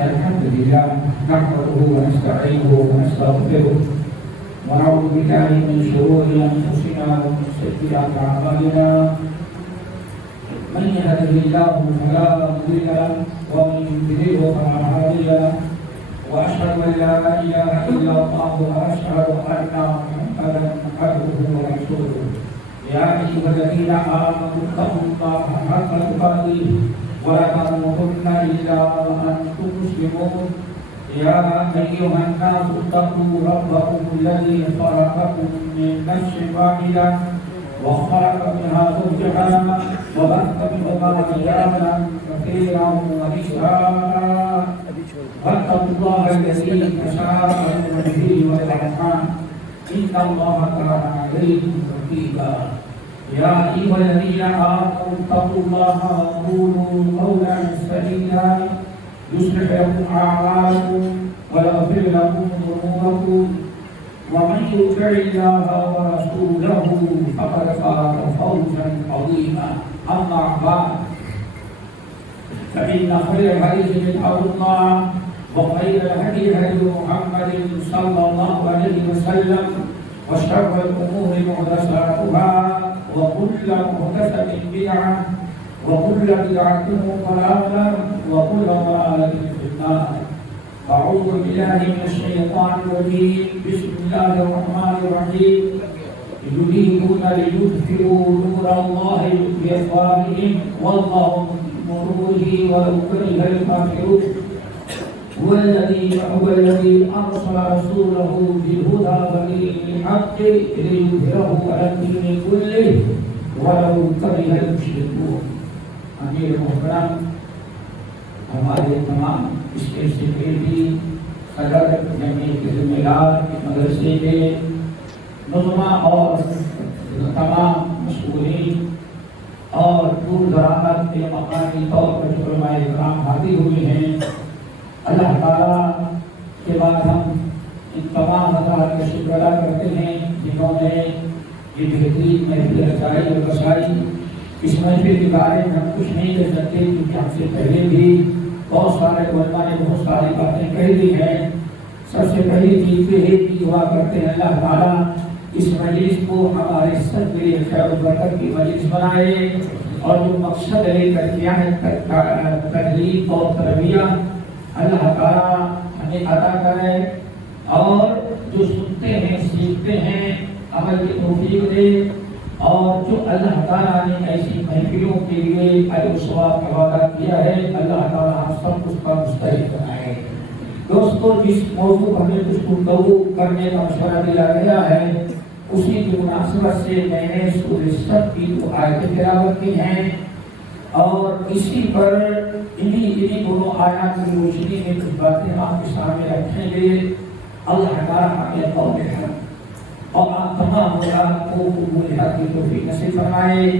Alhamdulillah nahmaduhu wa nasta'inuhu wa nastaghfiruh wa na'udzu billahi min shururi anfusina wa min sayyiati a'malina man yahdihillahu fala mudilla lahu wa man yudlilhu fala hadiya lahu wa ashhadu an la ilaha illa Allah wa ashhadu anna Muhammadan abduhu wa rasuluh ya ayyuhalladzina amanu taqullaha haqqa tuqatih ولا تموتن إلا وأنتم مسلمون يا أيها الناس اتقوا ربكم الذي خلقكم من نفس واحدة وخلق منها زوجها وبث منهما رجالا كثيرا ونساء واتقوا الله الذي تساءلون به والأرحام إن الله كان عليكم رقيبا يا أيها الذين آمنوا اتقوا الله وقولوا قولا سديدا يصلح لكم أعمالكم ويغفر لكم ذنوبكم ومن يطع الله ورسوله فقد فاز فوزا عظيما أما بعد فإن خير الحديث كتاب الله وخير الهدي هدي محمد صلى الله عليه وسلم وشر الأمور محدثاتها وكل محدثة بدعة وكل بدعة ضلالة وكل ضلالة في النار. أعوذ بالله من الشيطان الرجيم. بسم الله الرحمن الرحيم. يريدون ليطفئوا نور الله بأفواههم والله متم نوره ولو كره الكافرون. هو الذي أرسل رسوله بالهدى ودين الحق ليظهره على الدين كله ولو كره المشركون. امیر محترم، ہمارے تمام اسٹیج سیکریٹری، صدر جمعیت کے ذمہ دار، مدرسے کے نظما اور تمام مسئولین اور دور دراز کے مقامی طور پر علماء کرام حاضر ہوئے ہیں، اللہ تعالیٰ کے بعد ہم ان تمام حضرات کا شکر ادا کرتے ہیں جنہوں نے یہ بہترین محفل رسائی اور بسائی. اس محفل کے بارے میں ہم کچھ نہیں کر سکتے کیونکہ ہم سے پہلے بھی بہت سارے علماء نے بہت ساری باتیں کہہ دی ہیں. سب سے پہلی چیز یہ ہے کہ دعا کرتے ہیں اللہ تعالیٰ اس مجلس کو ہمارے سب کے لیے خیر و برکت کی مجلس بنائے اور جو مقصد لے کر کیا ہے تحریک اور تربیت اللہ تعالیٰ ہمیں عطا کرے اور جو سنتے ہیں سیکھتے ہیں عمل کی توفیق دے اور جو اللہ تعالیٰ نے ایسی محفلوں کے لیے اجر و ثواب کا وعدہ کیا ہے اللہ تعالیٰ ہم سب اس کا مستحق بنائے. دوستو، جس موضوع پر ہمیں کچھ گفتگو کرنے کا مشورہ دیا گیا ہے اسی کی مناسبت سے میں نے سورہ صف کی دو آیتیں تلاوت کی ہیں اور اسی پر انہی دونوں آیات کی روشنی میں کچھ باتیں آپ کے سامنے رکھیں گے. اللہ تعالیٰ ہمیں قول حق اور آپ تمام حضرات کو قبول حق کی توفیق نصیب فرمائے.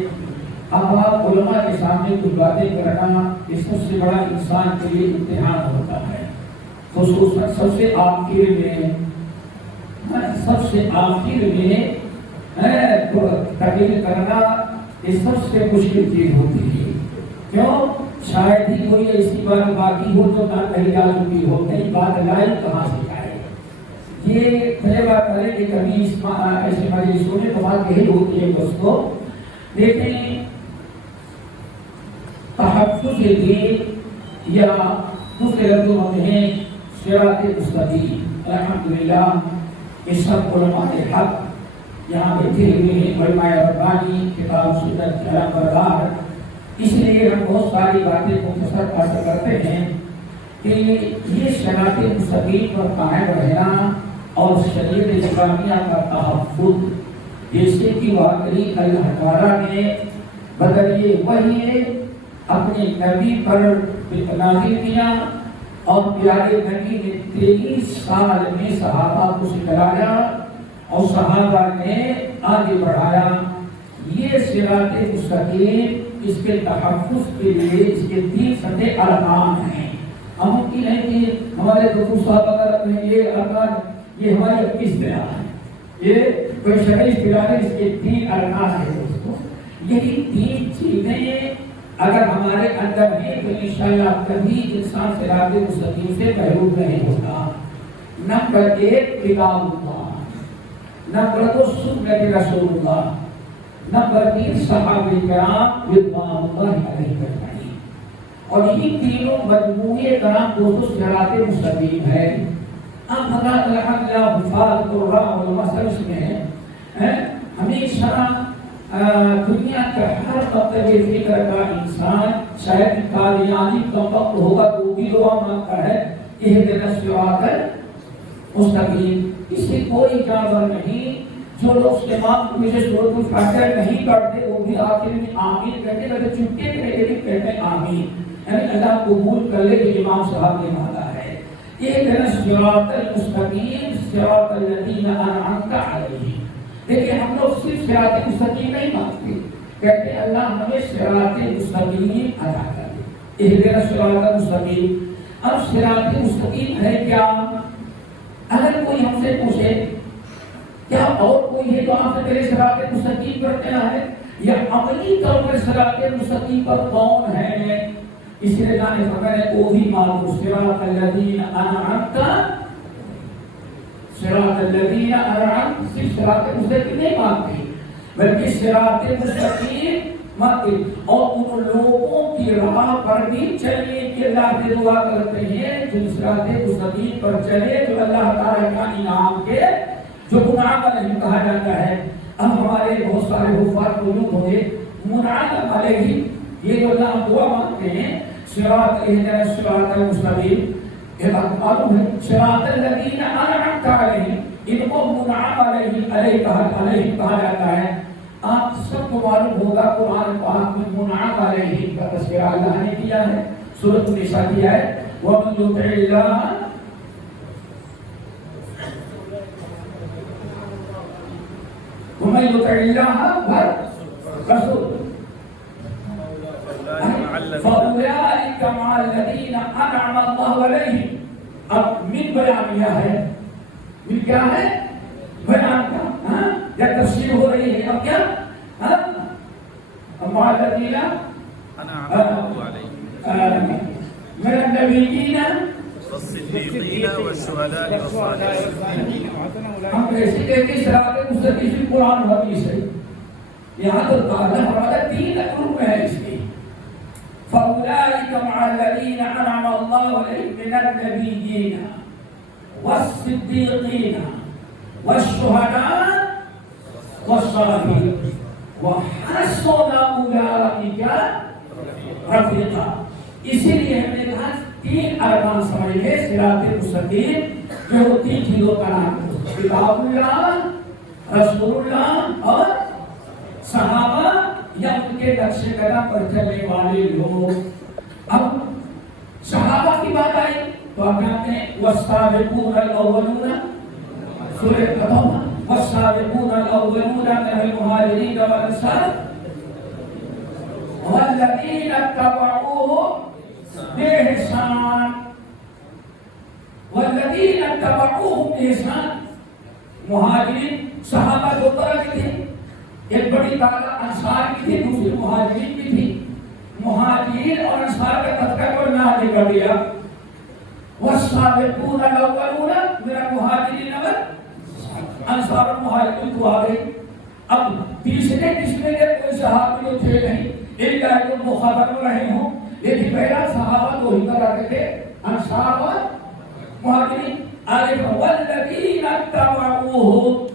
اب آپ علماء کے سامنے کچھ باتیں کرنا یہ سب سے بڑا انسان کے لیے امتحان ہوتا ہے. خصوصاً سب سے آخر میں تقریر کرنا یہ سب سے مشکل چیز ہوتی ہے. کیوں؟ شاید ہی کوئی ایسی بات باقی ہو جو نہ کہی جا چکی ہو. کئی بات لائی کہاں سے جائے. یہ پہلے بات کریں کہ کبھی ایسے مجلسوں میں تو بات یہی ہوتی ہے دوستو. لیکن تحفظ دین یا دوسرے لفظوں میں صراط مستقیم. الحمدللہ یہ سب علماء حق یہاں بیٹھے ہوئے ہیں، علماء ربانی کتاب سنت کے علم بردار. اس لیے ہم بہت ساری باتیں مختصر کرتے ہیں کہ یہ صراط مستقیم پر قائم رہنا اور شریعت اسلامیہ کا تحفظ جیسے کہ واقعی اللہ تعالیٰ نے بدلیے وحی اپنے نبی پر نازل کیا اور پیارے نبی نے 23 سال میں صحابہ کو سکھلایا اور صحابہ نے آگے بڑھایا. یہ صراط مستقیم اس کے تحفظ کے لیے اس کے 3 سطح ارکان ہیں. ہم ممکن ہے کہ ہمارے دکتور صاحب اگر یہ ارکان یہ ہماری اپنی اصطلاح ہے, یہ کوئی شرعی اصطلاح ہے, اس کے 3 ارکان ہیں دوستوں. یہی 3 چیزیں اگر ہمارے اندر ہیں تو انشاءاللہ کبھی انسان صراط مستقیم سے محروم نہیں ہوگا. نمبر 1 کتاب اللہ, نمبر 2 سنت رسول اللہ, نمبر 3 صحابہ کرام رضوان اللہ علیہم اجمعین. اور یہ تینوں مجموعے کا نام دوستو صراط مستقیم ہے. اب حضرات الحمدللہ حفاظ قرآن علماء سب میں ہیں, ہمیشہ دنیا کا ہر طبقے فکر کا انسان شاید قادیانی کا وقت ہوگا تو بھی دعا مانگتا ہے اہدنا الصراط المستقیم. اس سے کوئی جانور نہیں جو لوگ اس کے ماں میں سے سورۃ الفاتحہ نہیں پڑھتے وہ بھی آخر میں آمین کہتے ہیں, اگر چپکے کے لیے کہتے ہیں آمین, یعنی اللہ قبول کر لے کہ امام صاحب نے مانا ہے. اہدنا الصراط المستقیم صراط الذین انعمت علیہم. دیکھیں ہم لوگ صرف صراط مستقیم نہیں مانگتے, کہتے ہیں اللہ ہمیں صراط مستقیم عطا کر دے, اہدنا الصراط المستقیم. اب صراط مستقیم ہے کیا؟ اگر کوئی ہم سے پوچھے کیا اور کوئی ہے تو آپ سے پہلے صراط مستقیم پر کیا ہے یا عملی طور پر صراط مستقیم پر کون ہے؟ اس لیے اللہ نے فرمایا وہ بھی معلوم صراط الذین انعمت, صراط الذین انعمت صرف صراط مستقیم نہیں مانگتے بلکہ صراط مستقیم مانگتے اور ان لوگوں کی راہ پر بھی چلنے کی اللہ سے دعا کرتے ہیں جو صراط مستقیم پر چلے جو اللہ تعالیٰ کا انعام کے جو منعم علیہ کہا جاتا ہے. اب ہمارے بہت سارے حفاظ موجود ہوں گے منعم علیہ, یہ جو اللہ دعا مانگتے ہیں صراط اہدنا الصراط المستقیم, یہ بات معلوم ہے صراط الذین انعمت علیہم, ان کو منعم علیہ کہا جاتا ہے. آپ سب کو معلوم ہوگا قرآن پاک میں منعم علیہ کا تذکرہ اللہ نے کیا ہے, سورۃ النساء کیا ہے وَمَن يُطِعِ اللَّهَ وَمَن يُطِعِ اللَّهَ وَالرَّسُولَ فَأُولَٰئِكَ مَعَ الَّذِينَ أَنْعَمَ اللَّهُ عَلَيْهِمْ. اب من بیان کیا ہے, من کیا ہے بیان کا, یا تفسیر ہو رہی ہے. اب کیا مَعَ الَّذِينَ أَنْعَمَ اللَّهُ عَلَيْهِمْ مِنَ النَّبِيِّينَ والصديقين والشهداء والصالحين. ہم ایسے کہتے ہیں صراط مستقیم قرآن حدیث ہے, یہاں تو تعالیٰ ہمارا 3 رکن ہے اس کی. فَأُولَٰئِكَ مَعَ الَّذِينَ أَنْعَمَ اللَّهُ عَلَيْهِم مِّنَ النَّبِيِّينَ وَالصِّدِّيقِينَ وَالشُّهَدَاءِ وَالصَّالِحِينَ وَحَسُنَ أُولَٰئِكَ رَفِيقًا. اسی لیے ہم نے کہا 3 ارکان سمجھ لے صراط مستقیم جو 3 چیزوں کا نام ہے, کتاب اللہ, رسول اللہ اور صحابہ یا ان کے نقش قدم پر چلنے والے لوگ. اب صحابہ کی بات آئی تو آپ کہتے ہیں والسابقون الاولون, سورہ توبہ, والسابقون الاولون من المہاجرین والانصار والذین اتبعوهم بإحسان, والذین اتبعوهم بإحسان. مہاجرین صحابہ 2 طرح کے تھے, ایک بڑی تعداد انصار کی تھی, دوسری مہاجرین کی تھی. مہاجرین اور انصار کا تذکرہ کو نہ کر دیا. والسابقون الاولون من المہاجرین والانصار, المہاجرین کو آ گئی. اب تیسرے قسم کے کوئی صحابی تھے نہیں, ایک آیت مخاطب رہے ہوں, لیکن پہلا صحابہ تو ہی کراتے تھے انصار اور مہاجرین. آگے والذین اتبعوهم,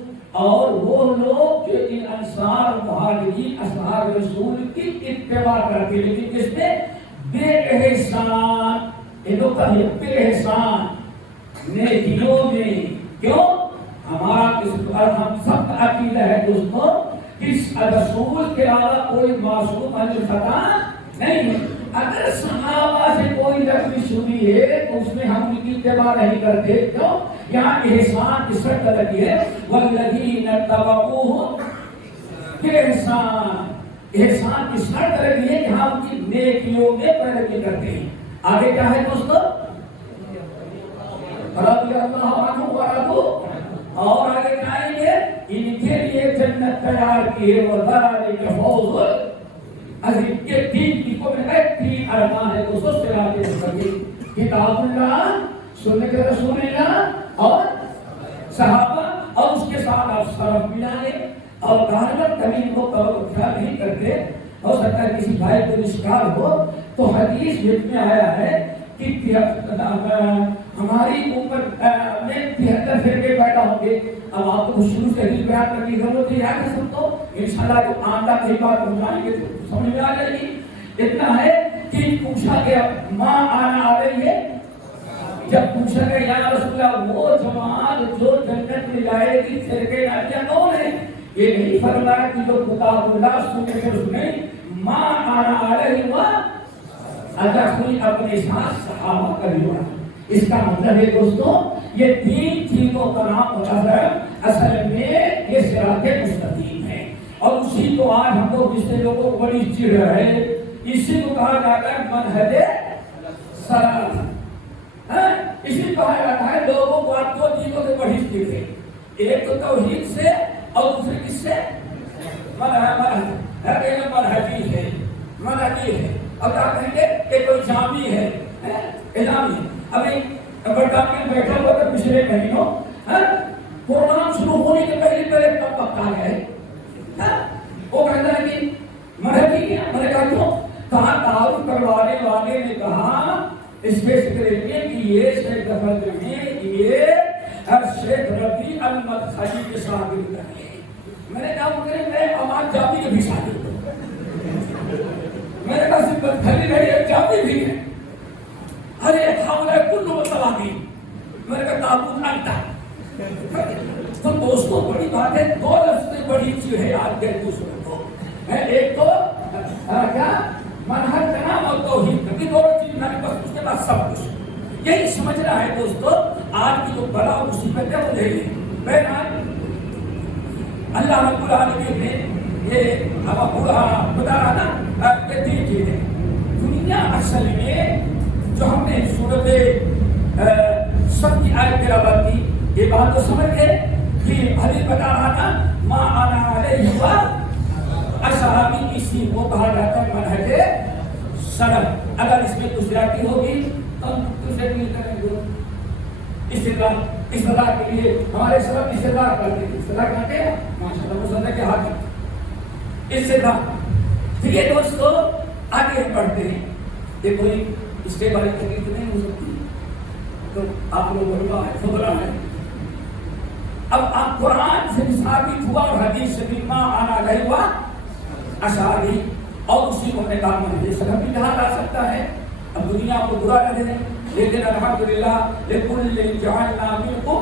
اور وہ لوگ جو ان انصار مہاجرین اصحاب رسول کی اتباع کرتے, لیکن کس میں بے احسان, یہ لوگ کا بے احسان نیکیوں میں. کیوں؟ ہمارا ہم سب کا عقیدہ ہے دوستوں اس رسول کے علاوہ کوئی معصوم خطا نہیں ہے. اگر صحابہ سے کوئی لفظ سنی ہے تو اس میں ہم ان کی اتباع نہیں کرتے. کیوں؟ یہاں احسان کی شرط لگی ہے والذین اتبعوہ. احسان کی شرط لگی ہے کہ ہم ان کی نیکیوں میں پیروی کرتے ہیں. آگے کیا ہے دوستو؟ رضی اللہ عنہ ورضوا. اور آگے کیا آئیں گے؟ ان کے لیے جنت تیار کی ہے وذالک فوز عظیم. یہ تین چیزوں میں ہے، تین ارکان ہے دوستو صراط مستقیم. کتاب اللہ، سنت رسول اللہ اور صحابہ، اور اس کے ساتھ آپ سلف ملائے. اور غالباً کبھی کو خیال نہیں کرتے. ہو سکتا ہے کسی بھائی کو اشکال ہو تو حدیث میں آیا ہے کہ ہماری اوپر میں 73 فرقے پیدا ہوں گے. اب آپ کو شروع سے ہی بیان کرنے کی ضرورت ہے. یاد ہے سب کو انشاءاللہ جب آندہ کئی بات سمجھائیں گے تو سمجھ میں آ جائے گی. اتنا ہے کہ پوچھا گیا ماں آنا آ رہی ہے. جب پوچھا گیا یا رسول اللہ وہ جماعت جو جنت میں جائے گی فرقے ناجیہ کون ہے؟ یہ نہیں فرمایا کہ جو کتاب اللہ سننے سے سنے ماں آنا آ رہی ہوا اگر کوئی اپنے ساتھ صحابہ کا جوڑا. اس کا مطلب ہے دوستو یہ تین چیزوں کا نام اصل میں یہ صراط مستقیم ہے. اور اسی کو آج ہم لوگ جس سے لوگوں کو بڑی چڑ ہے اسی کو کہا جاتا ہے منہج صراط. اسی کو کہا جاتا ہے لوگوں کو آپ دو چیزوں سے بڑی چڑ ہے. ایک تو توحید سے اور دوسری کس سے؟ منہجی ہے. اب کیا کہیں گے کہ کوئی جامی ہے اعلامی. ابھی برطانیہ میں بیٹھا ہوا تھا پچھلے مہینوں پروگرام شروع ہونے کے پہلے کب پکا ہے وہ کہتا ہے کہ منہجی ہے. میں نے کہا کیوں؟ کہا تعارف کروانے والے نے کہا اسپیسیفکلی کہ یہ شیخ ظفر میں یہ شیخ ربیع المدخلی کے شاگرد ہے. میں نے کہا میں امام جامی کے بھی شاگرد ہوں. میں نے کہا صرف مدخلی نہیں ہے جامی بھی ہے. ارے حوالہ کل مطلبی. میں نے کہا تابوت انتا. تو دوستوں بڑی بات ہے. دو لفظ بڑی چیز ہے آج کے دوسروں کو. ایک تو کیا منہج کا نام اور توحید کا. دونوں چیز میں نے بس اس کے بعد سب کچھ یہی سمجھ رہا ہے دوستو. آج کی جو بڑا مصیبت ہے وہ یہی ہے. بہرحال اللہ رب العالمین نے یہ اب بتا رہا نا کہ تین چیزیں دنیا اصل میں جو ہم نے صورت سب کی آیت تلاوت کی یہ بات تو سمجھ گئے کہ حدیث بتا رہا تھا ماں آنا علیہ ہوا اصحابی. اسی کو کہا جاتا ہے منہج سلف. اگر اس میں کچھ زیادتی ہوگی تو ہم دوسرے نہیں کریں گے. استدلال کے لیے ہمارے سلف استدلال کرتے ہیں. استدلال کرتے ہیں ماشاءاللہ مسلح کے حق استدلال. یہ دوستو آگے بڑھتے ہیں. یہ کوئی اس کے بارے تکلیف نہیں ہو سکتی تو آپ لوگ بڑھوا ہے خبرہ ہے. اب آپ قرآن سے ثابت ہوا اور حدیث سے بھی ماں آنا گئے ہوا اشعاری اور اسی کو نے کہا منہج سلف بھی کہا جا سکتا ہے. اب دنیا کو برا لگے لیکن الحمدللہ لکل جعلنا منکم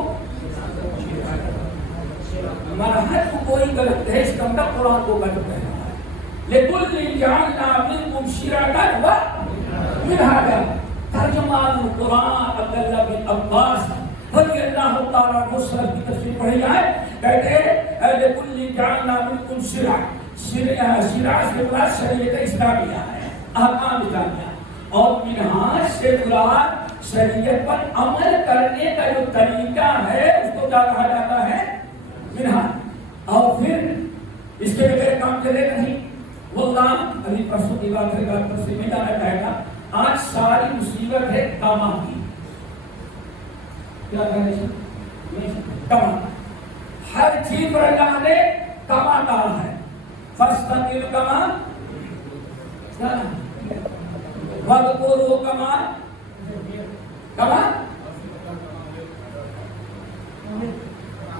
منہج کو کوئی غلط ہے. اس کا مطلب قرآن کو غلط ہے. لکل جعلنا منکم شرعۃ و منہاجا. ترجمان القرآن عبداللہ بن عباس رضی اللہ تعالیٰ عنہ سلف کی تفسیر پڑھی جائے کہتے ہیں لکل جعلنا منکم شرعۃ. شرعہ سے مراد شریعت اسلامیہ ہے احکام اسلامیہ. اور منہاج سے مراد شریعت پر عمل کرنے کا جو طریقہ ہے اس کو کیا کہا جاتا ہے؟ منہاج. اور پھر اس کے بغیر کام چلے گا نہیں. واللہ ابھی پرسوں کی بات ہے تفسیر میں جانا چاہے گا. آج ساری مصیبت ہے کاما کی. کیا کہنے کاما ہر چیز پر اللہ نے کاما کہا ہے. فاستقم کما وَذْكُرُوا كَمَا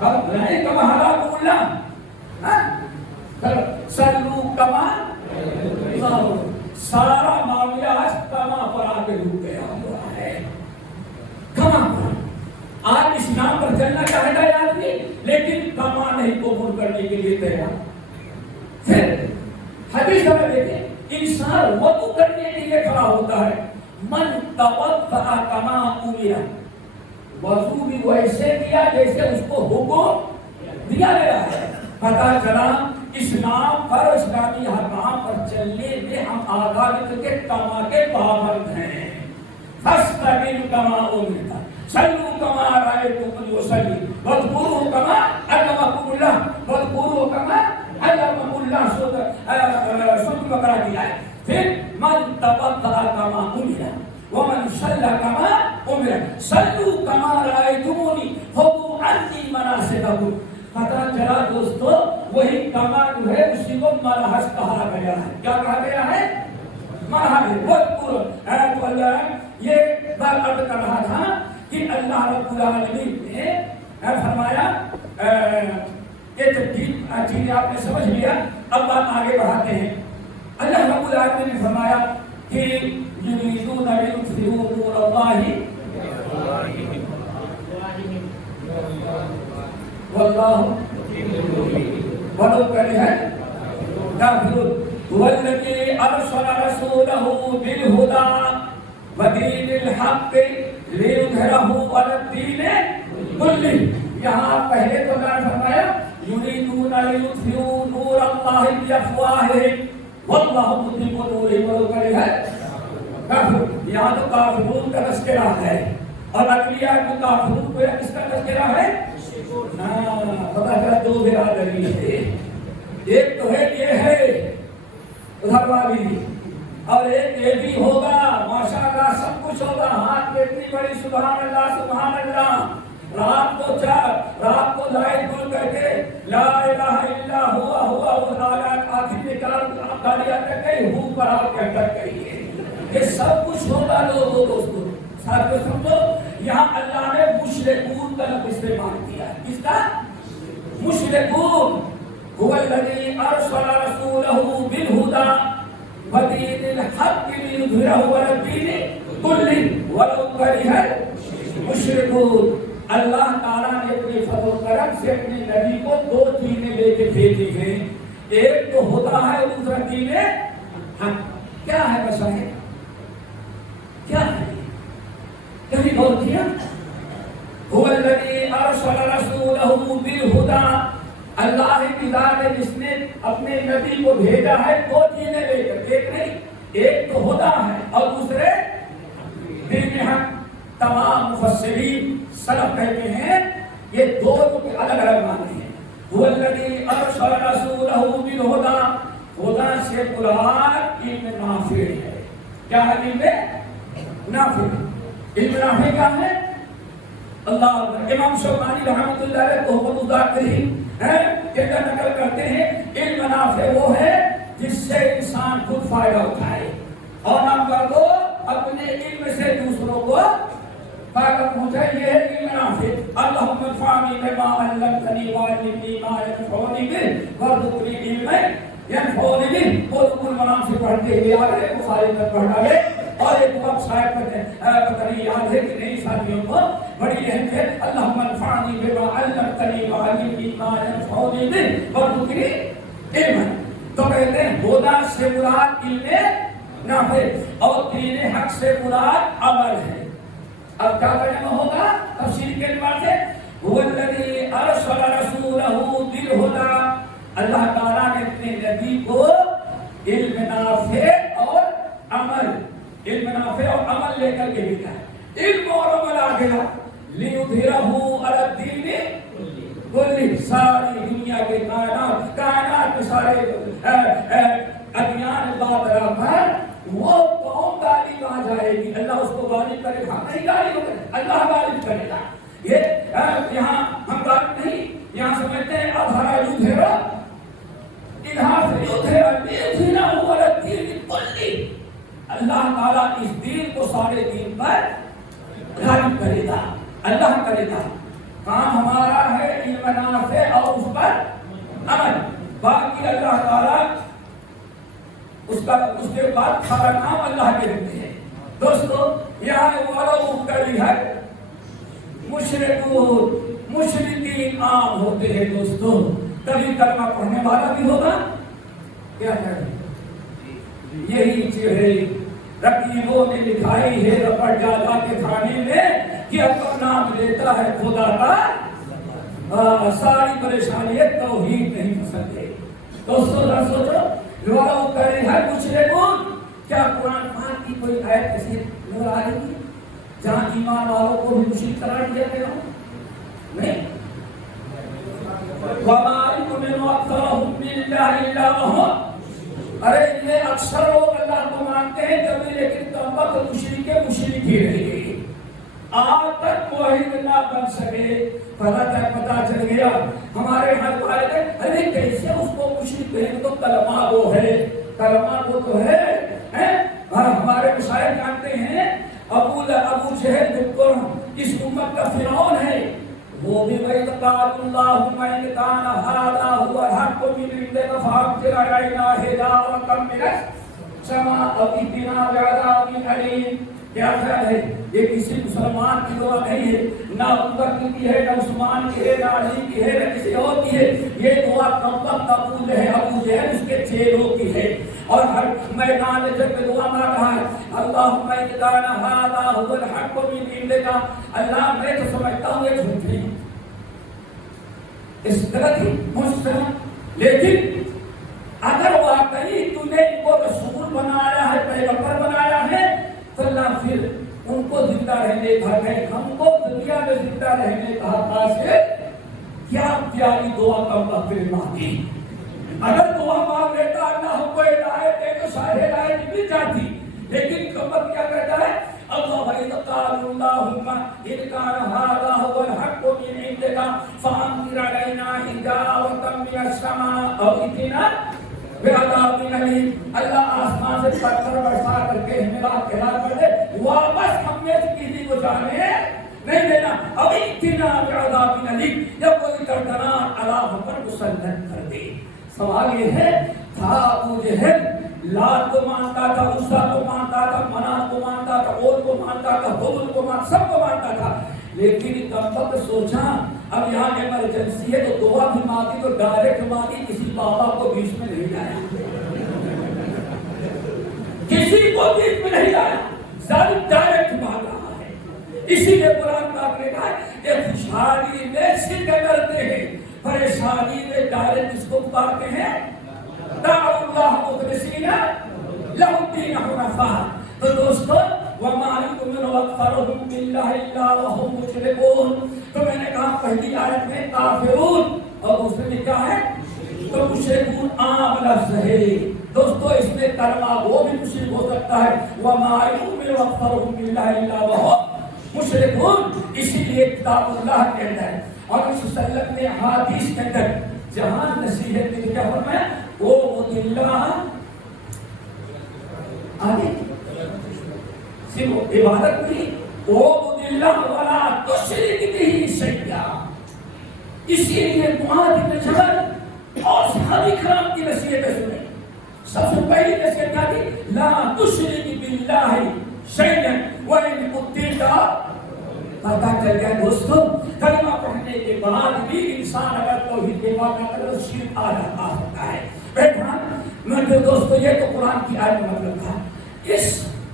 هَدَاكُمُ اللَّهُ صَلُّوا كَمَا. سارا معاملہ آج کما پر آ کے رک گیا ہوا ہے. کما پر آج اسلام پر چلنا چاہتا ہے آدمی لیکن کما نہیں قبول کرنے کے لیے تیار. پھر حدیث میں دیکھیں ان انسان وضو کرنے کے لیے کھڑا ہوتا ہے، من توضأ کما امر، وضو بھی ویسے کیا جیسے اس کو حکم دیا گیا ہے۔ پتہ چلا اسلام پر، اسلامی احکام پر چلنے میں ہم آزاد کے کما کے پابند ہیں۔ فاستقم کما امرت صلوا کما رأیتمونی اصلی واذکروا کما علمکم اللہ واذکروا کما علمکم اللہ، سورۃ بقرہ کی آیت۔ پھر من توضأ کما امر ومن صلی کما امر صلوا کما رأیتمونی خذوا عنی مناسککم۔ پتہ چلا دوستو وہی کما جو ہے اسی کو مرحض کہا گیا ہے۔ کیا کہا گیا ہے؟ مرحض۔ تو اللہ یہ بات عرض کر رہا تھا کہ اللہ رب العالمین نے فرمایا کہ چیزیں آپ نے سمجھ لیا، اب بات آگے بڑھاتے ہیں۔ اللہ رب العالمین نے فرمایا کہ یریدون لیطفئوا نور اللہ واللہ ولو کرہ الکافرون هو الذی ارسل رسولہ بالہدی ودین الحق لیظہرہ علی الدین کلہ۔ یہاں پہلے تو اللہ نے فرمایا یریدون لیطفئوا نور اللہ بافواہہم واللہ متم نورہ ولو کرہ الکافرون۔ یہاں تو کافرون کا تذکرہ ہے، اور اگلی آیت میں کافرون کو کس کا تذکرہ ہے؟ پتہ چلا دو برادری ہے، ایک تو ہے یہ ہے ادھر والی، اور ایک یہ بھی ہوگا ماشاءاللہ سب کچھ ہوگا، ہاتھ میں اتنی بڑی سبحان اللہ سبحان اللہ، رات کو لائٹ بول کر کے لا الہ الا ہوا ہوا وہ آخر نکال گاڑیاں کر کے ہو پر آپ کے اندر کریے، یہ سب کچھ ہوگا لوگوں دوستوں۔ ساتھ کو سمجھو یہاں اللہ نے مشرکون کا لفظ استعمال کیا ہے، کس کا؟ مشرکون۔ هو الذی ارسل رسولہ بالہدی ودین الحق لیظہرہ علی الدین کلہ ولو کرہ المشرکون۔ اللہ تعالیٰ نے اپنے فضل و کرم سے اپنے نبی کو دو چیزیں لے کے بھیجی ہیں، ایک تو ہوتا ہے اور دوسرا دین حق۔ کیا ہے مسائل؟ کیا ہے؟ کبھی غور کیا؟ هو الذی ارسل رسولہ بالہدی، اللہ کی ذات ہے جس نے اپنے نبی کو بھیجا ہے دو چیزیں لے کر، ایک نہیں، ایک تو ہدا ہے اور دوسرے دین حق۔ تمام مفسرین سلف کہتے ہیں یہ دونوں کے الگ الگ معنی ہیں۔ هو الذی ارسل رسولہ بالہدی، ہدا سے مراد علم نافع ہے۔ کیا ہے علم نافع؟ علم نافع کیا ہے؟ اللہ امام شوکانی رحمۃ اللہ علیہ تحفۃ الذاکرین کہ نقل کرتے ہیں علم نافع وہ ہے جس سے انسان خود فائدہ اٹھائے، اور نمبر دو اپنے علم سے دوسروں کو فائدہ پہنچائے، یہ ہے علم نافع۔ اللہم انفعنی بما علمتنی وعلمنی ما ینفعنی بہ وارزقنی علما ینفعنی بہ۔ اور رکن المنام سے پڑھتے ہوئے آ رہے بخاری میں پڑھ ڈالے، اور ایک وقت شاید پتہ نہیں یاد ہے کہ نہیں ساتھیوں کو بڑی اہم ہے، اللہم انفعنی بما علمتنی وعلمنی ما ینفعنی بہ وارزقنی علما۔ تو کہتے ہیں ہدا سے مراد علم نافع اور دین حق سے مراد عمل ہے۔ اب کیا کرنا ہوگا؟ تفسیر کے اعتبار سے هو الذی ارسل رسولہ بالہدی، اللہ تعالیٰ نے اپنے نبی کو علم نافع اور عمل، علم نافع اور عمل لے کر کے بھیجا ہے۔ علم اور عمل آ گیا لیظہرہ علی الدین کلہ، ساری دنیا کے کائنات میں سارے ادیان باطلہ پر وہ قوم غالب آ جائے گی، اللہ اس کو غالب کرے گا، نہیں غالب کرے گا، اللہ غالب کرے گا۔ یہ یہاں ہم غالب نہیں، یہاں سمجھتے ہیں اظہر یظہر، اظہار سے یظہر لیظہرہ علی الدین کلہ، اللہ تعالیٰ اس دین کو سارے دین پر غالب کرے گا، اللہ کرے گا۔ کام ہمارا ہے علم نافع اور اس پر عمل، باقی اللہ تعالیٰ اس کے بعد سارا کام اللہ کے دیتے ہیں۔ دوستو یہاں ولو کرہ المشرکون، مشرکین عام ہوتے ہیں دوستو، کبھی کلمہ پڑھنے والا بھی ہوگا، کیا ہے یہی چہرے رقیبوں نے لکھائی ہے رپٹ جاتا کے کھانے میں کہ اپنا نام لیتا ہے خدا کا، ساری پریشانی ہے توحید نہیں پسند ہے۔ دوستو ذرا سوچو، لوگوں کرے ہے مشرکون، کیا قرآن پاک کی کوئی آیت ایسی نظر آ رہی ہے جہاں ایمان والوں کو بھی مشرک قرار دیا گیا ہو؟ نہیں۔ وَمَا يُؤْمِنُ أَكْثَرُهُم بِاللَّهِ إِلَّا وَهُمْ، ارے ان میں اکثر لوگ اللہ کو مانتے ہیں کبھی، لیکن تم وقت مشرک ہی رہ گئے، آج تک موحد نہ بن سکے۔ پتہ چل گیا ہمارے ہر والدین، ارے کیسے اس کو مشرک کہیں، تو کلمہ وہ ہے، کلمہ وہ تو ہے۔ ہمارے مشاہد جانتے ہیں ابو جہل جو اس امت کا فرعون ہے، وہ بھی وَإِذْ قَالُوا اللَّهُمَّ إِنْ كَانَ هَذَا هُوَ الْحَقُّ مِنْ عِنْدِكَ فَأَمْطِرْ عَلَيْنَا حِجَارَةً مِنَ السَّمَاءِ أَوْ ائْتِنَا بِعَذَابٍ أَلِيمٍ۔ کیا خیال ہے یہ کسی مسلمان کی دعا نہیں ہے، نہ ابوبکر کی ہے، نہ عثمان کی ہے، نہ علی کی ہے، نہ کسی اور کی ہے، یہ دعا کم وقت قبول ہے ابو جہل اس کے چیلوں کی ہے۔ اور ہر میدان جنگ میں دعا مانگ رہا ہے، اللہم ان کان ھذا ھو الحق من عندک، اللہ میں تو سمجھتا ہوں یہ جھوٹ ہے، اس غلط ہی مسلم، لیکن اگر واقعی تو نے ان کو رسول بنایا ہے، پیغمبر بنایا ہے، تو اللہ پھر ان کو زندہ رہنے کا ہے، ہم کو دنیا میں زندہ رہنے کا حق سے کیا پیاری دعا کا وقت مانگی۔ اگر دعا مانگ لیتا اللہ ہم کو ہدایت دے تو شاید ہدایت مل جاتی، لیکن قبر کیا کہتا ہے، اللہ وَإِذْ قَالُوا اللَّهُمَّ إِنْ كَانَ هَذَا هُوَ الْحَقُّ مِنْ عِنْدِكَ فَأَمْطِرْ عَلَيْنَا حِجَارَةً مِنَ السَّمَاءِ أَوْ ائْتِنَا بِعَذَابٍ أَلِيمٍ، اللہ آسمان سے پتھر برسا کر کے ہمیں ہلاک کر دے، واپس ہم میں سے کسی کو جانے نہیں دینا، أَوْ ائْتِنَا بِعَذَابٍ أَلِيمٍ، یا کوئی دردناک عذاب پر مسلط کر دے۔ سوال یہ ہے، تھا ابو جہل لات کو مانتا تھا، عزا کو مانتا تھا، منات کو مانتا تھا، اور کو مانتا تھا، حبل کو مانتا، سب کو مانتا تھا، لیکن کم وقت سوچا اب یہاں ایمرجنسی ہے تو دعا بھی مانگی تو ڈائریکٹ مانگی، کسی بابا کو بیچ میں نہیں لایا، کسی کو بیچ میں نہیں لایا، سب ڈائریکٹ مانگ رہا ہے۔ اسی لیے قرآن پاک نے کہا کہ خوشحالی میں شرک کرتے ہیں، پریشانی میں ڈائریکٹ اس کو پاتے ہیں، دعوا اللہ مخلصین لہ الدین حنفاء۔ تو دوستو وَمَا يُؤْمِنُ أَكْثَرُهُم بِاللَّهِ إِلَّا وَهُمْ مُشْرِكُونَ، تو میں نے کہا پہلی آیت میں کافرون اور دوسرے میں کیا ہے، تو مشرکون عام لفظ ہے۔ دوستو اس میں کلمہ وہ بھی مشرک ہو سکتا ہے، وَمَا يُؤْمِنُ أَكْثَرُهُم بِاللَّهِ إِلَّا وَهُمْ مشرکون، اسی لیے کتاب اللہ کے اندر اور اس وسلم نے حدیث کے اندر جہاں نصیحت کی کیا فرمایا، او اللہ آگے صرف عبادت نہیں، او اللہ ولا تشرک به شیئا۔ اسی لیے معاذ بن جبل اور صحابہ کرام کی نصیحت سنیں، سب سے پہلی نصیحت کیا تھی، لا تشرک باللہ شیئا وان قتلت۔ پتہ چل گیا دوستو کلمہ پڑھنے کے بعد بھی انسان اگر توحید کے واقعہ کرے تو شرک آ سکتا ہے۔ بیٹھا میں دوستو یہ تو قرآن کی آیت میں مطلب تھا، اس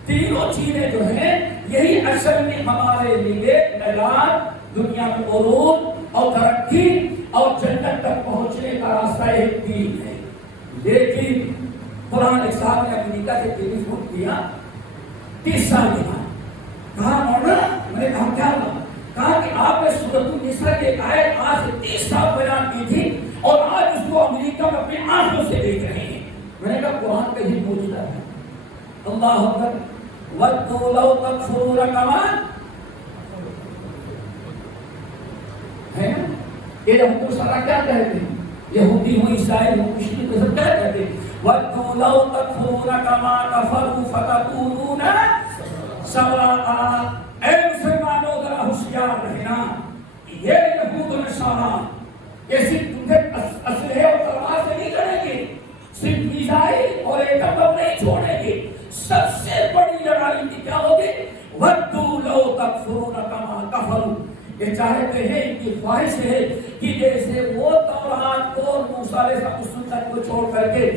تینوں چیزیں جو ہیں یہی اصل میں ہمارے لیے نجات، دنیا میں عروج اور ترقی اور جنت تک پہنچنے کا راستہ ایک دین ہے۔ لیکن قرآن ایک صاحب نے امریکہ سے ٹیلی فون کیا 30 سال کے بعد، کہا مولانا، میں نے کہا کیا ہوا، کہا کہ آپ نے سورۃ النساء کی ایک آیت آج سے 30 سال بیان کی تھی اور آج اس کو امریکہ میں اپنی آنکھوں سے دیکھ رہے ہیں۔ میں نے کہا قرآن کا ہی موجودہ ہے، اللہ اکبر، وَدُّوا لَوْ تَكْفُرُونَ كَمَا، ہے نا؟ یہ ہم کو سارا کیا کہتے ہیں، یہودی ہوں، عیسائی ہوں، مشرک سب کیا کہتے ہیں، وَدُّوا لَوْ تَكْفُرُونَ كَمَا كَفَرُوا فَتَكُونُونَ سَوَاءً۔ اے مسلمانوں ذرا ہوشیار رہنا، یہ یہود و نصارا یہ صرف تمہیں اسلحے اور تلوار سے نہیں کریں گے، صرف میزائل اور ایٹم بم نہیں چھوڑیں گے، سب سے بڑی لڑائی کی کیا ہوگی، وَدُّوا لَوْ تَكْفُرُونَ كَمَا كَفَرُوا۔ یہ چاہتے ہیں، ان کی خواہش ہے کہ جیسے وہ تورات کو اور موسیٰ علیہ السلام کی سنت کو چھوڑ کر کے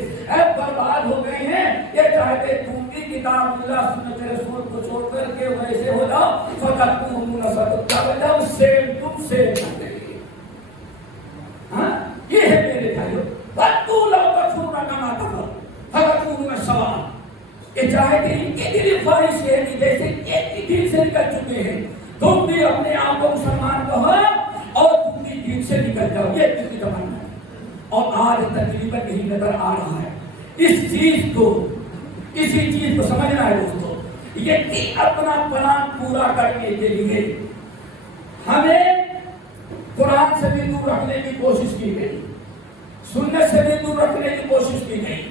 برباد ہو گئے ہیں، یہ چاہتے تم بھی کتاب اللہ سنت رسول کو چھوڑ کر کے ویسے ہو جاؤ، فَتَكُونُونَ سَتَتَّبِعُونَ سیم تم سیم کرتے ہیں۔ ہاں یہ ہے میرے بھائیوں، وَدُّوا لَوْ تَكْفُرُونَ كَمَا كَفَرُوا فَتَكُونُونَ سَوَاءً۔ یہ چاہتے ان کی دلی خواہش ہے کہ جیسے ایک ہی دل سے نکل چکے ہیں، تم بھی اپنے آپ کو مسلمان کہو اور تم بھی دین سے نکل جاؤ، یہ دل کی تمنا ہے۔ اور آج تقریباً یہی نظر آ رہا ہے۔ اسی چیز کو سمجھنا ہے دوستو، یہ کہ اپنا پلان پورا کرنے کے لیے ہمیں قرآن سے بھی دور رکھنے کی کوشش کی گئی، سنت سے بھی دور رکھنے کی کوشش کی گئی،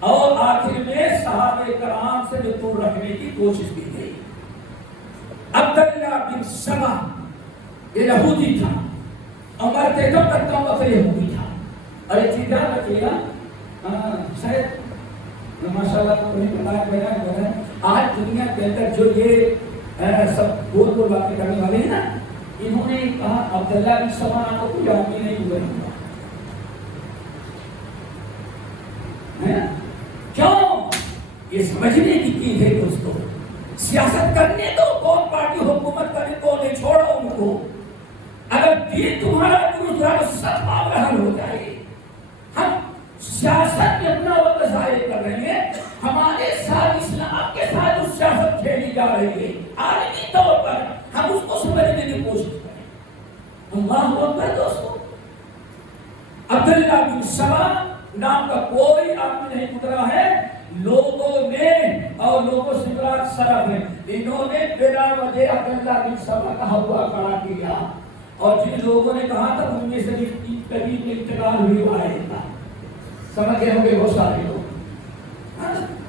اور آخر میں صحابہ کرام سے بھی دور رکھنے کی کوشش کی گئی۔ عبداللہ بن سبا یہ یہودی تھا، عمر کے کم تک کا وقت یہودی تھا، اور ایک چیز یاد رکھیے گا، شاید ماشاءاللہ کو نہیں بتایا گیا ہے، آج دنیا کے اندر جو یہ سب گول گول باتیں کرنے والے ہیں نا، انہوں نے کہا عبداللہ بن سبا کو کوئی آدمی نہیں ہوئے، کیوں؟ یہ سمجھنے کی چیز ہے دوستو، سیاست کرنے تو کون پارٹی حکومت کرنے کو نہیں، چھوڑو ان کو، اگر دین تمہارا درست رہا تو سب معاملہ حل ہو جائے۔ ہم سیاست میں اپنا وقت ضائع کر رہے ہیں، ہمارے ساتھ اسلام کے ساتھ جو سیاست کھیلی جا رہی ہے عالمی طور پر، ہم اس کو سمجھنے کی کوشش کریں۔ اللہ اکبر دوستو، عبداللہ بن سبا نام کا کوئی آدمی نہیں گزرا ہے، لوگوں نے اور لوگوں سے مراد سلف ہے، انہوں نے بلا وجہ عبداللہ بن سبا کا ہوا کھڑا کیا، اور جن لوگوں نے کہا تھا ان میں سے بھی قریب انتقال ہوئی آئے گا، سمجھ گئے ہوں گے وہ سارے لوگ،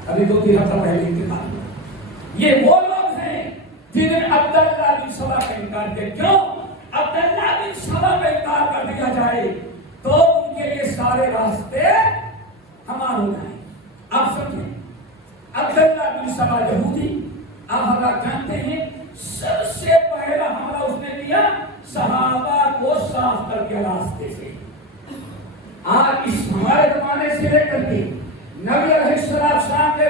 ابھی 2-3 ہفتہ پہلے انتقال ہوا۔ یہ وہ لوگ ہیں جنہیں عبداللہ بن سبا کا انکار کیا۔ کیوں عبداللہ بن سبا کا انکار کر دیا جائے تو ان کے لیے سارے راستے ہمار ہو جائیں۔ آپ سمجھیں، عبداللہ بن سبا یہودی، آپ حضرات جانتے ہیں سب سے پہلا حملہ اس نے کیا صحابہ کو صاف کر کے راستے سے۔ آج اس ہمارے زمانے سے لے کر کے نبی علیہ السلام کے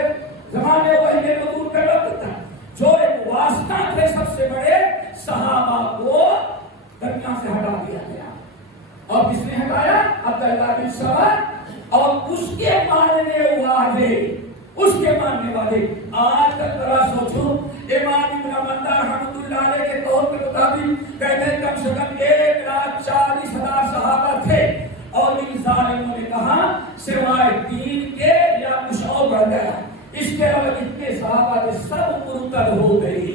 زمانے وحی نزول کا وقت تک جو ایک واسطہ تھے سب سے بڑے، صحابہ کو دنیا سے ہٹا دیا گیا، اور کس نے ہٹایا؟ عبداللہ بن سبا اور اس کے ماننے والے، اس کے ماننے والے۔ آج تک ذرا سوچو، امام ابن مندہ رحمۃ اللہ علیہ کے قول کے مطابق کہتے ہیں کم سے کم 1,40,000 صحابہ تھے، اور ان ظالموں نے کہا سوائے دین کے یا کچھ اور بڑھ گیا، اس کے علاوہ اتنے صحابہ کے سب مرتد ہو گئے۔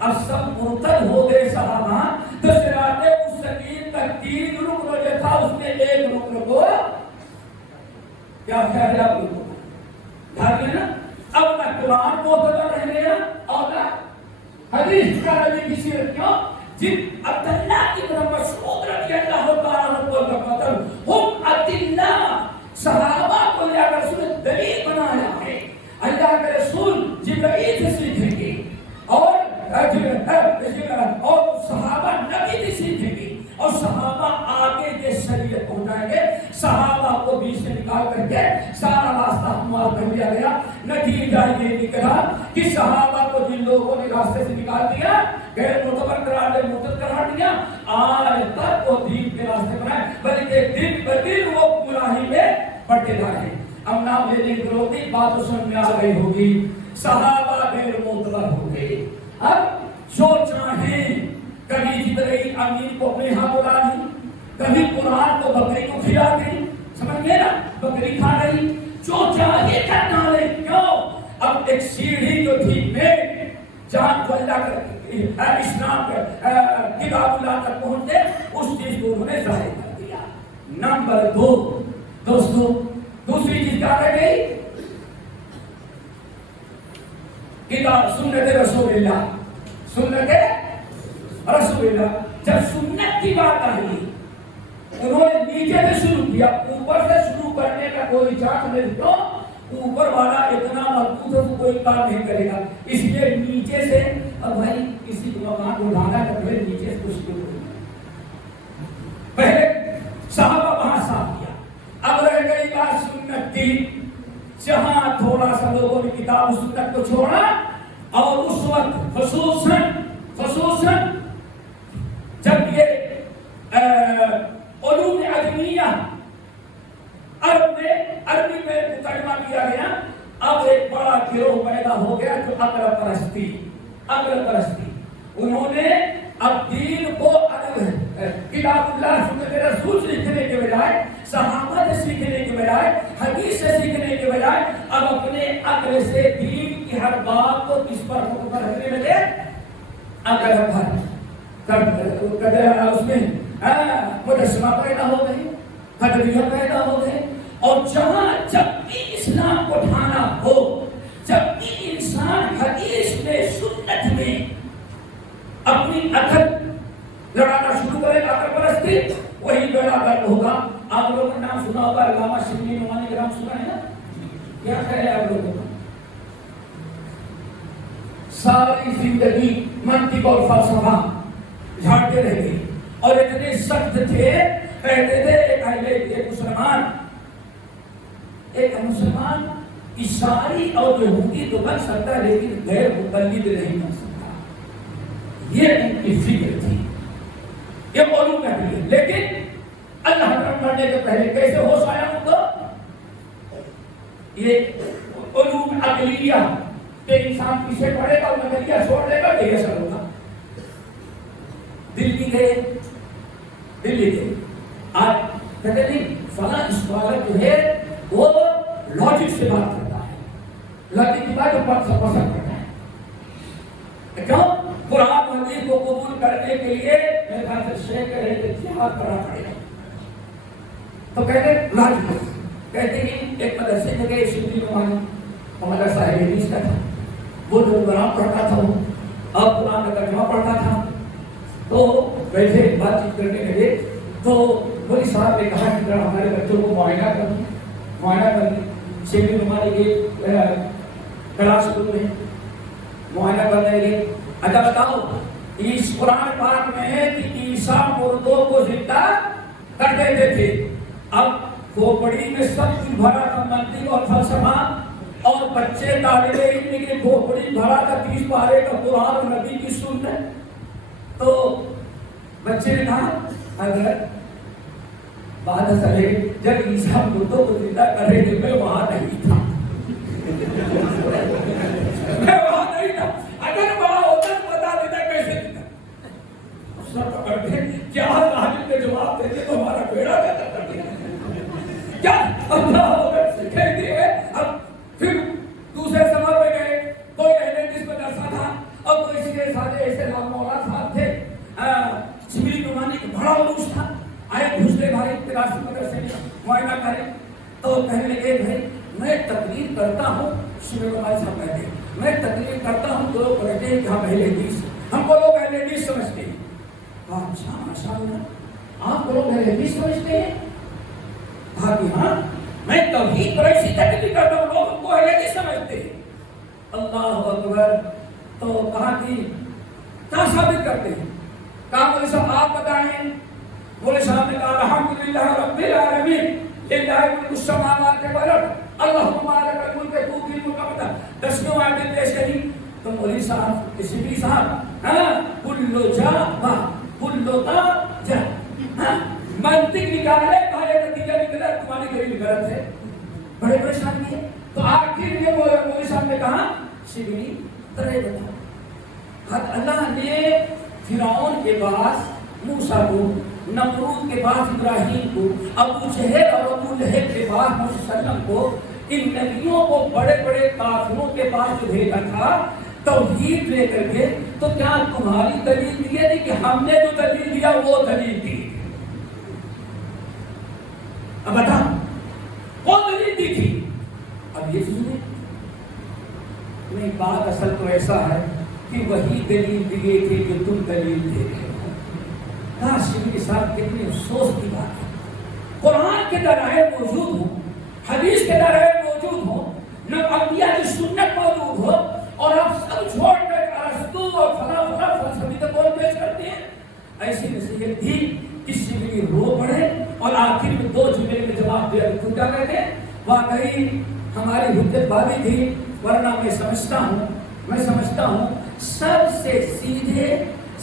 اب سب مرتد ہو گئے صحابہ، تو صراط مستقیم کا 3 رکن جو تھا اس نے 1 رکن کو کیا خیال ہے آپ لوگوں کو ڈھال لینا، اب نہ قرآن معتبر رہ گیا اور نہ حدیث کا نبی کی سیرت۔ کیوں؟ جن عبداللہ ابن مسعود رضی اللہ تعالیٰ عنہ کا قتل ہم عبداللہ، صحابہ کو اللہ کے رسول نے دلیل بنایا ہے، اللہ کے رسول جبرائیل سے سیکھیں گے اور صحابہ نبی بھی سیکھیں گے، اور صحابہ آگے کے شریعت پہنچائیں گے۔ صحابہ کو بیچ سے نکال کر کے سارا راستہ ہموار کر دیا گیا۔ نتیجہ یہ نکلا کہ صحابہ کو جن لوگوں نے راستے سے نکال دیا، غیر معتبر قرار دیا، مرتد قرار دیا، آج تک وہ دین کے راستے پر ہیں، بلکہ دن بدن وہ گمراہی میں بڑھتے جا رہے ہیں۔ اب نام لینے کی ضرورت نہیں، بات تو سمجھ میں آ گئی ہوگی، صحابہ غیر معتبر ہو گئے۔ اب جو چاہیں، کبھی جبرائیل امین کو اپنے ہاں بلا دی، کبھی قرآن کو بکری کو کھلا دی، سمجھ گئے نا، بکری کھا رہی، جو چاہے کر ڈالے۔ کیوں؟ اب ایک سیڑھی جو تھی میں جان کو اللہ کر اسلام کتاب اللہ تک پہنچے، اس چیز کو انہوں نے ظاہر کر دیا۔ نمبر 2 دوستو، دوسری چیز کیا رہ گئی؟ کتاب سنت رسول اللہ، سنت رسول اللہ۔ جب سنت کی بات آئی، انہوں نے نیچے سے شروع کیا، اوپر سے شروع کرنے کا کوئی چانس نہیں۔ تو اوپر والا اتنا مضبوط ہے تو کوئی کام نہیں کرے گا، اس لیے نیچے سے، اب بھائی کسی کو مکان اٹھانا ہے تو پہلے نیچے سے کچھ شروع کرنا ہے۔ کتاب و سنت کو چھوڑا اور اس وقت خصوصاً جب یہ علوم عجمیہ عربی میں ترجمہ کیا گیا، اب ایک بڑا گروہ پیدا ہو گیا جو عقل پرستی، انہوں نے اب دین کو کتاب اللہ سنت رسول سیکھنے کے بجائے، صحابہ سے سیکھنے کے بجائے، حدیث سے سیکھنے کے بجائے اب اپنے عقل سے دین کی ہر بات کو کس پر مقرر کرنے لگے، عقل پر اس میں مجسمہ پیدا ہو گئی، قدریہ پیدا ہو گئے، اور جہاں جب بھی اسلام کو ڈھانا ہو، جب بھی انسان حدیث میں سنت میں اپنی عقل لڑانا شروع کرے، عقل پرستی، وہی بیڑا گرک ہوگا۔ آپ لوگوں نے نام سنا ہوگا علامہ شبلی نعمانی کا نام سنا ہے نا؟ کیا خیال ہے آپ لوگوں کا؟ ساری زندگی منطق اور فلسفہ جھاڑتے رہ گئی اور اتنے سخت تھے، کہتے تھے ایک مسلمان عیسائی اور یہودی تو بن سکتا ہے لیکن غیر مقلد نہیں بن سکتا، یہ ان کی فکر تھی، یہ معلوم ہے۔ لیکن اللہ کرم کرنے کے پہلے کیسے ہوش آیا ان کو؟ یہ علوم عقلیہ کہ انسان پیچھے پڑے گا اور نظریہ چھوڑ دے گا، یہ اثر ہوگا۔ دلی گئے آج کہتے نہیں فلاں اسکالر جو ہے وہ لاجک سے بات کرتا ہے، لاجک کی بات پسند کرتا ہے، کیوں؟ قرآن و حدیث کو قبول کرنے کے لیے میرے خیال سے شیخ کہہ رہے تھے جہاد کرنا پڑے گا، تو کہتے لاجک، کہتے ہیں ایک مدرسے میں گئے شبلی نعمانی، وہ مدرسہ حدیث کا تھا، وہ جو قرآن پڑھتا تھا وہ اب قرآن کا ترجمہ پڑھتا تھا، تو ویسے بات چیت کرنے لگے تو مولوی صاحب نے کہا کہ ہمارے بچوں کو معائنہ کریں، شبلی نعمانی کے کلاس روم میں معائنہ کرنے لگے۔ اچھا بتاؤ اس قرآن پاک میں ہے کہ عیسیٰ مردوں کو زندہ کر دیتے تھے، اب کھوپڑی میں سب کچھ بھرا تھا منطق اور فلسفہ، اور بچے طالب علم کی کھوپڑی بھرا تھا 30 پارے کا قرآن اور نبی کی سنت، تو بچے نے کہا اگر بعد ازلے جب عیسیٰ مردوں کو زندہ کر رہے تھے میں وہاں نہیں تھا، اگر وہاں ہوتا تو بتا دیتا کیسے دیتا، سب پکڑتے کیا عالم کے جواب دیتے تو ہمارا بیڑا کہتا کرتے کیا اللہ کہتے ہیں۔ اب پھر دوسرے سفر میں گئے، کوئی اہل حدیث مدرسہ تھا اور کوئی سیدھے سادے ایسے مولانا صاحب تھے، شبلی نعمانی کا بڑا عروج تھا، آئے دوسرے بھائی تراسی مدرسے میں معائنہ کریں تو کہنے لگے بھائی میں تقریر کرتا ہوں، شبلی نعمانی صاحب کہتے ہیں میں تقریر کرتا ہوں تو لوگ کہتے ہیں کہ ہم اہل حدیث، ہم کو لوگ اہل حدیث سمجھتے ہیں۔ اچھا ماشاء اللہ آپ کو لوگ اہل حدیث سمجھتے ہیں؟ کہا کہ ہاں میں توحید پر ایسی تقریر کرتا ہوں لوگ ہم کو اہل حدیث سمجھتے ہیں۔ اللہ اکبر، تو کہا کہ کیا ثابت کرتے ہیں؟ کہا مولوی صاحب آپ بتائیں۔ مولوی صاحب نے کہا الحمدللہ رب العالمین للہ ملک السماوات والارض اللہم مالک الملک تؤتی الملک، 10 آیتیں پیش کری تو مولوی صاحب شبلی صاحب کلو جا با کلو تا جا منطق نکالے پہلے نتیجہ نکلا تمہاری دلیل غلط ہے، بڑے پریشان کیے۔ تو آخر میں مولوی صاحب نے کہا شبلی ترے بتا، اللہ نے فرعون کے پاس موسیٰ کو، نمرود کے پاس ابراہیم کو، ابو جہل اور ابو لہب کے پاس محمد صلی اللہ علیہ وسلم کو، ان نبیوں کو بڑے بڑے کافروں کے پاس جو بھیجا تھا توحید لے کر کے، تو کیا تمہاری دلیل دی ہے کہ ہم نے جو دلیل دیا وہ دلیل دی؟ اب بتا وہ دلیل دی تھی۔ اب یہ چیز نہیں، بات اصل تو ایسا ہے کہ وہی دلیل دیے تھے جو تم دلیل دے رہے ہو۔ کاش شبلی صاحب کتنی افسوس کی بات ہے، قرآن کے دلائل موجود ہوں، حدیث کے دلائل موجود ہوں، انبیاء کی سنت موجود ہو، اور آپ سب چھوڑ کر ارسطو اور فلاں فلسفی کا قول پیش کرتے ہیں۔ ایسی نصیحت تھی کہ شبلی رو پڑے اور آخر میں 2 جملے میں جواب دیا۔ کیا کہتے ہیں؟ واقعی ہماری حجت بازی تھی، ورنہ میں سمجھتا ہوں سب سے سیدھے،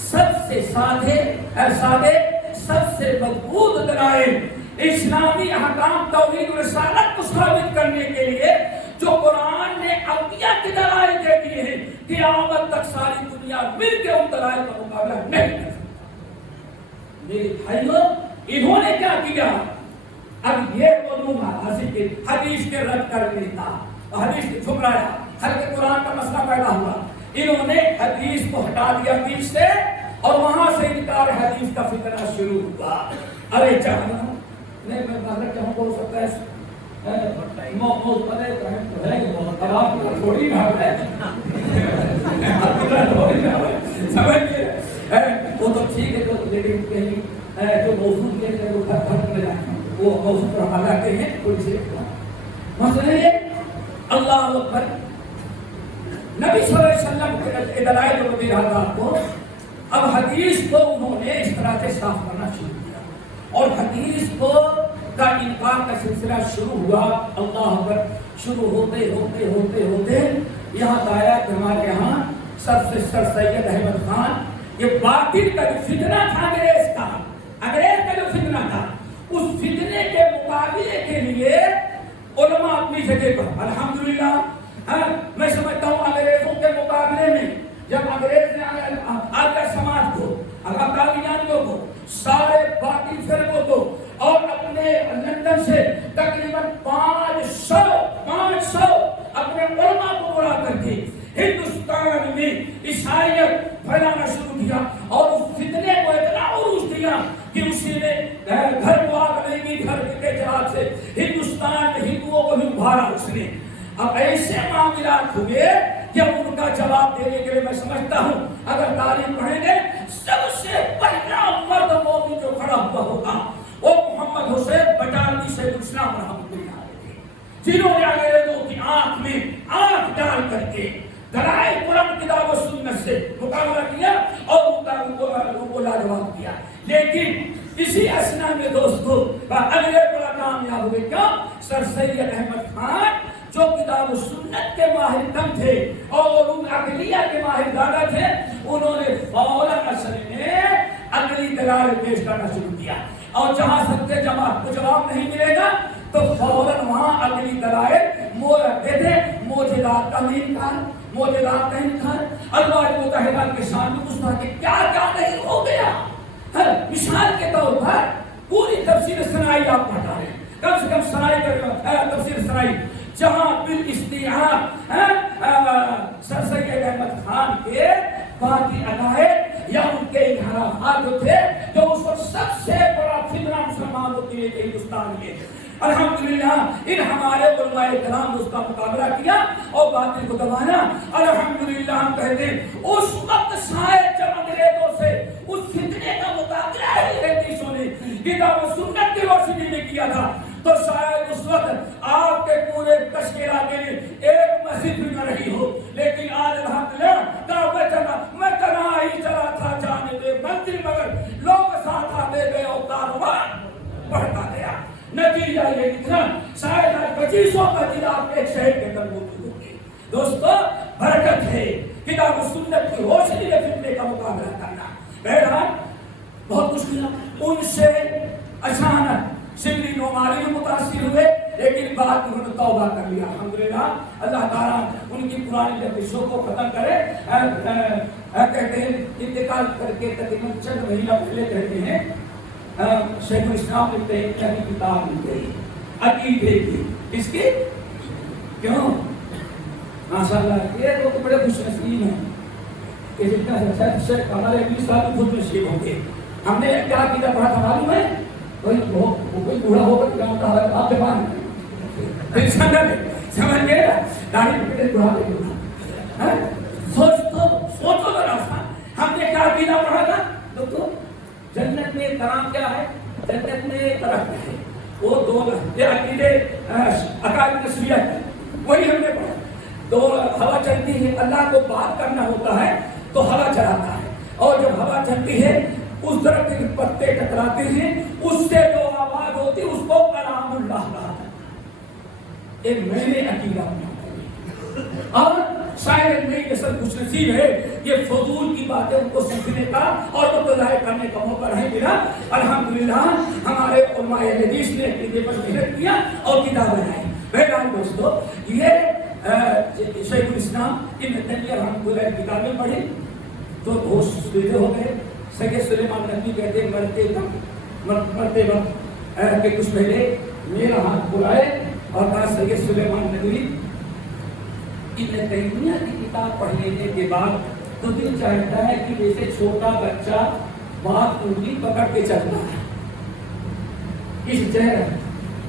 سب سے سادے، سب سے مضبوط دلائل اسلامی احکام توحید و رسالت کو ثابت کرنے کے لیے جو قرآن نے انبیاء کے دلائل دے دیے ہیں، قیامت تک ساری دنیا مل کے ان دلائل کا مقابلہ نہیں کر سکتی۔ میرے بھائیوں، انہوں نے کیا کیا؟ اب یہ علوم حاصل کی، حدیث کے رد کر دیتا، حدیث کو ٹھکرایا، خلق قرآن کا مسئلہ پیدا ہوا، انہوں نے حدیث کو ہٹا دیا بیچ سے، اور وہاں سے انکار حدیث کا فتنہ شروع ہوا۔ ارے چاہنا نہیں، میں بات کہوں بول سکتا ہے تھوڑی بات ہے، وہ تو ٹھیک ہے، لیکن کہیں جو موضوع کے وہ گھر میں جائیں وہ موضوع پر ہم آتے ہیں کوئی سے مسئلہ یہ اللہ اکبر۔ نبی صلی اللہ علیہ وسلم کے دلائل جو بھی رہا آپ کو، اب حدیث کو انہوں نے اس طرح سے صاف کرنا شروع کیا، اور حدیث کو کا انکار کا سلسلہ شروع ہوا۔ اللہ اکبر، شروع ہوتے ہوتے ہوتے ہوتے یہاں آیا کہ ہمارے یہاں سب سے سر سید احمد خان، یہ باطل کا جو فتنہ تھا انگریز کا جو فتنہ تھا، اس فتنے کے مقابلے کے لیے علماء اپنی جگہ پر الحمدللہ، میں سمجھتا ہوں انگریزوں کے مقابلے میں جب انگریز نے آ کر سماج کو، قادیانیوں کو، سارے باطل فرقوں کو، اور اپنے لندن سے تقریباً 500 اپنے علماء کو بلا کر کے ہندوستان میں عیسائیت پھیلانا شروع کیا، اور اس فتنے کو اتنا عروج دیا کہ اسی نے گھر کو آگ لگی، گھر کے جہاز سے ہندوستان میں ہندوؤں کو بھی ابھارا اس نے۔ اب ایسے معاملات ہوئے کہ ان کا جواب دینے کے لیے میں سمجھتا ہوں اگر تاریخ پڑھیں گے، سب سے پہلا مرد مومن جو کھڑا ہوا ہوگا وہ محمد حسین بٹالوی شیخ الاسلام رحمۃ اللہ علیہ، جنہوں نے انگریزوں کی آنکھ میں آنکھ ڈال کر کے دلائل قرآن کتاب و سنت سے مقابلہ کیا اور ان کو لاجواب کیا۔ لیکن اسی اسنا میں دوستو اگلے بڑا کامیاب ہوئے، کیا؟ سر سید احمد خان جو کتاب و سنت کے ماہر کم تھے اور علوم عقلیہ کے ماہر زیادہ تھے، انہوں نے فوراً اصل میں عقلی دلائل پیش کرنا شروع کیا، اور جہاں سچے جماعت کو جواب نہیں ملے گا تو فوراً وہاں عقلی دلائل رکھتے تھے۔ معجزات کا انکار، اللہ متحدہ کے سامنے گستاخ کہ کیا کیا نہیں ہو گیا۔ مثال کے طور پر پوری تفسیر سنائی آپ پڑھا رہے ہیں، کم سے کم سنائی کر تفسیر سنائی، جہاں بالاستیعاب سر سید احمد خان کے باقی عقائد یا ان کے انحرافات جو تھے، جو اس وقت سب سے بڑا فتنہ مسلمانوں کے لیے ہندوستان میں، الحمدللہ ان ہمارے علماء کرام نے اس کا مقابلہ کیا اور باطل کو دبانا۔ الحمدللہ ہم کہتے ہیں اس وقت شاید جب انگریزوں سے اس فتنے کا مقابلہ ہی حدیثوں نے کتاب و سنت کی روشنی میں کیا تھا، تو شاید اس وقت آپ کے پورے کشک علاقے میں ایک مسجد بھی نہ رہی ہو، لیکن آج الحمدللہ میں تنہا ہی چلا تھا جانب منزل، مگر لوگ ساتھ آتے گئے اور کاروبار بڑھتا گیا۔ نتیجہ یہ نکلا شاید آج 2500 مسجد آپ کے ایک شہر کے اندر موجود ہوگی۔ دوستو برکت ہے کتاب و سنت کی روشنی میں فتنے کا مقابلہ کرنا۔ بہرحال بہت مشکل، ان سے اچانک شبلی نعمانی بھی متاثر ہوئے، لیکن بعد انہوں نے توبہ کر لیا۔ الحمدللہ اللہ تعالیٰ ان کی پرانی لبشوں کو ختم کرے۔ کہتے ہیں انتقال کر کے تقریباً چند مہینہ پہلے کہتے ہیں شیخ الاسلام ابن تیمیہ کی کتاب لکھ گئی عقیدے کی، اس کی کیوں؟ ماشاءاللہ یہ لوگ بڑے خوش نصیب ہیں کہ جتنا اچھا شیخ ہمارے ابن صاحب خوش نصیب ہوں گے۔ ہم نے کیا عقیدہ پڑھا تھا معلوم ہے؟ کوئی بوڑھا ہو کر کیا ہوتا ہے آپ جوان سمجھ گئے داڑھی پکڑے بڑھا دے، سوچو ذرا سا ہم نے کیا عقیدہ پڑھا تھا؟ دوستو جنت میں کرام کیا ہے؟ جنت میں درخت ہے، وہ دو عقیدے عقائد نسبیت، وہی ہم نے پڑھا۔ دو ہوا چلتی ہے، اللہ کو بات کرنا ہوتا ہے تو ہوا چلاتا ہے، اور جب ہوا چلتی ہے اس درخت کے پتے ٹکراتے ہیں، اس سے جو آواز ہوتی ہے اس کو کلام اللہ کہا ہے۔ ایک میں نے عقیدہ اپنا، اور شاید نہیں یہ سب خوش نصیب ہے یہ فضول کی باتیں ان کو سیکھنے کا اور مطالعہ کرنے کا موقع نہیں ملا. الحمدللہ ہمارے علماء حدیث نے اپنے پر محنت کیا اور کتاب بنائی. بہرحال دوستو یہ شیخ الاسلام ابن تیمیہ رحمۃ اللہ کی کتابیں پڑھی تو ہوش سویدے ہو گئے. سید سلیمان ندوی کہتے ہیں مرتے وقت کہ کچھ پہلے میرا ہاتھ بلائے اور کہا سید سلیمان ندوی ابن تیمیہ کی کتاب پڑھ لینے کے بعد تو دل چاہتا ہے کہ جیسے چھوٹا بچہ بات انگلی پکڑ کے چلنا ہے اس چہرے.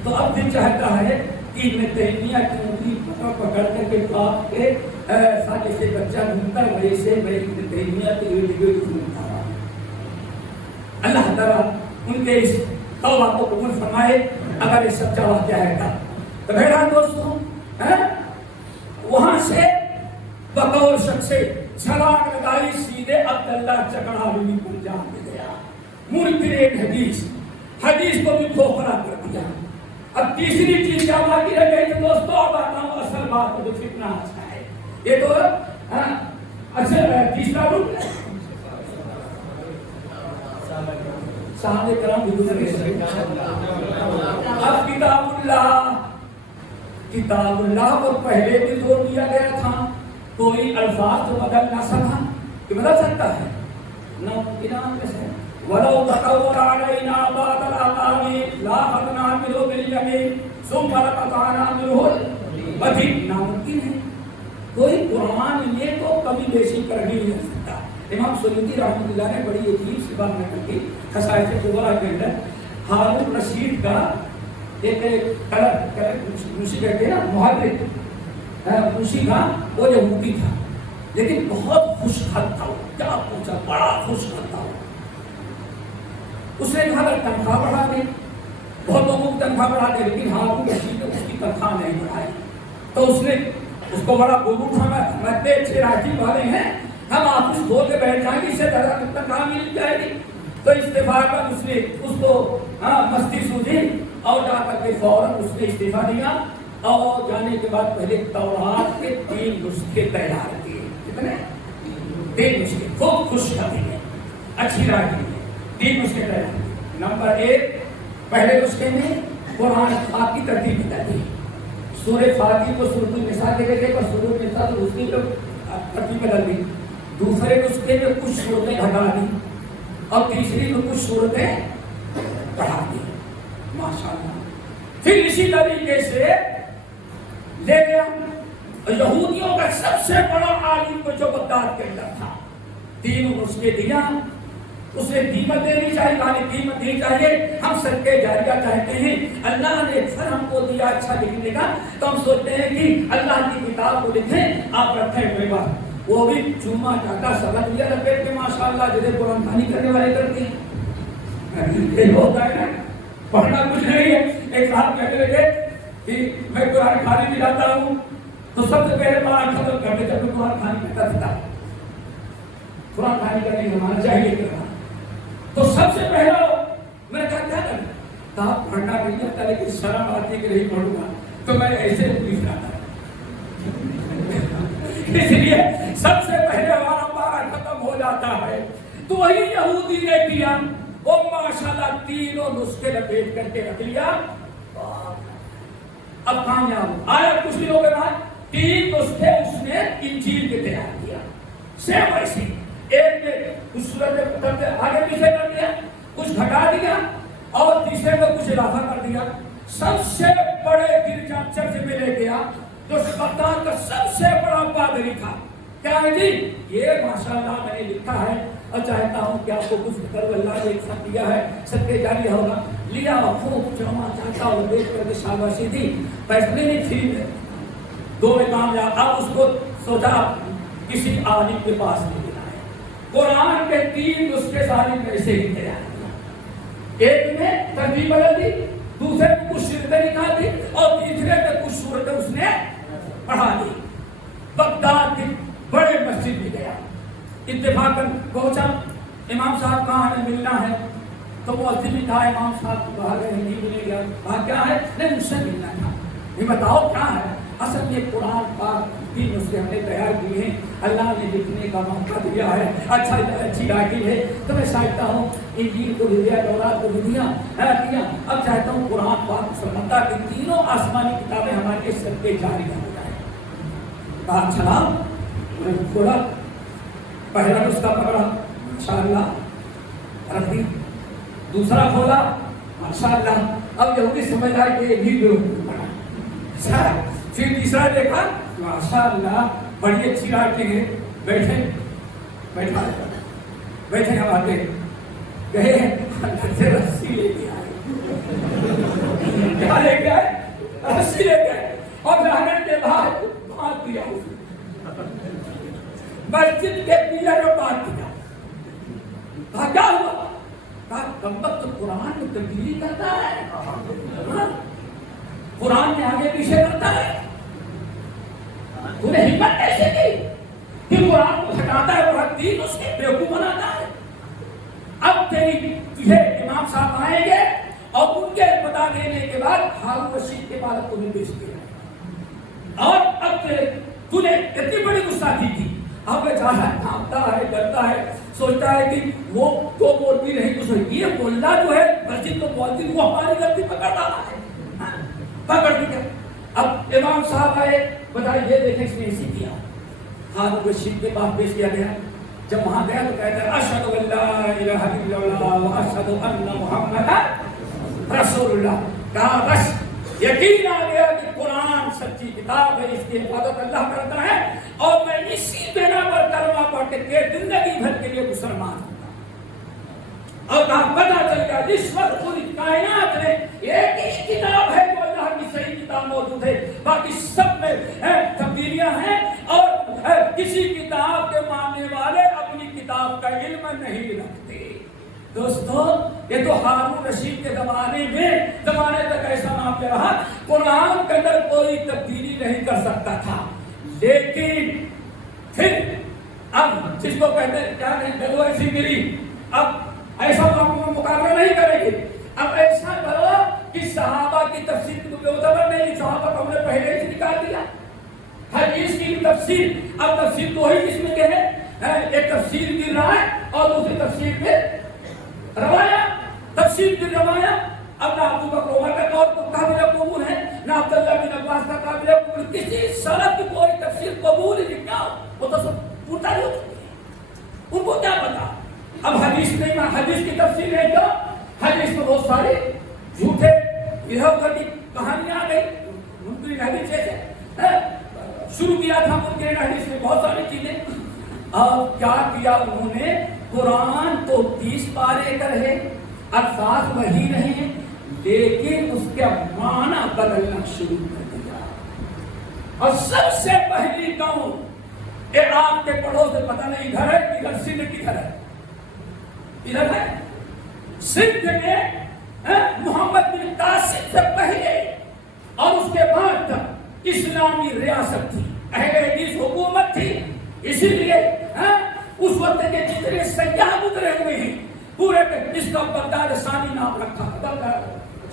تو اب دل چاہتا ہے کہ ابن تیمیہ کی انگلی پکڑ کر کے باپ کے ساتھ جیسے بچہ گھومتا ہے ویسے میں ابن تیمیہ کی ویڈیو گھومتا رہا. اللہ تعالیٰ ان کے اس توبہ کو قبول فرمائے اگر یہ سچا واقعہ ہے کا. تو بہرحال دوستوں وہاں سے بقول شخص سے چھلانگ لگائی سیدھے عبداللہ چکڑھاوی پر جا گیا. منکر حدیث کو بھی کھوکھلا کر دیا. اب تیسری چیز کیا باقی رہ گئی تو دوستوں اب آتا ہوں اصل بات کو جو فتنہ اچھا ہے. یہ تو اصل تیسرا رکن ہے. صحابہ کرام بھی گزر گئے. اب کتاب اللہ کو پہلے بھی زور دیا گیا تھا. کوئی الفاظ تو بدل نہ سکا کہ بدل سکتا ہے نہ کیسے وَلَوْ تَقَوَّلَ عَلَيْنَا بَعْضَ الْأَقَاوِيلِ لَأَخَذْنَا مِنْهُ بِالْيَمِينِ ثُمَّ لَقَطَعْنَا مِنْهُ الْوَتِينَ. ناممکن ہے کوئی قرآن میں تو کبھی بیشی کر نہیں سکتا. امام سیوطی رحمۃ اللہ نے بڑی عجیب سی بات نقل کی خصائص کبریٰ کے اندر. ہارون رشید کا ایک روسی کہتے ہیں نا محرک روسی کا وہ یہودی تھا لیکن بہت خوش خط تھا. کیا پوچھا بڑا خوش خط تھا. اس نے کہا اگر تنخواہ بڑھا دیں بہت لوگوں کی تنخواہ بڑھا دیں لیکن ہارون رشید نے اس کی تنخواہ نہیں بڑھائی. تو اس نے اس کو بڑا گرو اٹھانا سمجھتے اچھے راجی والے ہیں ہم آفس کھول کے بیٹھ جائیں گے اس سے زیادہ تنخواہ مل جائے گی. تو استعفا کا اس نے اس کو مستی سوجھی اور جا کر کے فوراً اس نے استعفا دیا اور جانے کے بعد پہلے تورات کے 3 نسخے تیار کیے. کتنے 3 نسخے خوب خوش خطی ہے اچھی رائے کی 3 نسخے تیار کیے. نمبر 1 پہلے نسخے میں قرآن پاک کی ترتیب بتا دی. سورہ فاتحہ کو سورۃ النساء کے لگے پر سورۃ النساء تو اس کی ترتیب بدل دی. دوسرے نسخے میں کچھ صورتیں گھٹا دی اور تیسری میں کچھ صورتیں بڑھا دی. ماشاءاللہ. پھر اسی طریقے سے لے گیا یہودیوں کا سب سے بڑا عالم کو جو بغداد کے اندر تھا 3 نسخے دیا. اس نے قیمت دینی چاہیے قیمت دینی چاہیے. ہم صدقہ جاریہ چاہتے ہیں. اللہ نے اکثر ہم کو دیا اچھا لکھنے کا تو ہم سوچتے ہیں کہ اللہ کی کتاب کو لکھیں آپ رکھیں ہوئے بات. وہ بھی چوما چاٹا سبق لیا لپیٹ کے ماشاءاللہ جیسے قرآن خوانی کرنے والے کرتے ہیں. یہ ہوتا ہے نا پڑھنا کچھ نہیں ہے. ایک صاحب کہنے لگے کہ میں قرآن خوانی بھی جاتا ہوں تو سب سے پہلے قرآن ختم کرتے جب میں قرآن خوانی کرتا تھا. قرآن خوانی کرنے کا ہمارا چاہیے کرنا تو سب سے پہلا میں کہا کیا کرنا کہا پڑھنا نہیں آتا لیکن شرم آتی کہ نہیں پڑھوں گا تو میں ایسے پوچھ رہا تھا. اس لیے سب سے پہلے ہمارا پارا ختم ہو جاتا ہے. تو وہی یہودی نے کیا وہ ماشاءاللہ 3 نسخے لپیٹ کر کے رکھ لیا. اب کامیاب آیا کچھ دنوں کے بعد 3 نسخے اس نے انجیل کے تیار کیا. سیم ایسے ایک نے کچھ صورت آگے پیچھے کر دیا کچھ گھٹا دیا اور تیسرے میں کچھ اضافہ کر دیا. سب سے بڑے گرجا چرچ میں لے گیا جو بغداد کا سب سے بڑا پادری تھا. کیا ہے جی یہ ماشاءاللہ میں نے لکھا ہے اور چاہتا ہوں کہ آپ کو کچھ کرو. اللہ نے ایک ساتھ دیا ہے صدقے جاریہ ہوگا. لیا خوب جمع چاہتا ہوں دیکھ کر کے شاباشی دی. فیصلے نہیں پھر 2 میں کامیاب. اب اس کو سوچا کسی عالم کے پاس نہیں دینا ہے. قرآن کے 3 نسخے سارے میں سے ہی تیار کیا. ایک میں ترتیب بدل دی دوسرے میں کچھ صورتیں نکال دی اور تیسرے میں کچھ صورتیں اس نے پڑھا دی. بغداد کی بڑے مسجد میں گیا اتفاقاً پہنچا. امام صاحب کہاں ہے ملنا ہے تو وہ عزیز بھی کہا امام صاحب کو باہر گئے ہندی ملے گیا. کہا کیا ہے نہیں مجھ سے ملنا تھا. یہ بتاؤ کیا ہے. اصل یہ قرآن پاک تین نسخے ہم نے تیار کیے ہیں، اللہ نے لکھنے کا موقع دیا ہے، اچھی راکی ہے، تو میں چاہتا ہوں انجیل کو بھی دیا، تورات کو بھی دیا، اب چاہتا ہوں قرآن پاک سنتا کہ تینوں آسمانی کتابیں ہمارے سر پہ جاری ہو جائیں۔ کہا چلا کھولا، پہلا نسخہ پکڑا ماشاءاللہ رکھ دی، دوسرا کھولا ماشاءاللہ، اب یہودی سمجھ آئے کہ یہ بھی پڑا، پھر تیسرا دیکھا ماشاءاللہ بڑی اچھی رائٹنگ ہے، بیٹھے ہم آتے گئے سے رسی لے کے آئے، کیا لے کے آئے؟ رسی لے کے آئے، اور جانے کے بعد باندھ دیا مسجد کے پیلر میں باندھ دیا۔ کہا کیا ہوا؟ کہا کمبخت تو قرآن میں تبدیلی کرتا ہے، قرآن میں آگے پیچھے کرتا ہے، تو نے ہمت کیسے کی کہ قرآن کو ہٹاتا ہے اور ہر دین اس کے بیوقوف بناتا ہے؟ اب تجھے امام صاحب آئیں گے اور ان کے بتا دینے کے بعد ہارون رشید کے بعد تمہیں بیچ دیا، اور اب تو نے اتنی بڑی گستاخی کی، اب بیچارہ کانپتا ہے، ڈرتا ہے، سوچتا ہے کہ وہ تو بولتی نہیں کچھ، یہ بولنا جو ہے مسجد کو بولتی وہ ہماری غلطی پکڑ رہا ہے، پکڑ دیا۔ اب امام صاحب آئے، بتائیے یہ دیکھیں اس نے ایسی کیا، ہارون رشید کے پاس پیش کیا گیا، جب وہاں گیا تو کہتا ہے اشہد ان لا الہ الا اللہ واشہد ان محمد رسول اللہ، کہا بس یقین آ گیا کہ قرآن سچی کتاب ہے، اس کی حفاظت اللہ کرتا ہے، اور میں اسی بنا پر کلمہ پڑھ کے زندگی بھر کے لیے مسلمان ہوں۔ اور کہا پتہ چل گیا جس وقت پوری کائنات میں ایک ہی کتاب ہے جو اللہ کی صحیح کتاب موجود ہے، باقی سب میں تبدیلیاں ہیں، اور کسی کتاب کے ماننے والے اپنی کتاب کا علم نہیں رکھتے۔ دوستو یہ تو ہارون رشید کے زمانے تک ایسا معاملہ رہا، قرآن کے اندر کوئی تبدیلی نہیں کر سکتا تھا، لیکن پھر اب جس کو کہتے ہیں کیا نہیں چلو ایسی ملی، اب ایسا مقابلہ نہیں کریں گے، اب ایسا کرو کہ صحابہ کی تفسیر کو معتبر نہیں، صحابہ کو ہم نے پہلے ہی نکال دیا، حدیث کی تفسیر، اب تفسیر تو ہی جس میں کہ ہے ایک تفسیر کی رائے اور دوسری تفسیر میں روایت، تفسیر کی روایت، اب نہ ابو بکر عمر کا قول کو قابل قبول ہے، نہ عبداللہ بن عباس کا قابل قبول، کسی سلف کی کوئی تفسیر قبول ہی کیا، وہ تو سب پورتا ہی ہوتی ہے، ان کو کیا پتا۔ اب حدیث نہیں، حدیث کی تفسیر ہے کیا، حدیث میں بہت سارے جھوٹے ادھر ادھر کی کہانیاں آ گئی، منکرین حدیث جیسے شروع کیا تھا منکرین حدیث میں بہت ساری چیزیں، اب کیا کیا انہوں نے، قرآن تو 30 پارے کا ہے، الفاظ وہی نہیں، لیکن اس کا معنی بدلنا شروع کر دیا، اور سب سے پہلی قوم یہ آپ کے پڑوس سے پتہ نہیں ادھر ہے ادھر سندھ کدھر ہے، ادھر ہے سندھ میں محمد بن قاسم سے پہلے اور اس کے بعد اسلامی ریاست تھی، اہل حدیث حکومت تھی، اسی لیے اس وقت کے جتنے سیاح گزرے ہوئے ہیں پورے اس کا بغداد ثانی نام رکھا،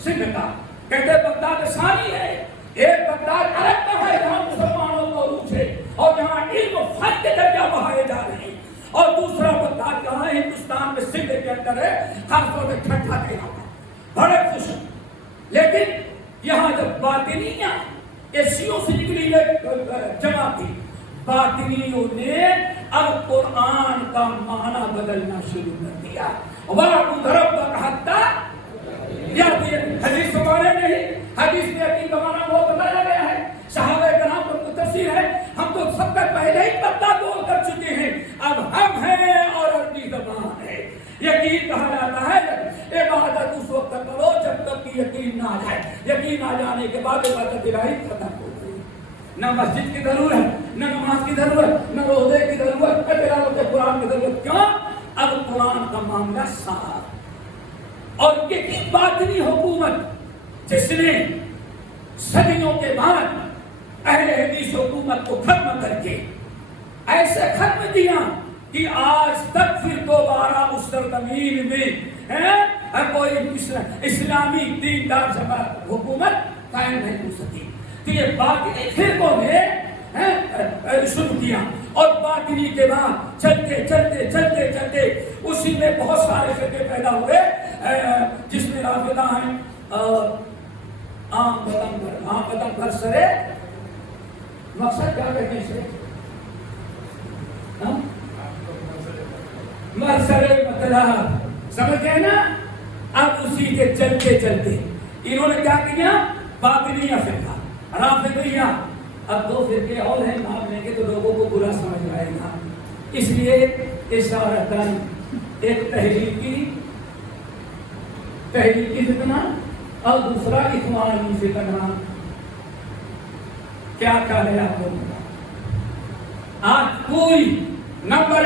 سندھ کا کہتے بغداد ثانی ہے، ایک بغداد عرب کا ہے جہاں مسلمانوں کو عروج ہے اور جہاں علم و فن کے درجہ بڑھائے جا رہے ہیں، اور دوسرا بغداد کہاں ہے، ہندوستان میں سندھ کے اندر ہے، خاص طور پہ ٹھنڈا کے علاقہ، بڑے خوش ہیں، لیکن یہاں جب باطنیاں شیعوں سے نکلی جماعت تھی، باطنیوں نے اب قرآن کا معنی بدلنا شروع کر دیا، وَاعْبُدْ رَبَّكَ حَتَّىٰ یَأْتِیَکَ حدیث ہمارے نہیں، حدیث میں یقین کا معنی وہ بتایا گیا ہے، صحابہ کرام کو تفسیر ہے، ہم تو سب کا پہلے ہی پتہ بول کر چکے ہیں، اب ہم ہیں اور عربی زبان ہے، یقین کہا جاتا ہے عبادت اس وقت کرو جب تک کہ یقین نہ آ جائے، یقین آ جانے کے بعد عبادت الہی ختم ہو گئی، نہ مسجد کی ضرورت، نہ نماز کی ضرورت، نہ روزے کی ضرورت، نہ تلاوت قرآن کی ضرورت، کیوں؟ اب قرآن کا معاملہ صاف، اور یہی باطنی حکومت جس نے صدیوں کے بعد اہل حدیث حکومت کو ختم کر کے ایسے ختم کیا کہ آج تک پھر دوبارہ اس سرزمین میں کوئی اسلامی دیندار حکومت قائم نہیں ہو سکی، تو یہ باطنی فرقوں نے شروع کیا اور باطنی کے بعد چلتے چلتے چلتے چلتے اسی میں بہت سارے فرقے پیدا ہوئے جس میں رافضہ ہیں عام بدن بھر سرے مقصد کیا کہتے ہیں مرسرے مطلب سمجھ گئے نا. اب اسی کے چلتے چلتے انہوں نے کیا کیا باطنیہ فرقہ رافضیہ. اب دو فرقے اور ہیں مان لیں گے تو لوگوں کو برا سمجھ آئے گا. اس لیے اشارتاً ایک تحریکی فتنہ اور دوسرا اخوانی فتنہ. کیا ہے آپ کو آج کوئی نمبر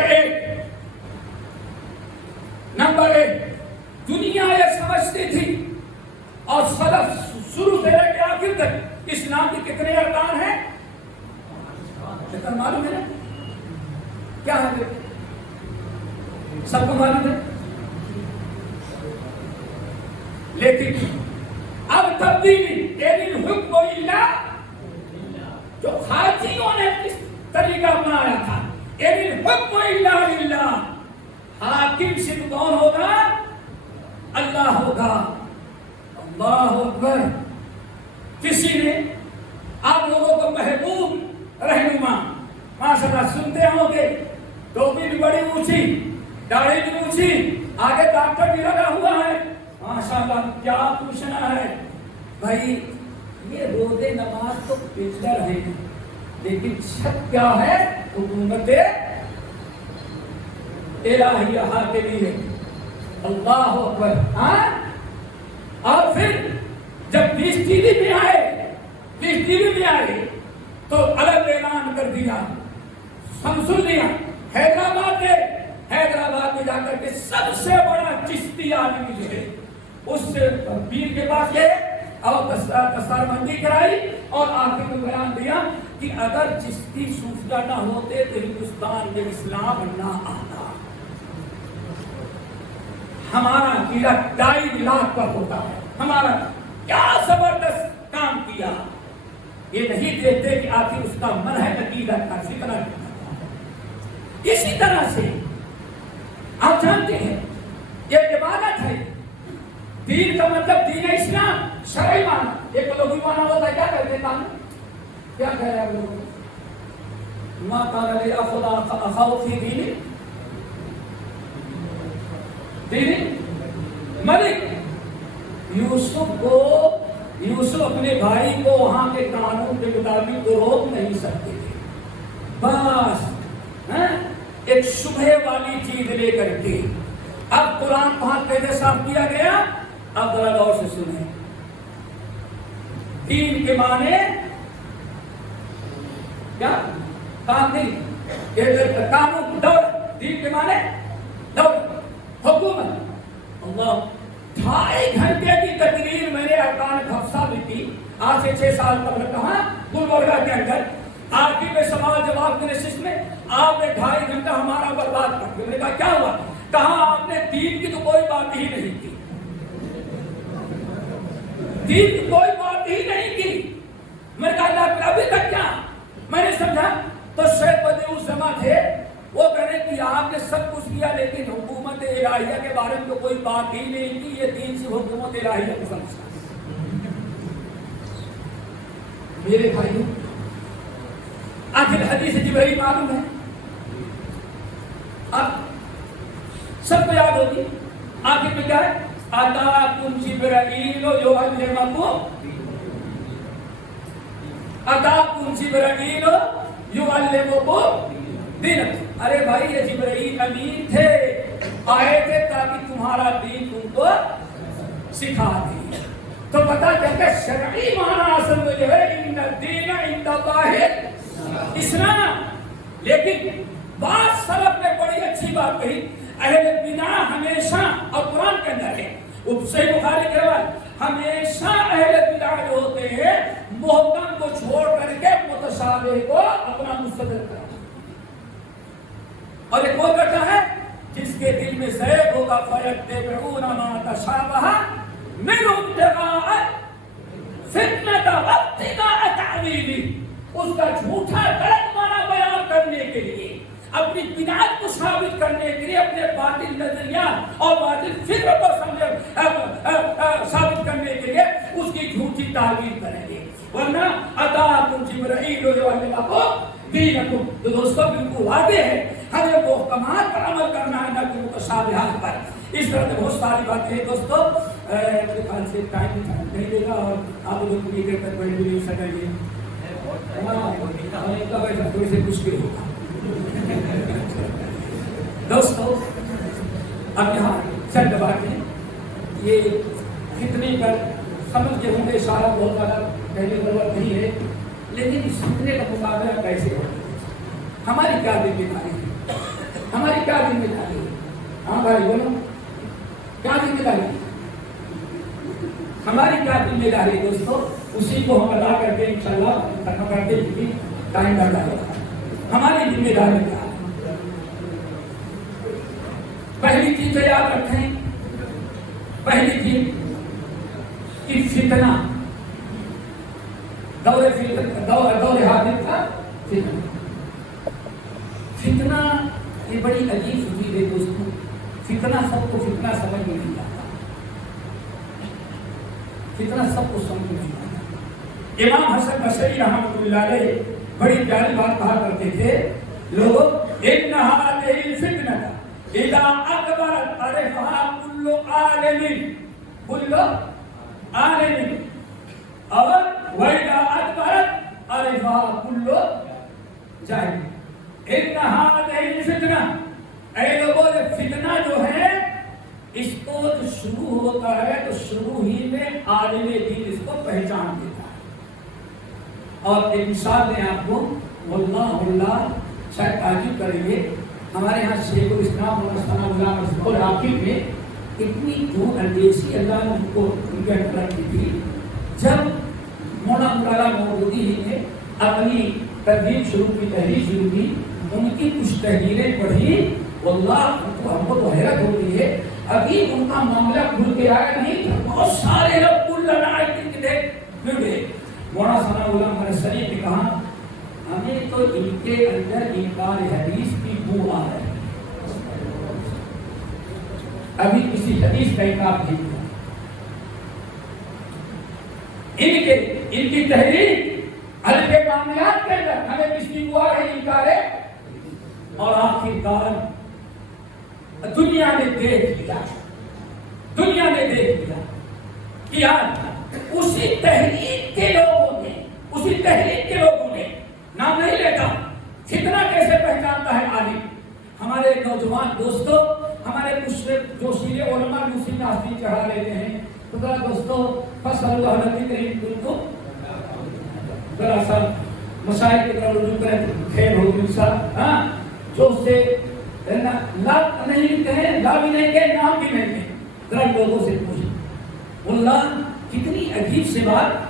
ایک دنیا یہ سمجھتی تھی اور سلف شروع سے لے کے آخر تک اسلام کے کتنے ارکان ہیں معلوم ہے نا کیا ہے سب کو معلوم ہے. لیکن اب تبدیلی الحکم الا جو خارجیوں نے اس طریقہ اپنایا تھا الحکم الا للہ. حاکم صرف کون ہوگا اللہ ہوگا. اللہ اکبر. کسی نے آپ لوگوں کو محبوب رہنما ماشاءاللہ سنتے ہوں گے ٹوپی بھی بڑی اونچی داڑھی بھی اونچی آگے ڈاکٹر بھی لگا ہوا ہے ماشاءاللہ. کیا پوچھنا ہے بھائی یہ روزے نماز تو پیچھا رہے ہیں لیکن چھت کیا ہے حکومت الہیہ حاکمیہ. اللہ اکبر. اور پھر جب 20 ٹی وی میں آئے تو الگ اعلان کر دیا ہم سن لیا حیدرآباد میں جا کر کے سب سے بڑا چشتی آدمی جو ہے اس سے پیر کے پاس گئے اور دستار بندی کرائی اور آخر میں بیان دیا کہ اگر چشتی صوفیہ نہ ہوتے تو ہندوستان میں اسلام نہ آتا. ہمارا عقیدہ 2.5 لاکھ پر ہوتا ہے. ہمارا کیا زبردست کام کیا. یہ نہیں دیکھتے کہ آخر اس کا من ہے عقیدہ کا فکر. اسی طرح سے آپ جانتے ہیں یہ عبادت ہے. دین کا مطلب دین اسلام شرعی معنی. ایک لغوی معنی ہوتا ہے کیا کہتے ہیں کیا کہہ رہے ہیں لوگ ما قال لي اخذ في ديني ملک. یوسف اپنے بھائی کو وہاں کے قانون کے مطابق تو روک نہیں سکتے تھے. بس ایک شبہ والی چیز لے کر کے اب قرآن وہاں کیسے صاف کیا گیا. اب ذرا غور سے سنیں. دین کے معنی کیا قانون دولت. دین کے معنی دولت حکومت. اللہ 2.5 گھنٹے کی تقریر میں نے ارکان خمسہ بھی کی آج سے 6 سال قبل. کہاں گلبرگہ کے اندر آرٹی میں سوال جواب کے نشست میں آپ نے 2.5 گھنٹہ ہمارا برباد کر دیا. میں نے کہا کیا ہوا. کہا آپ نے دین کی تو کوئی بات ہی نہیں کی. دین کی کوئی بات ہی نہیں کی. میں نے کہا ابھی تک کیا. میں نے سمجھا تو شیخ بدیع الزماں تھے وہ کہنے کہ آپ نے سب کچھ کیا لیکن حکومت الہیہ کے بارے میں تو کوئی بات ہی نہیں کی. یہ دین سے حکومت الہیہ کو سمجھا. میرے بھائیوں آخر حدیث جبرائیل معلوم ہے اب سب کو یاد ہوگی. آخر میں کیا ہے اتاکم جبرائیل یعلمکم دینکم. ارے بھائی یہ جبرائیل امین تھے آئے تھے تاکہ تمہارا دین تم کو سکھا دیں. تو پتا چلتا ہے شرعی معنی اصل میں جو ہے ان الدین عند اللہ اسلام. لیکن بعض سلف نے بڑی اچھی بات کہی. اہل بدع ہمیشہ اور قرآن کے اندر ہے صحیح بخاری کے روایت ہمیشہ اہل بدع جو ہوتے ہیں محکم کو چھوڑ کر کے متشابہ کو اپنا مستدل کرتے ہیں. اور ایک اور کرتا ہے جس کے دل میں زیغ ہوگا فَيَتَّبِعُونَ مَا تَشَابَهَ مِنْهُ ابْتِغَاءَ الْفِتْنَةِ وَابْتِغَاءَ تَأْوِيلِهِ. اس کا جھوٹا غلط معنی بیان کرنے کے لیے، اپنی بدعت کو ثابت کرنے کے لیے، اپنے باطل نظریات اور باطل فکر کو ثابت کرنے کے لیے اس کی جھوٹی تعبیر کریں گے. ورنہ اتاکم جبرائیل یعلمکم دینکم، تو دوستوں بالکل واضح ہے ہمیں محکمات پر عمل کرنا ہے، نہ کہ متشابہات پر. اس طرح سے بہت ساری باتیں ہیں دوستوں. میرے خیال سے ٹائم نہیں دے گا اور آپ لوگ پوری دیر تک بیٹھ بھی نہیں سکیں گے. تھوڑی سے مشکل ہوگا. دوستو اب یہاں چند باتیں یہ فتنے پر سمجھ کے ہوں گے، اشارہ بہت زیادہ کہنے کی ضرورت نہیں ہے، لیکن اس فتنے کا مقابلہ کیسے ہو؟ ہماری کیا ذمہ داری ہے؟ ہماری کیا ذمہ داری ہے؟ ہاں بھائی بولو، کیا ذمہ داری ہے؟ ہماری کیا ذمہ داری ہے دوستو؟ اسی کو ہم ادا کر کے انشاءاللہ ختم کرتے ہوئے ٹائم بڑھ جائے گا. ہماری ذمہ داری کیا ہے؟ پہلی چیز تو یاد رکھیں، پہلی چیز کہ فتنہ دور حادث کا فتنہ یہ بڑی عجیب چیز ہے دوستوں. فتنہ سب کو فتنہ سمجھ میں نہیں آتا، فتنہ سب کو سمجھ میں نہیں آتا. امام حسن بصری رحمۃ اللہ علیہ بڑی پیاری بات کہا کرتے تھے، لوگوں ان هذه الفتنة اذا اکبرت عرفها كل عالم اور واذا ادبرت عرفها كل جاہل. ان هذه الفتنة، اے لوگوں یہ فتنہ جو ہے اس کو جو شروع ہوتا ہے تو شروع ہی میں عالم دین اس کو پہچان دیتا ہے. اور ایک مثال دیں آپ کو، واللہ شاید تعجب کریں گے، ہمارے یہاں شیخ الاسلام مولانا اور عاقب میں اتنی دور اندیشی اللہ نے ان کو ان کے اندر کی تھی. جب مولانا مودودی نے اپنی تحریر شروع کی، ان کی کچھ تحریریں پڑھی، واللہ ہم کو تو حیرت ہوتی ہے، ابھی ان کا معاملہ کھل کے آیا نہیں تھا. بہت سارے لوگ کل لڑائے گئے. مولانا ثناء اللہ مرسلی نے کہا ہمیں تو ان کے اندر انکار حدیث کی بو آ رہی ہے، ابھی کسی حدیث کا انکار نہیں کیا. ان کی تحریر حل کے معاملات کے اندر ہمیں کس کی بو آ رہی انکار ہے. اور آخرکار دنیا نے دیکھ لیا کہ اسی تحریک کے لوگوں نے نام نہیں لیتا، فتنہ کیسے پہچانتا ہے عالم. ہمارے نوجوان دوستوں، ہمارے کچھ جو سیرے علماء دوسری ناستی چڑھا لیتے ہیں، تو ذرا دوستوں فصل اللہ نبی کریم کو ذرا سا مسائل کی طرف رجوع کریں، خیر ہوگی انشاءاللہ. ہاں جو اس سے لا نہیں کہیں، لا بھی نہیں کہیں، نام بھی نہیں کہیں، ذرا لوگوں سے پوچھیں. اللہ کتنی عجیب سے بات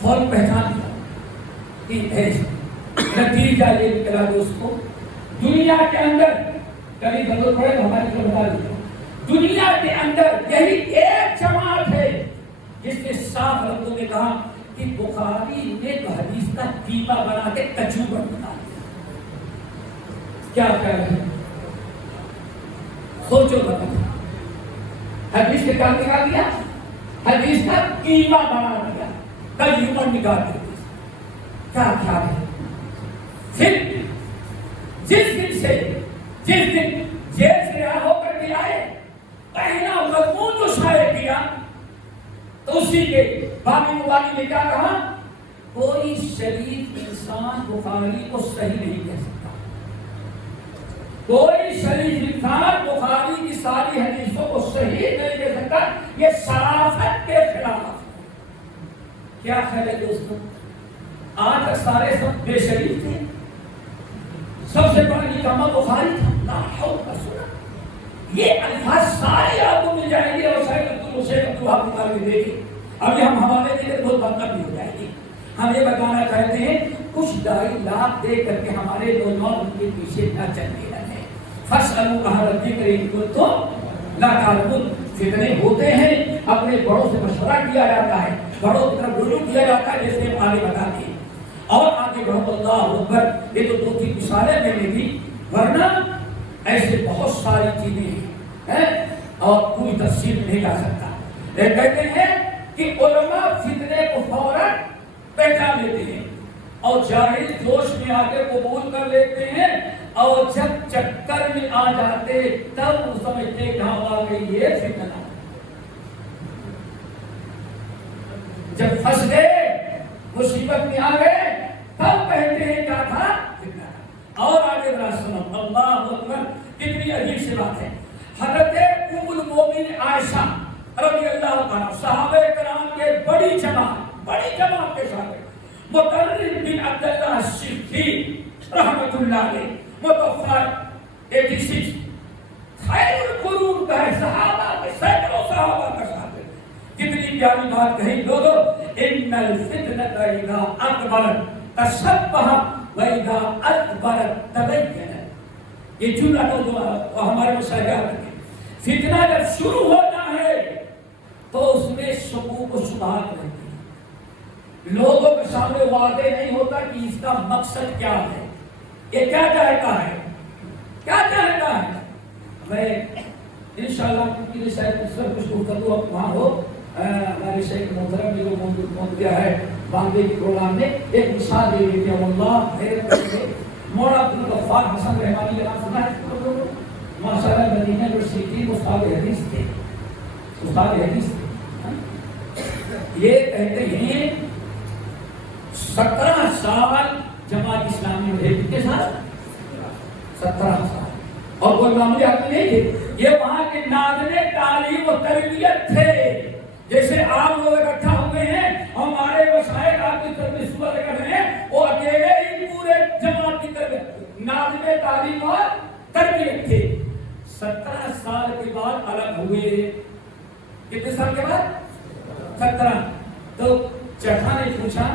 فوراً پہچان دیا کہ ہے. نتیجہ یہ نکلا دوستوں، دنیا کے اندر کبھی ضرورت پڑے تو ہماری طرف بتا دیا، دنیا کے اندر یہی ایک جماعت ہے جس نے صاف لفظوں میں کہا کہ بخاری نے حدیث کا قیمہ بنا کے کچوبر بنا دیا. کیا کہہ رہے ہیں سوچو بتا، حدیث کے کام نکال دیا، حدیث کا قیمہ بنا دیا، کچوبر نکال دیا. کیا کیا ہے؟ پھر جس دن جیل سے رہا ہو کر کے آئے، پہلا مضمون جو شائع کیا تو اسی کے باقی مبانی نے کیا کہا، کوئی شریف انسان بخاری کو صحیح نہیں کہہ سکتا، کوئی شریف انسان بخاری کی ساری حدیثوں کو صحیح نہیں کہہ سکتا، یہ شرافت کے خلاف. کیا خیال ہے دوستوں؟ آج تک سارے سب بے شریف تھے، سب سے بڑا نکامہ بخاری تھا. لا حول ولا قوت. یہ الفاظ سارے آپ کو مل جائیں گے اور شیخ عبدالوہاب بخاری دے گی. ابھی ہم ہمارے لیے بہت برکت بھی ہو جائے گی. ہم یہ بتانا چاہتے ہیں کچھ دائی لاکھ دے کر کے ہمارے نوجوان ان کے پیچھے نہ چلنے لگے. فاسألوا اہل الذکر ان کنتم لا تعلمون. فتنے ہوتے ہیں، اپنے بڑوں سے مشورہ کیا جاتا ہے، بڑوں کی طرف رجوع کیا جاتا ہے، جیسے آگے بتا دیے. اور آگے بڑھو اللہ اکبر. یہ تو 2-3 مثالیں میں نے دی، ورنہ ایسے بہت ساری چیزیں ہیں اور پوری تفصیل نہیں جا سکتا. کہتے ہیں کہ علماء فتنے کو فوراً پہچان لیتے ہیں اور جاہل جوش میں آ کے قبول کر لیتے ہیں، اور جب چکر میں آ جاتے تب وہ سمجھتے کہاں آ گئی یہ فتنہ. جب پھنس گئے مصیبت میں آ گئے تب کہتے ہیں کیا تھا فتنہ. اور آگے ذرا سنو، اللہ اکبر، کتنی عجیب سی بات ہے. حضرت ام المومنین عائشہ رضی اللہ عنہا صحابہ کرام کے بڑی جماعت کے ساتھ مطرف بن عبداللہ الشفی رحمۃ اللہ علیہ متوفی 86 خیر القرون کا ہے، صحابہ کے سینکڑوں صحابہ کا ساتھ ہے. کتنی پیاری بات کہی لوگوں، ان الفتنۃ اذا اکبرت تشبہ واذا اکبرت تبینت. یہ جملہ تو ہمارے مشاہدات ہے. فتنہ جب شروع ہوتا ہے تو اس میں شکوک و شبہات رہتی ہیں، لوگوں کے سامنے واضح نہیں ہوتا کہ اس کا مقصد کیا ہے، یہ کیا چاہتا ہے، کیا چاہتا ہے. میں انشاءاللہ کیونکہ شاید سب کچھ گفتگو اب وہاں ہو، ہمارے شیخ محترم نے جو موجود کیا ہے باندھے کے پروگرام میں ایک مثال دے دیتے ہیں. اللہ حیرت کرے مولانا عبدالغفار حسن رحمانی کا نام سنا ہے؟ ماشاءاللہ مدینہ یونیورسٹی کے استاد حدیث تھے. یہ کہتے ہیں 17 سال جماعت اسلامی میں رہے. کتنے سال؟ 17 سال. اور کوئی معمولی آدمی نہیں تھے، یہ وہاں کے ناظرین تعلیم و تربیت تھے. جیسے آپ لوگ اکٹھا ہوئے ہیں، ہمارے وسائل آپ کی تربیت صبح کر رہے ہیں، وہ اکیلے ہی پورے جماعت کی تربیت ناظرین تعلیم اور تربیت تھے. 17 سال کے بعد الگ ہوئے. کتنے سال کے بعد؟ 17. تو چٹھا نے پوچھا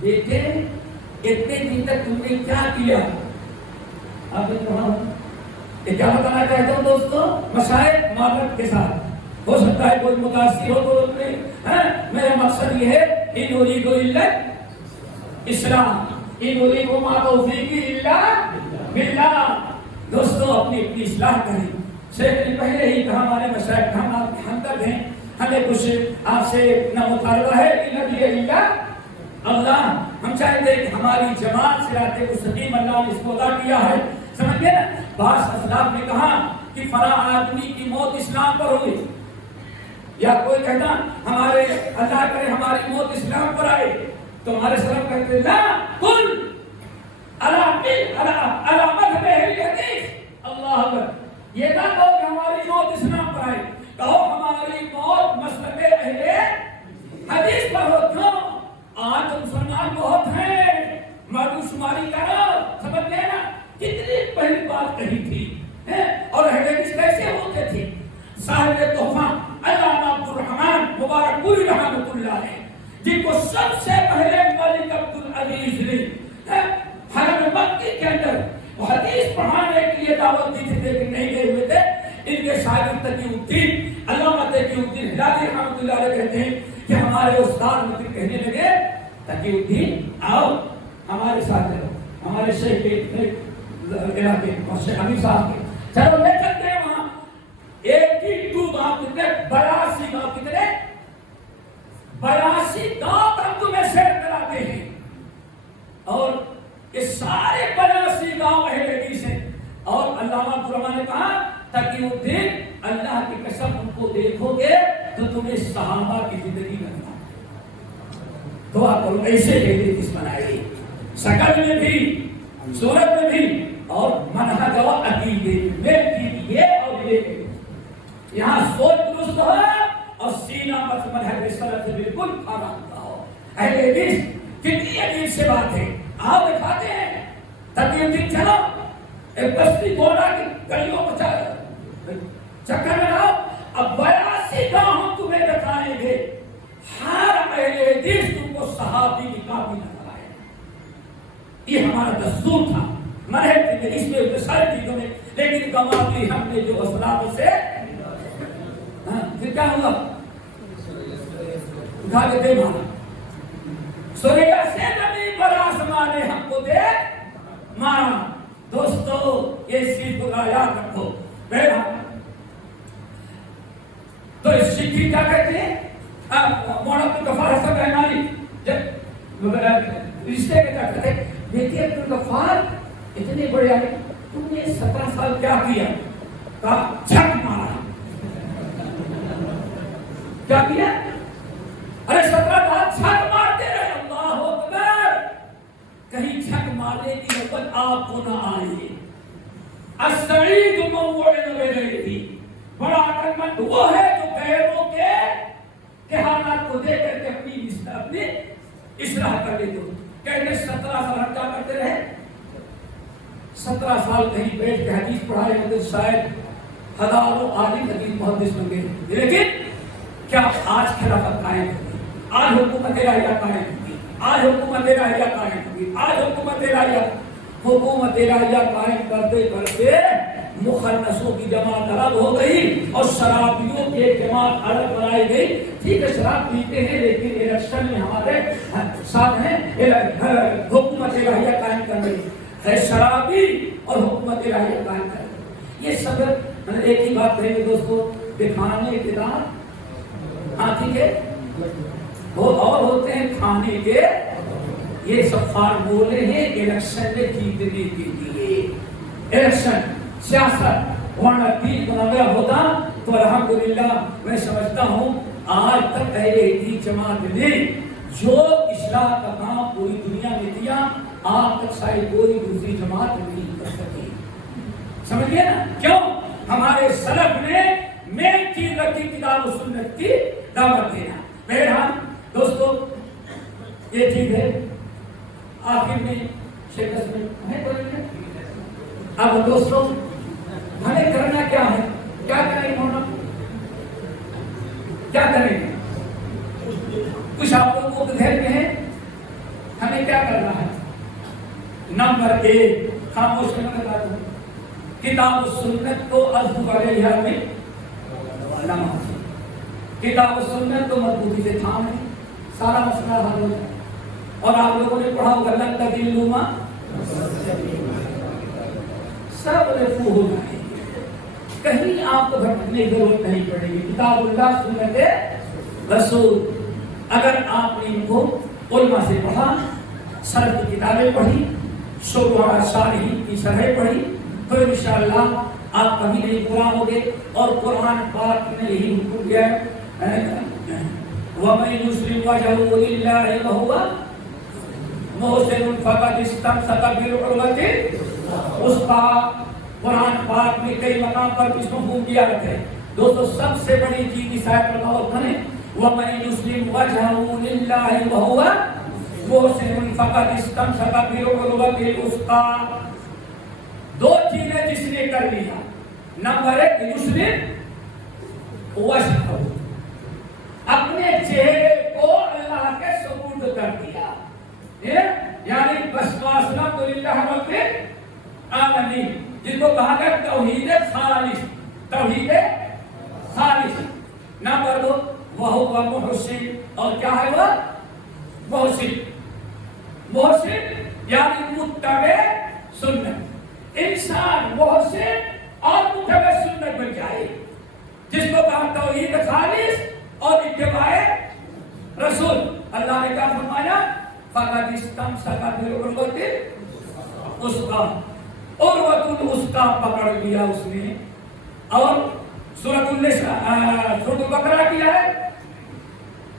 بیٹے اتنے دن تک تم نے کیا کیا؟ آپ نے کہا یہ کیا بتانا چاہتا ہوں دوستوں، مشائخ معرفت کے ساتھ ہو سکتا ہے کوئی متاثر ہو تو میرا مقصد یہ ہے ان اريد الا اسلام ان اريد ما توفیقی الا باللہ. دوستوں اپنی اصلاح کریں. شیخ نے پہلے ہی کہا ہمارے مشائخ ہم آپ کے ہمدرد ہیں، ہمیں کچھ آپ سے نہ مطالبہ ہے الا اللہ. ہم چاہتے ہیں کہ ہماری جماعت صراط مستقیم اللہ نے اس کو عطا کیا ہے. سمجھ گئے نا؟ بعض اسلاف نے کہا کہ فلاں آدمی کی موت اسلام پر ہوئی، یا کوئی کہتا ہمارے اللہ کرے ہماری موت اسلام پر آئے، تو ہمارے سلف کہتے لا کل علامت حدیث. اللہ اکبر. یہ نہ کہو کہ ہماری موت اسلام پر آئے، کہو ہماری موت مسلک اہل حدیث پر ہو. کیوں؟ آج مسلمان بہت ہیں، مردم شماری کرو. سمجھ گئے نا کتنی پہلی بات کہی تھی. اور اہل حدیث کیسے ہوتے تھے؟ صاحب تحفہ علامہ عبدالرحمن مبارک پوری رحمۃ اللہ علیہ، جن کو سب سے پہلے ملک عبدالعزیز نے حرم مکی کے اندر حدیث پڑھانے کے لیے دعوت دی تھی لیکن نہیں گئے ہوئے تھے. ان کے شاگرد تقی الدین علامہ تقی الدین ہلالی رحمۃ اللہ علیہ کہتے ہیں کہ ہمارے استاد مجھے کہنے لگے تقی الدین آؤ ہمارے ساتھ چلو، ہمارے شیخ کے علاقے شیخ امیر صاحب کے چلو لے چلتے ہیں وہاں. 82 گاؤں کتنے 82 گاؤں کتنے 82 گاؤں ہم تمہیں سیر کراتے ہیں. اور یہ سارے 82 گاؤں اہل حدیث ہیں. اور علامہ عبدالرحمن نے کہا تقی الدین اللہ کی قسم ان کو دیکھو گے تو تمہیں صحابہ کی زندگی کرنا. دعا کرو ایسے حدیث بنائے شکل میں بھی صورت میں بھی اور منہج و عقیدے میں بھی. یہ اور یہ یہاں سوچ درست ہو اور سینہ منہج سلف سے بالکل آگاہ ہو. اہل حدیث کتنی عجیب سے بات ہے. آپ دکھاتے ہیں تقی الدین چلو ایک بستی گوڑا کی گلیوں میں چکر میں رہو. اب 82 گاؤں ہم تمہیں بتائیں گے، ہر اہل حدیث تم کو صحابی کی کاپی نظر آئے. یہ ہمارا دستور تھا منہج اس میں ساری چیزوں میں. لیکن کمالی ہم نے جو اسلام سے پھر کیا ہوا اٹھا کے دے مانا سوریا سے نبی پر آسمان ماں نے ہم کو دے ماں. دوستو یہ چیز کو یاد رکھو. تو سکھی کیا کہتے ہیں؟ مولانا عبدالغفار حسن رحمانی جب رشتے کے کیا کہتے ہیں؟ بیٹی عبدالغفار اتنے بڑے آئے, تم نے 17 سال کیا کیا؟ کہا جھک مارا. کیا کیا؟ ارے 17 سال جھک مارتے رہے. اللہ اکبر. کہیں جھک مارنے کی نوبت آپ کو نہ آئے. السعید من وعظ بغیرہ. بڑا عقل مند وہ ہے جو غیروں کے حالات کو دیکھ کر کے اپنی اصلاح کر لے. تو کہتے 17 سال کیا کرتے رہے؟ 17 سال کہیں بیٹھ کے حدیث پڑھائے ہوتے شاید ہزاروں عالم حدیث محدث بن گئے. لیکن کیا آج خلافت قائم ہوگی؟ آج حکومت الہیہ قائم ہوگی. آج حکومت الہیہ قائم ہوگی. آج حکومت الہیہ قائم کرتے کرتے مخنثوں کی جماعت الگ ہو گئی اور شرابیوں کی ایک جماعت الگ بنائی گئی. ٹھیک ہے شراب پیتے ہیں لیکن الیکشن میں ہمارے ساتھ ہیں. حکومت الہیہ قائم کر رہی ہے شرابی اور حکومت الہیہ قائم کر رہی. یہ سب ایک ہی بات کہیں گے دوستو, دکھانے کے دار ہاں ٹھیک ہے وہ اور ہوتے ہیں کھانے کے. یہ سب فارمولے ہیں الیکشن میں جیتنے کے لیے. الیکشن سیاست ورنہ دین کو نہ ہوتا تو الحمدللہ میں سمجھتا ہوں آج تک اہل حدیث جماعت نے جو اصلاح کا کام پوری دنیا میں کیا آج تک شاید کوئی دوسری جماعت نہیں کر سکی. سمجھیے نا کیوں؟ ہمارے سلف نے مین چیز رکھی کتاب و سنت کی دعوت دینا. بہرحال دوستو یہ چیز ہے. آخر میں شیخ میں اب دوستو ہمیں کرنا کیا ہے؟ کیا کریں ہونا کیا کریں گے؟ کچھ آپ لوگوں کو ذہن میں ہے ہمیں کیا کرنا ہے؟ نمبر 1 خاموش میں بتا دوں, کتاب و سنت کو ازو علیہ میں نماز. کتاب و سنت کو مضبوطی سے تھامیں, سارا مسئلہ حل ہو جائے. اور آپ لوگوں نے پڑھا ہوگا لن تضلوا ما سب رفو ہو جائے, کہیں آپ کو بھٹکنے کی ضرورت نہیں پڑے گی. کتاب اللہ سنت رسول. اگر آپ نے ان کو علماء سے پڑھا, سلف کی کتابیں پڑھی, شروع صالحین کی شرح پڑھی, تو انشاءاللہ آپ کبھی نہیں برا ہوگے. اور قرآن پاک میں یہی حکم دیا ہے وَمَن يُسْلِمْ وَجْهَهُ لِلَّهِ وَهُوَ محسن فقط استمسک بالعروۃ الوثقی. قرآن پاک میں کئی مقام پر اس مفہوم کیا گیا ہے. دوستو سب سے بڑی چیز اس آیت پر غور کریں, وَمَن يُسْلِمْ وَجْهَهُ لِلَّهِ وَهُوَ محسن فقط استمسک بالعروۃ الوثقی. دو چیزیں جس نے کر لیا. نمبر 1 یسلم وجهہ, اپنے چہرے کو اللہ کے سپرد کر دیا. یعنی بس واسطہ للہ رب العالمین, جن کو کہا گیا توحید خالص. توحید خالص. نمبر 2 وہو محسن, اور کیا ہے وہ محسن. محسن یعنی متبع سنت. انسان محسن اور متبع سنت بن جائے, جس کو کہا توحید خالص اور اتباع رسول. اللہ نے کیا فرمایا فقط استمسک بالعروۃ الوثقی. عروۃ الوثقی پکڑ لیا اس نے. اور سورۃ البقرہ کیا ہے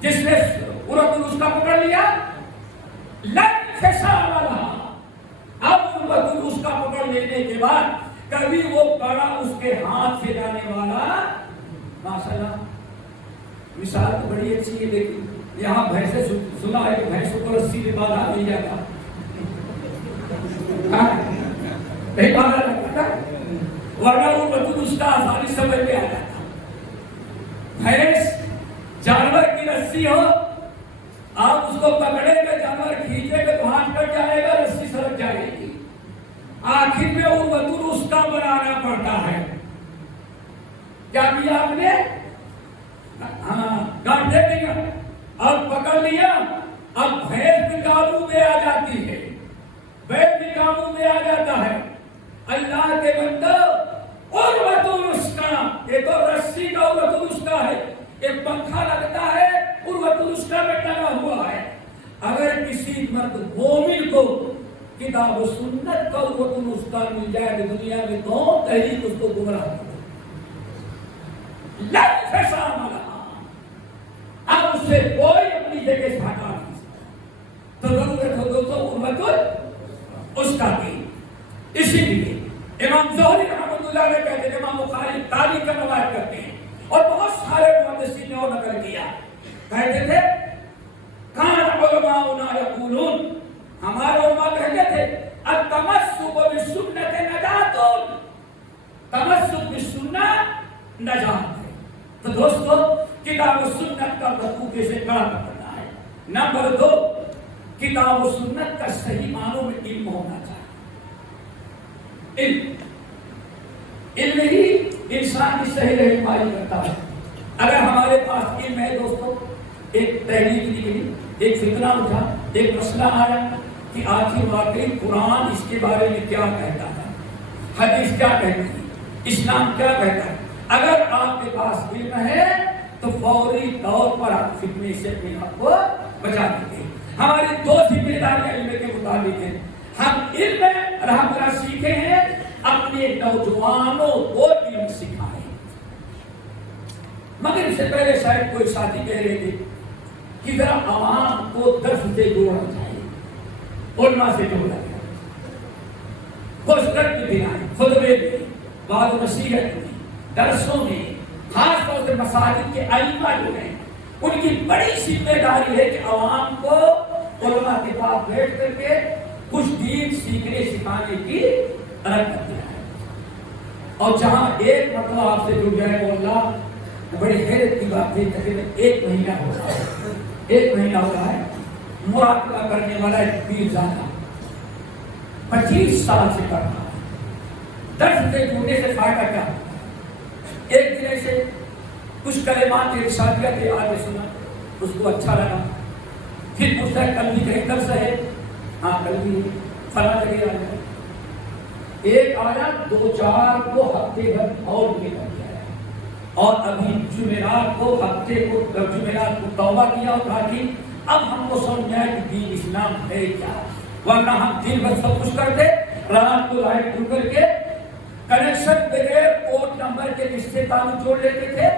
جس نے عروۃ الوثقی پکڑ لیا لا انفصام لها. اب عروۃ الوثقی پکڑ لینے کے بعد کبھی وہ کڑا اس کے ہاتھ سے جانے والا. ماشاءاللہ مثال تو بڑی اچھی ہے, لیکن یہاں بھینسیں سنا ہے کہ بھینسوں کو رسی کے بعد آ نہیں جاتا. نہیں باندھا جاتا تھا, ورنہ وہ عروۃ الوثقی آسانی سمجھ میں آ جاتا. بھینس جانور کی رسی ہو, آپ اس کو پکڑے گا, جانور کھینچے گا تو ہاتھ کٹ جائے گا, رسی سرک جائے گی. آخر میں عروۃ الوثقی بنانا پڑتا ہے. کیا کیا آپ نے؟ ہاں گانٹھے دیا, اب پکڑ لیا, اب بھینس بھی قابو میں آ جاتی ہے. بیل بھی کاموں میں آ جاتا ہے. اللہ کے بندو عروۃ الوثقیٰ، یہ تو رسی کا عروۃ الوثقیٰ ہے، ایک پنکھا لگتا ہے عروۃ الوثقیٰ میں ٹنگا ہوا ہے. اگر کسی مرد مومن کو کتاب و سنت کا عروۃ الوثقیٰ مل جائے تو دنیا میں کون تحریک اس کو گمراہ کرے؟ لن فسام لہا، اب اس سے کوئی اپنی جگہ سے ہٹا نہیں سکتا. تو ضرورت ہو دوستوں عروۃ الوثقیٰ کی. اسی لیے امام زہری رحمۃ اللہ علیہ کہتے ہیں، امام بخاری تاریخ کا روایت کرتے ہیں اور بہت سارے محدثین نے اور نقل کیا، کہتے تھے کان علماؤنا یقولون، ہمارے علماء کہتے تھے التمسک بالسنت نجات، تمسک بالسنہ نجات ہے. تو دوستو کتاب و سنت کا حقوق سے بڑا پکڑنا ہے. نمبر 2، کتاب و سنت کا صحیح معنوں میں علم ہونا چاہیے. علم ہی انسان کی صحیح رہنمائی کرتا ہے. اگر ہمارے پاس علم ہے دوستو، ایک تحریک نکلی، ایک فتنہ اٹھا، ایک مسئلہ آیا کہ آخر واقعی قرآن اس کے بارے میں کیا کہتا ہے، حدیث کیا کہتی ہے، اسلام کیا کہتا ہے. اگر آپ کے پاس علم ہے تو فوری طور پر آپ فتنے سے اپنے آپ کو بچا دیتے ہیں. ہماری 2 ذمہ داریاں علم کے مطابق ہیں. ہم علم الحمدللہ سیکھے ہیں، اپنے نوجوانوں کو علم سکھائیں. مگر اس سے پہلے شاید کوئی ساتھی کہہ رہے تھے کہ ذرا عوام کو درس سے جوڑنا چاہیے، علماء سے جوڑنا چاہیے. خوشگت بھی دلائیں، خطبے میں، بعض نصیحت میں، درسوں میں، خاص طور سے مساجد کے ائمہ جو ہیں ان کی بڑی ذمہ داری ہے کہ عوام کو علماء کے پاس بیٹھ کر کے کچھ دین سیکھنے سکھانے کی حرکت ہے. اور جہاں ایک مرتبہ آپ سے جڑ جائے وہ اللہ بڑی حیرت کی بات ہے. تقریباً 1 مہینہ ہوتا ہے، 1 مہینہ ہوتا ہے مراقبہ کرنے والا ایک پیر زادہ 25 سال سے کرتا ہے. درس سے جڑنے سے فائدہ کیا؟ ایک دن سے کچھ کلمات ایک ساتھیہ تھے، آگے سنا، اس کو اچھا لگا، پھر پوچھتا ہے کل بھی کہیں درس ہے؟ ہاں کل بھی فلاں جگہ آ جائے. ایک آیا 2-4 کو ہفتے بھر اور نکل گیا اور ابھی جمعرات کو جمعرات کو توبہ کیا اور کہا کہ اب ہم کو سمجھ میں آیا کہ دین اسلام ہے کیا. ورنہ ہم دن بھر سب کچھ کرتے، رات کو لائٹ کھل کر کے کنیکشن بغیر کوڈ نمبر کے رشتے تعلق جوڑ لیتے تھے،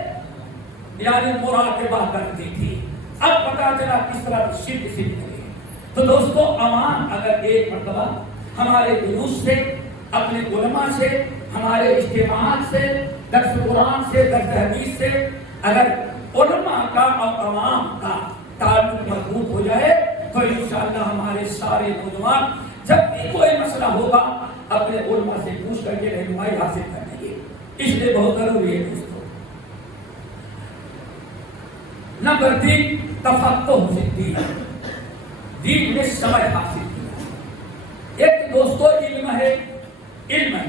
یعنی مراقبہ کرتے تھے. اب پتا چلا کس طرح شرک کرے. تو دوستو عوام اگر ایک مرتبہ ہمارے دروس سے، اپنے علماء سے، ہمارے اجتماعات سے، درس قرآن سے، درس حدیث سے اگر علماء کا اور عوام کا تعلق مضبوط ہو جائے تو انشاءاللہ ہمارے سارے نوجوان جب بھی کوئی مسئلہ ہوگا اپنے علماء سے پوچھ کر کے رہنمائی حاصل کریں گے. اس لیے بہت ضروری ہے دوستو. نمبر 3، تفقہ فی الدین، دین میں سمجھ حاصل کیا. ایک دوستو علم ہے، علم ہے،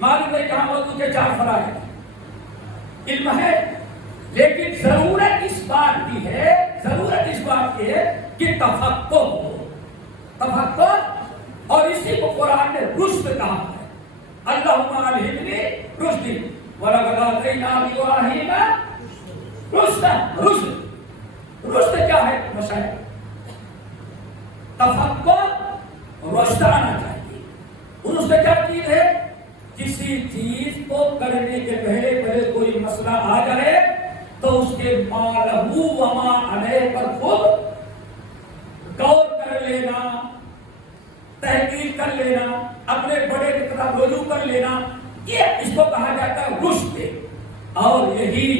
معلوم ہے کہاں موضوع کے 4 فرائض. علم ہے لیکن ضرورت اس بات کی ہے کہ تفقہ ہو. تفقہ، اور اسی کو قرآن نے رشد کہا ہے. اللہم الہمنی رشدی وَلَقَدْ آتَيْنَا إِبْرَاهِيمَ رشد. رشد کیا ہے مشاہد؟ تفقہ، رشد آنا چاہیے. رشد کیا چیز ہے؟ کسی چیز کو کرنے کے پہلے کوئی مسئلہ آ جائے تو اس کے ما لہو وما علیہ پر خود غور کر لینا، تحقیق کر لینا، اپنے بڑے کی طرف رجوع کر لینا، یہ اس کو کہا جاتا ہے رشد. اور یہی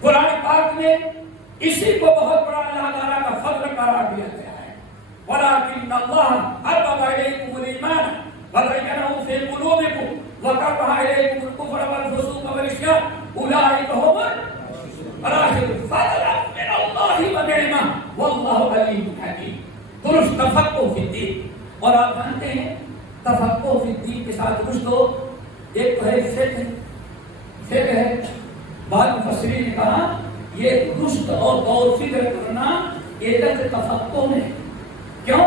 قرآن پاک میں اسی کو بہت بڑا اللہ تعالیٰ کا فضل قرار دیا گیا ہے. وَلَٰكِنَّ اللَّهَ حَبَّبَ إِلَيْكُمُ الْإِيمَانَ وَزَيَّنَهُ فِي قُلُوبِكُمْ وَكَرَّهَ إِلَيْكُمُ الْكُفْرَ وَالْفُسُوقَ وَالْعِصْيَانَ أُولَٰئِكَ هُمُ الرَّاشِدُونَ فَضْلًا مِّنَ اللَّهِ وَنِعْمَةً وَاللَّهُ عَلِيمٌ حَكِيمٌ. درست تفقہ فی الدین. اور آپ جانتے ہیں تفقہ فی الدین کے ساتھ رشد ہو، ایک تو ہے فقہ ہے. بعض مفسرین نے کہا یہ رشد اور غور فکر کرنا یہ لفظ تفقہ میں. کیوں؟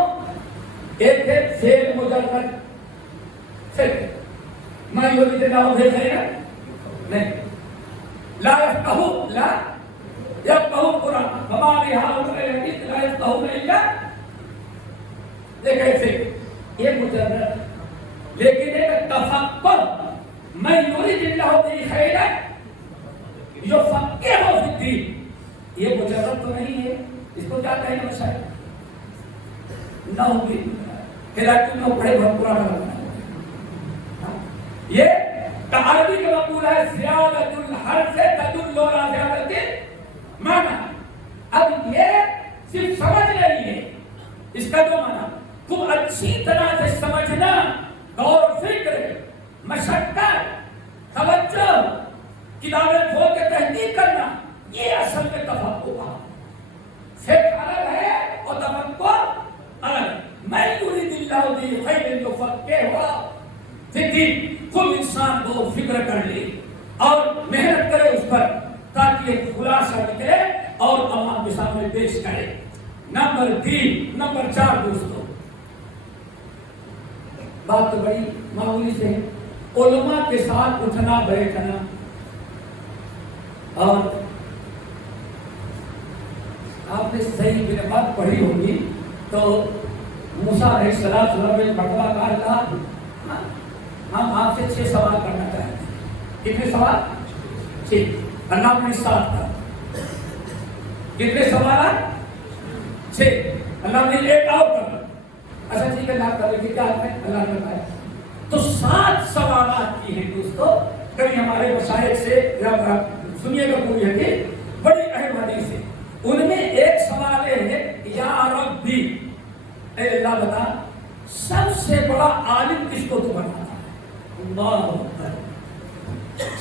ایک ہے فعل مجرد، میں یرید اللہ بہ خیرن نہیں، لا یفقهون لا یفقهون قرآن فما بهؤلاء الذین لا یفقهون الا، دیکھیں فعل یہ مجرد، لیکن ایک تفکر میں یرید اللہ بہ خیرن یفقهہ فی الدین، یہ مجرد تو نہیں ہے، اس کو کیا کہیں گے شاید نہ ہوگی ہدایت میں پڑھے بہت پرانا لگنا، یہ عربی کا مقول ہے زیادت الحرف تدل علی زیادت المعنی۔ اب یہ صرف سمجھ رہی ہے، اس کا جو معنی خوب اچھی طرح سے سمجھنا، غور فکر، مشقت، توجہ، کتابیں کھول کے تحقیق کرنا، یہ اصل میں تفقہ ہے۔ فقہ الگ ہے اور تفقہ الگ۔ میں یرید اللہ بہ خیرن یفقہہ فی الدین، خود انسان کو فکر کر لے اور محنت کرے اس پر تاکہ یہ خلاصہ نکلے اور عوام کے سامنے پیش کرے۔ نمبر 3، نمبر 4 دوستو، بات تو بڑی معمولی سے ہے، علماء کے ساتھ اٹھنا بیٹھنا، اور آپ نے صحیح میں بات پڑھی ہوگی تو موسیٰ علیہ السلام نے بڑوا کہا ہم آپ سے 6 سوال کرنا چاہتے ہیں۔ کتنے سوال؟ 6۔ اللہ نے 7 کہا، کتنے سوالات؟ 6۔ اللہ نے 1 اور کرنا، اچھا ٹھیک ہے اللہ کر لیجیے، کیا ہے اللہ نے بتایا تو 7 سوالات کی ہیں دوستو۔ کبھی ہمارے مشائخ سے سنیے گا پوری حدیث، بڑی اہم حدیث ہے، ان میں ایک سوال ہے یا ربی، اے اللہ بتا سب سے بڑا عالم کس کو تو بناتا ہے؟ اللہ اکبر،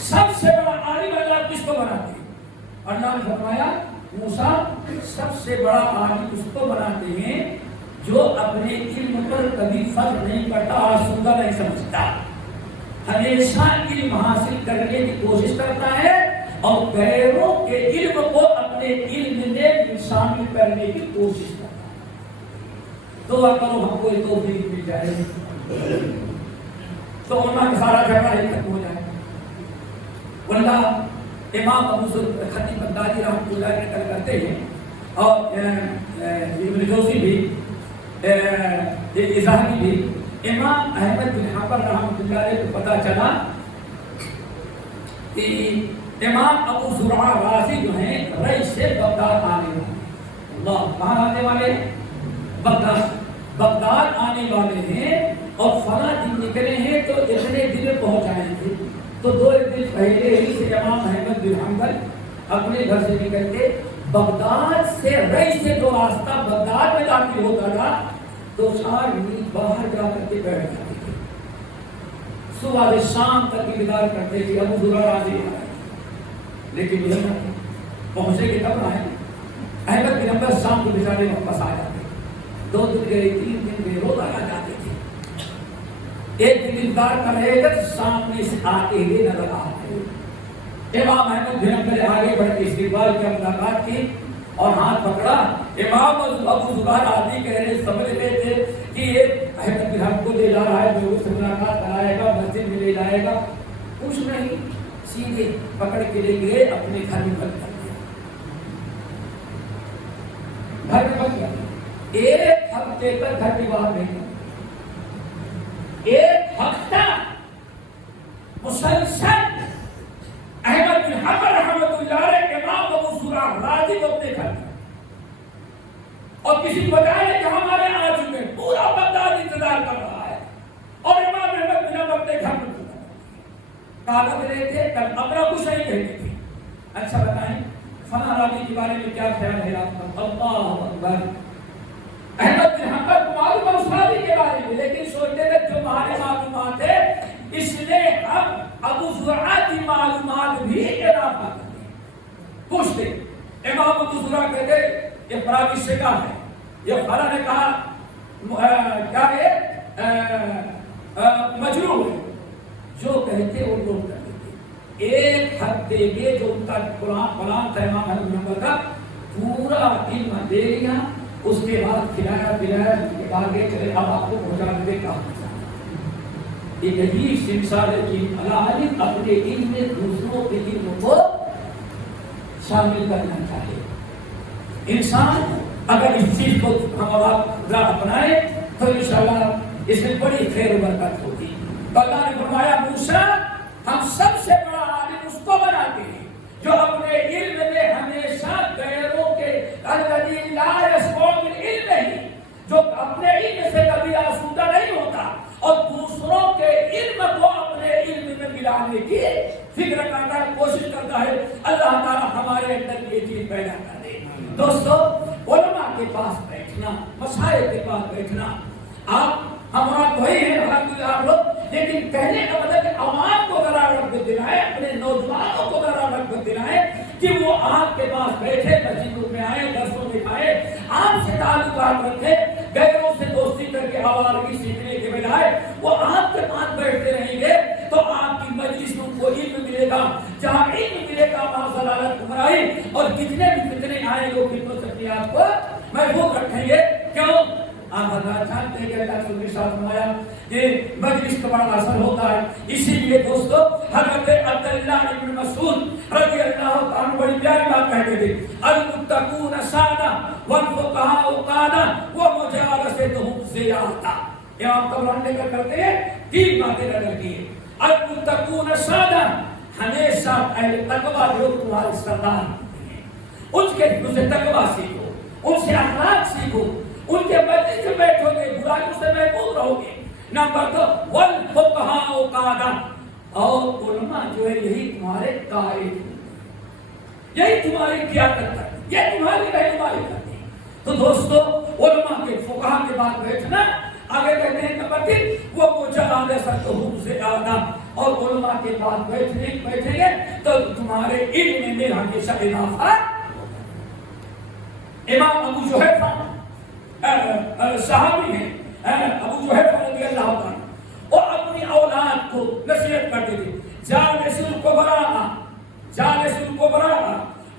سب سے بڑا عالم اللہ کس کو بناتے ہیں؟ اللہ نے فرمایا موسیٰ سب سے بڑا عالم اس کو بناتے ہیں جو اپنے علم پر کبھی فرق نہیں کرتا، آسودہ نہیں سمجھتا، ہمیشہ علم حاصل کرنے کی کوشش کرتا ہے اور غیروں کے علم کو اپنے علم میں شامل کرنے کی کوشش کرتا ہے۔ دعا کرو ہم کو یہ توفیق مل جائے تو علماء کا سارا جھگڑا ہی ختم ہو جائے۔ ورنہ امام ابو خطیب بغدادی رحمۃ اللہ علیہ نقل کرتے ہیں، اور ابن جوزی بھی، اظہاری بھی، امام احمد بن حنبل رحمۃ اللہ علیہ کو پتہ چلا کہ امام ابو زرعہ رازی جو ہیں رئی سے بغداد آنے والے، اللہ کہاں آنے والے؟ بغداد آنے والے ہیں، اور فلاں دن نکلے ہیں تو اتنے دن میں پہنچ آئے تھے۔ تو 2 دن پہلے ہی سے امام احمد بن حنبل اپنے گھر سے نکل کے بغداد سے رئی سے جو راستہ بغداد میں داخل ہوتا تھا 2-4 میل باہر جا کر کے بیٹھ جاتے تھے، صبح سے شام تک انتظار کرتے تھے ابو زرعہ رازی آئے، لیکن یہ نہ پہنچے کہ تب آئے۔ احمد بن حنبل شام کو بچارے واپس آ جاتے، 2 دن گئے، 3 دن گئے، روز آ جاتے تھے۔ ایک دن انتظار کر رہے تھے، سامنے سے آتے ہوئے نظر آتے، امام احمد بن حنبل آگے بڑھ کے استقبال کی ملاقات کی اور ہاتھ پکڑا۔ امام ابو زرعہ رازی کہہ رہے سمجھ رہے تھے کہ یہ احمد بن حنبل کو لے جا رہا ہے، جو اس سے ملاقات کرائے گا، مسجد میں لے جائے گا، کچھ نہیں، سیدھے پکڑ کے لے گئے اپنے گھر میں بند کر دیا، گھر میں بند کیا۔ 1 ہفتے تک گھر کی باہر نہیں، 1 ہفتہ مسلسل احمد بن حنبل رحمۃ اللہ علیہ امام ابو زرعہ رازی کو اپنے گھر میں، اور کسی کو بتایا کہ ہمارے آ چکے، پورا بغداد انتظار کر رہا ہے، اور امام احمد بن حنبل اپنے گھر میں کاغذ رہے تھے، کل اپنا کچھ نہیں کہتے تھے۔ اچھا بتائیں فلاں راوی کے بارے میں کیا خیال ہے آپ کا؟ اللہ اکبر، احمد بن حنبل کو معلوم ہے اس راوی کے بارے میں، لیکن سوچتے تھے جو ہمارے معلومات ہے اس لیے ہم ابو زرعہ کی معلومات بھی اضافہ کرتے پوچھتے۔ امام ابو زرعہ کہتے یہ فلاں کس سے کہا ہے، یہ فلاں نے کہا کیا ہے مجروح ہے، جو کہتے وہ لوگ کرتے تھے۔ 1 ہفتے میں جو ان کا قرآن تھا امام احمد بن حنبل کا پورا علم دے لیا، اس کے بعد کھلایا پلایا کے بعد چلے اب آپ کو پہنچا دے کہاں. ایک عجیب سی مثال ہے کہ اللہ اپنے علم میں دوسروں کے علم کو شامل کرنا چاہے. انسان اگر اس چیز کو ہم آپ اپنائے تو انشاءاللہ اس میں بڑی خیر و برکت ہوگی. تو اللہ نے فرمایا موسیٰ ہم سب سے بڑا عالم اس کو بناتے ہیں جو اپنے علم میں ہمیشہ غیروں کے الذی لا یسمع بالعلم ہی، جو اپنے علم سے کبھی آسودہ نہیں ہوتا اور دوسروں کے علم کو اپنے علم میں ملانے کی فکر کرتا ہے، کوشش کرتا ہے. اللہ تعالیٰ ہمارے اندر یہ چیز پیدا کر دے. دوستو علماء کے پاس بیٹھنا، مشائخ کے پاس بیٹھنا، آپ ہمارا وہی ہے الحمدللہ آپ لوگ، لیکن کہنے کا مطلب کہ عوام کو ذرا رغبت دلائیں، اپنے نوجوانوں کو ذرا رغبت دلائیں کہ وہ آپ کے پاس بیٹھے، مسجدوں میں آئے، درسوں میں آئے، آپ سے تعلقات رکھے. غیروں سے دوستی کر کے آوارگی سیکھنے کے بجائے وہ آپ کے پاس بیٹھتے رہیں گے تو آپ کی مجلس میں ان کو علم ملے گا. جہاں علم ملے گا وہاں ضلالت گمراہی اور کتنے بھی فتنے آئیں گے خدمت سے اپنے آپ کو محفوظ رکھیں گے. کیوں؟ آپ حضرات جانتے ہیں کہ اللہ کے ساتھ فرمایا کہ مجلس کا بڑا اثر ہوتا ہے. اسی لیے دوستو حضرت عبداللہ ابن مسعود رضی اللہ عنہ بڑی پیاری بات کہتے تھے، المتقون سادہ والفقہاء قادہ ومجالستہم زیادہ. امام طبرانی ذکر کرتے ہیں تین باتیں نظر کی ہیں. المتقون سادہ، ہمیشہ اہل تقویٰ جو تمہارے سردار ہوتے ہیں ان کے سے تقویٰ سیکھو، ان سے اخلاق سیکھو، ان کے مجلس میں بیٹھو گے برائیوں سے محفوظ رہو گے. نمبر 2 والفقہاء قادہ، اور علماء جو ہے یہی تمہارے قائد، یہی تمہاری قیادت کرتے، یہ تمہاری رہنمائی کرتے ہیں. تو دوستو علماء کے فقہاء کے بعد بیٹھنا. آگے کہتے ہیں نمبر 3 وہ مجالستہم زیادہ، اور علماء کے بعد بیٹھیں گے تو تمہارے علم میں ہمیشہ اضافہ. امام ابو جحیفہ صحابی ہیں، ابو جحیفہ رضی اللہ عنہ، اور اپنی اولاد کو نصیحت کرتے تھے، جالس الکبراء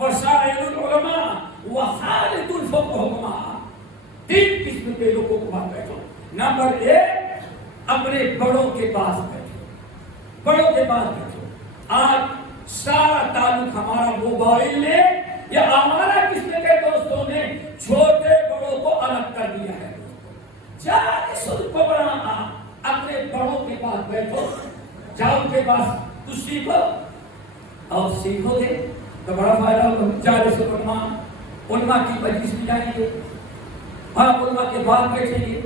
وسائر العلماء وخالط الفقهاء. 3 قسم کے لوگوں کو بات بیٹھو. نمبر 1 اپنے بڑوں کے پاس بیٹھو، بڑوں کے پاس بیٹھو. آج سارا تعلق ہمارا موبائل نے یا ہمارا قسم کے دوستوں نے چھوٹے بڑوں کو الگ کر دیا ہے. جالس الکبراء، اپنے بڑوں کے پاس بیٹھو، جاؤ کے پاس کچھ سیکھو، اور سیکھو گے تو بڑا فائدہ ہوگا. جالس العلماء، علماء کی مجلس میں جائیں گے، آپ علماء کے بعد بیٹھیں گے،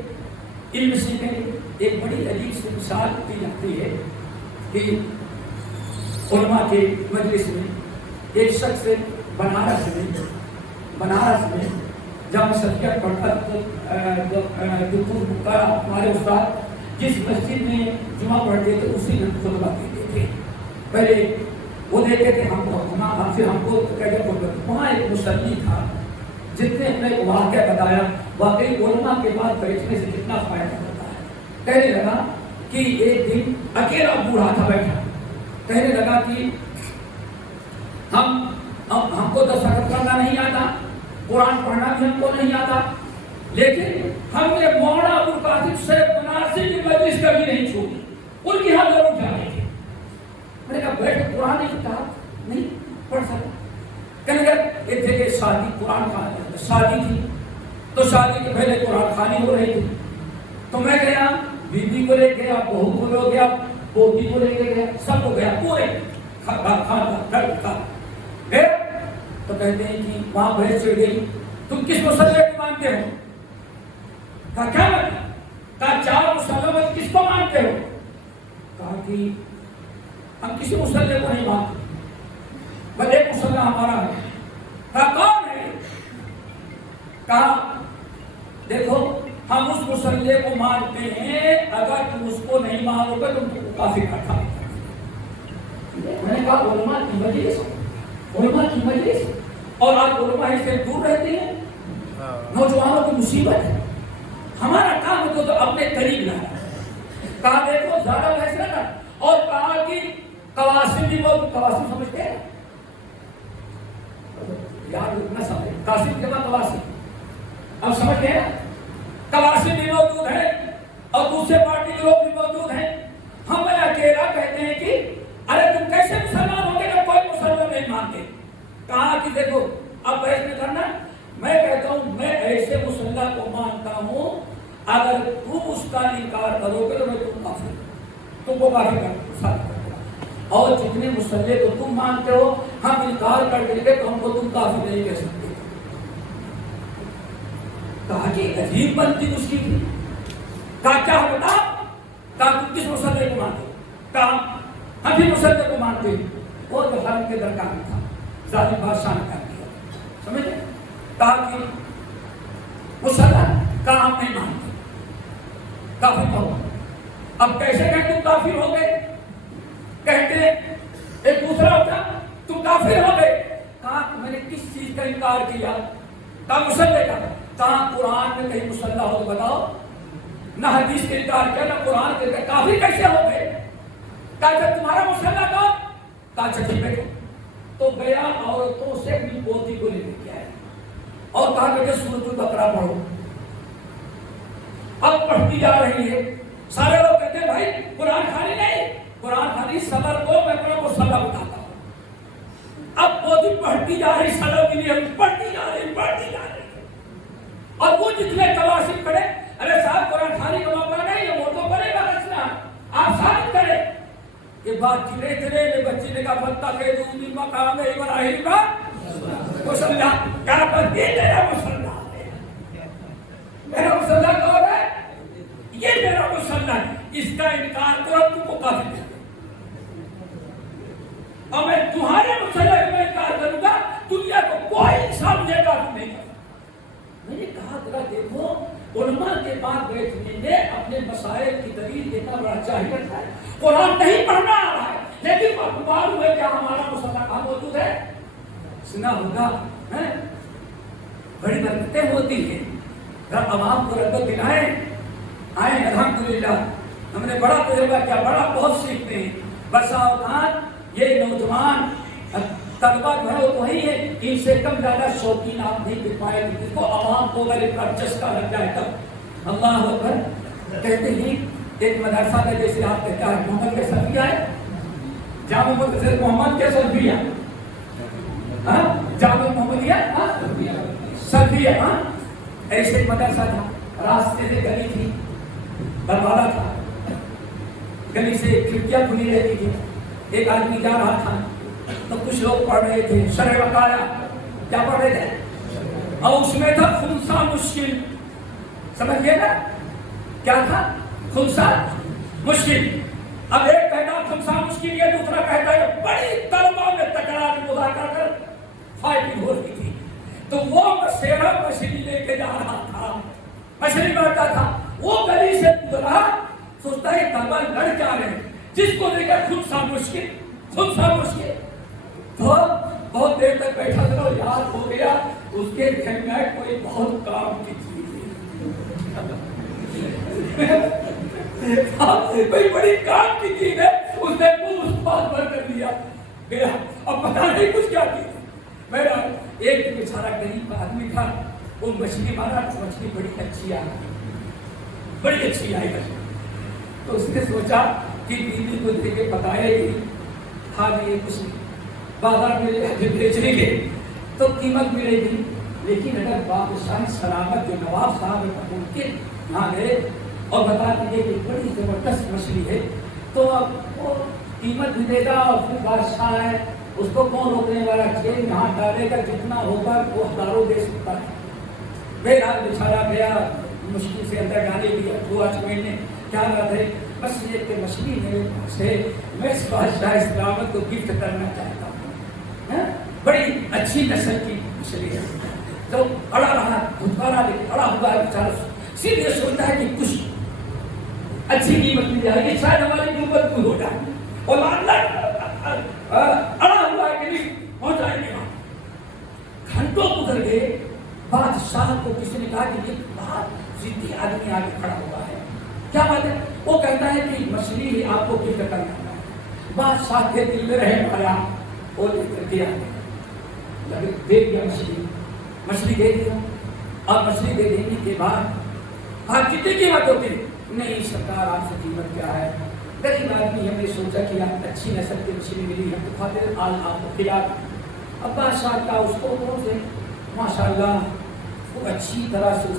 علم سیکھیں گے. ایک بڑی عجیب سی مثال دی جاتی ہے کہ علماء کے مجلس میں ایک شخص بنارس میں جب سبجیکٹ پڑھتا تو ہمارے استاد جس مسجد میں جمعہ پڑھتے تھے اسی میں خطبہ دیتے تھے. پہلے وہ دیتے تھے ہم کو وہاں ایک مصلی تھا جتنے نے واقعہ بتایا، واقعی علماء کے بعد بیٹھنے سے کتنا فائدہ ہوتا ہے. کہنے لگا کہ ایک دن اکیلا بوڑھا تھا بیٹھا، کہنے لگا کہ ہم کو تو سبق کرنا نہیں آتا، قرآن پڑھنا بھی ہم کو نہیں آتا، لیکن ہم نے مولانا ابوالقاسم صاحب بنارسی کی مجلس کبھی نہیں چھوڑی، ان کی ہم ضرور جانے گے. میں نے کہا بیٹھ قرآن نہیں پڑھ سکتا. کہنے لگا یہ تھے کہ شادی قرآن شادی تھی تو شادی کے پہلے قرآن خوانی ہو رہی تھی، تو میں گیا، بیوی کو لے گیا، بہو کو لے گیا، پوتی کو لے گیا، سب کو گیا، پورے خاندان گئے. تو کہتے ہیں کہ وہاں بحث چڑھ گئی، تم کس مسئلے کو مانتے ہو؟ کہا کیا مطلب؟ کہا 4 مسئلوں میں کس کو مانتے ہو؟ کہا کہ ہم کسی مسئلے کو نہیں مانتے، بس ایک مسئلہ ہمارا ہے. کہا کون ہے؟ کہا دیکھو ہم اس مسئلے کو مانتے ہیں، اگر تم اس کو نہیں مانو گے تم کو کافی کٹھا. میں نے کہا علماء کی مجلس اور آپ علماء سے دور رہتے ہیں، نوجوانوں کی مصیبت ہے. ہمارا کام ہے تو اپنے قریب لانا. کہا دیکھو زیادہ بحث نہ کر، اور کہا کہ قواسم بھی بہت، قواسم سمجھتے ہیں یار اتنا سمجھے، قاسم کے بعد قواسم. اب سمجھ گئے نا؟ کواسی بھی موجود ہیں اور دوسرے پارٹی کے لوگ بھی موجود ہیں. ہم اکیلا کہتے ہیں کہ ارے تم کیسے مسلمان ہو گے جب کوئی مسلمان نہیں مانتے. کہا کہ دیکھو اب بحث میں کرنا. میں کہتا ہوں میں ایسے مسلح کو مانتا ہوں اگر تم اس کا انکار کرو گے تو میں تم کو کافر کروں. اور جتنے مسلح کو تم مانتے ہو ہم انکار کر دیں گے تو ہم کو تم کافر نہیں کہہ سکتے. کہا کہ عجیب بنتی اس کی تھی. کہا کیا بتا؟ کہا تم کس مسلح کو مانتے ہو؟ کہا ہم بھی مسلح کو مانتے ہیں. وہ جو حرم کے درکار تھا ظالم بادشاہ نے کر دیا. سمجھے؟ کہا کہ مسلح کا ہم نہیں مانتے کافر کہو. اب کیسے کہ تم کافر ہو گئے؟ کہتے ایک دوسرا ہوتا تم کافر ہو گئے. کہا میں نے کس چیز کا انکار کیا؟ کہا مسلح کا. کہا قرآن میں کہیں مسلح ہو تو بتاؤ. نہ حدیث کے انکار کیا نہ قرآن کے. کافر کیسے ہو گئے؟ کہا جب تمہارا مسلح کون؟ کہا چچی بیٹھو. تو گیا عورتوں سے اپنی پوتی کو لے کے آیا اور کہا کہ سورۃ البقرہ پڑھو. اب پڑھتی جا رہی ہے. سارے لوگ کہتے ہیں بھائی قرآن خانی نہیں. قرآن خانی صبر کو میں کو سبق بتاتا ہوں. اب پوتی پڑھتی جا رہی صبر کے لیے پڑھتی جا رہی اور وہ جتنے تواسب کھڑے ارے صاحب قرآن خانی کا موقع نہیں ہے وہ تو پڑھے گا رچنا آپ ثابت کریں. یہ بات چلے چلے بچے نے کہا بتا کہ دوسری مقام ابراہیم کا مسلح کیا کرتی ہے میرا مسلح ہے. میرا مسلح کون ہے؟ یہ میرا مسلح. اس کا انکار کرو تم کو کافر کر دے. اور میں تمہارے مسلح کا انکار کروں گا دنیا کو کوئی انسان مجھے کافر نہیں کرتا. میں نے کہا ذرا دیکھو علماء کے بعد بیٹھنے میں اپنے مسائل کی دلیل دینا بڑا چاہیے ہے. قرآن نہیں پڑھنا آ رہا ہے لیکن معلوم ہے کیا ہمارا مسئلہ کہاں موجود ہے. سنا ہوگا بڑی برکتیں ہوتی ہیں. عوام کو رغبت دلائیں آئے. الحمدللہ ہم نے بڑا تجربہ کیا بڑا بہت سیکھتے ہیں. بسا اوقات یہ نوجوان طلبہ جو ہے وہ وہی ہے ان سے کم زیادہ شوقین آپ نہیں دکھ پائے گے. کو عوام کو اگر ایک بار چسکا لگ جائے تب اللہ اکبر. کہتے ہیں ایک مدرسہ میں جیسے آپ کہتا ہے محمد کے سلفیہ ہے جامع مدرسہ محمد کے سلفیہ جامع محمدیہ سلفیہ ایسے مدرسہ تھا. راستے سے گلی تھی دروازہ تھا گلی سے کھڑکیاں کھلی رہتی تھی. ایک آدمی جا رہا تھا تو کچھ لوگ پڑھ رہے تھے شرح وقایہ. کیا پڑھ رہے تھے؟ اور اس میں تھا خنثی مشکل. سمجھ گئے نا کیا تھا؟ خنثی مشکل. اب ایک کہتا خنثی مشکل یہ دوسرا کہتا ہے بڑی طلبہ میں تکرار مذاکرہ کر فائدی ہو رہی تھی. تو وہ مسیرہ مچھلی لے کے جا رہا تھا مچھلی مارتا تھا. وہ گلی سے گزرا سوچتا ہے طلبہ لڑ جا رہے ہیں جس کو لے کر خنثی مشکل. تو بہت دیر تک بیٹھا تھا یاد ہو گیا اس کے گھر میں کوئی بہت کام کی چیز کوئی بڑی کام کی چیز ہے. اس نے منہ اس بات بھر کر لیا گیا. اب پتا نہیں کچھ کیا کی. میرا ایک بیچارہ غریب آدمی تھا وہ مچھلی مارا. مچھلی بڑی اچھی آئی مچھلی. تو اس نے سوچا کہ بیوی کو دے کے پکائے گی کھا لیے کچھ بازار میں بیچنے کے تو قیمت ملے گی. لیکن اگر بادشاہ سلامت جو نواب صاحب ان کے یہاں گئے اور بتا دیجیے کہ بڑی زبردست مچھلی ہے تو اب وہ قیمت بھی دے گا اور پھر بادشاہ ہے اس کو کون روکنے والا. جیل یہاں ڈالے گا جتنا ہوگا وہ ہزاروں دے سکتا ہے. بہرحال بیچارہ گیا مشکل سے اندر ڈالے گیا. 2 مہینے کیا بات ہے بس یہ کہ مچھلی میرے پاس ہے میں اس بادشاہ سلامت کو گفٹ کرنا چاہتا ہوں. بڑی اچھی نسل کی مچھلی ہے. تو اڑا رہا دھتکارا لے کے اڑا ہوا ہے بیچارہ. صرف یہ سوچتا ہے کہ کچھ اچھی قیمت مل جائے گی شاید ہماری قیمت پوری ہو جائے. اور اڑا ہوا ہے کہ نہیں پہنچ جائیں گے. گھنٹوں گزر گئے. بادشاہ کو کسی نے کہا کہ یہ بہت ضدی آدمی آگے کھڑا ہوا ہے. کیا بات ہے؟ وہ کہتا ہے کہ مچھلی ہی آپ کو گفٹ کرنا ہے. بادشاہ کے دل میں رہے پایا وہ لے کر کے آگے دے دیا. مچھلی دے دیا. اور مچھلی دے دینے کے بعد ہاں کتنی قیمت ہوتی ہے؟ نہیں سرکار آپ سے قیمت کیا ہے؟ غریب آدمی ہم نے سوچا کہ آپ اچھی نسل کی مچھلی ملی ہے تو خاطر آج آپ کو کھلا. اب بادشاہ کا اس کو سے ماشاء اللہ وہ اچھی طرح سے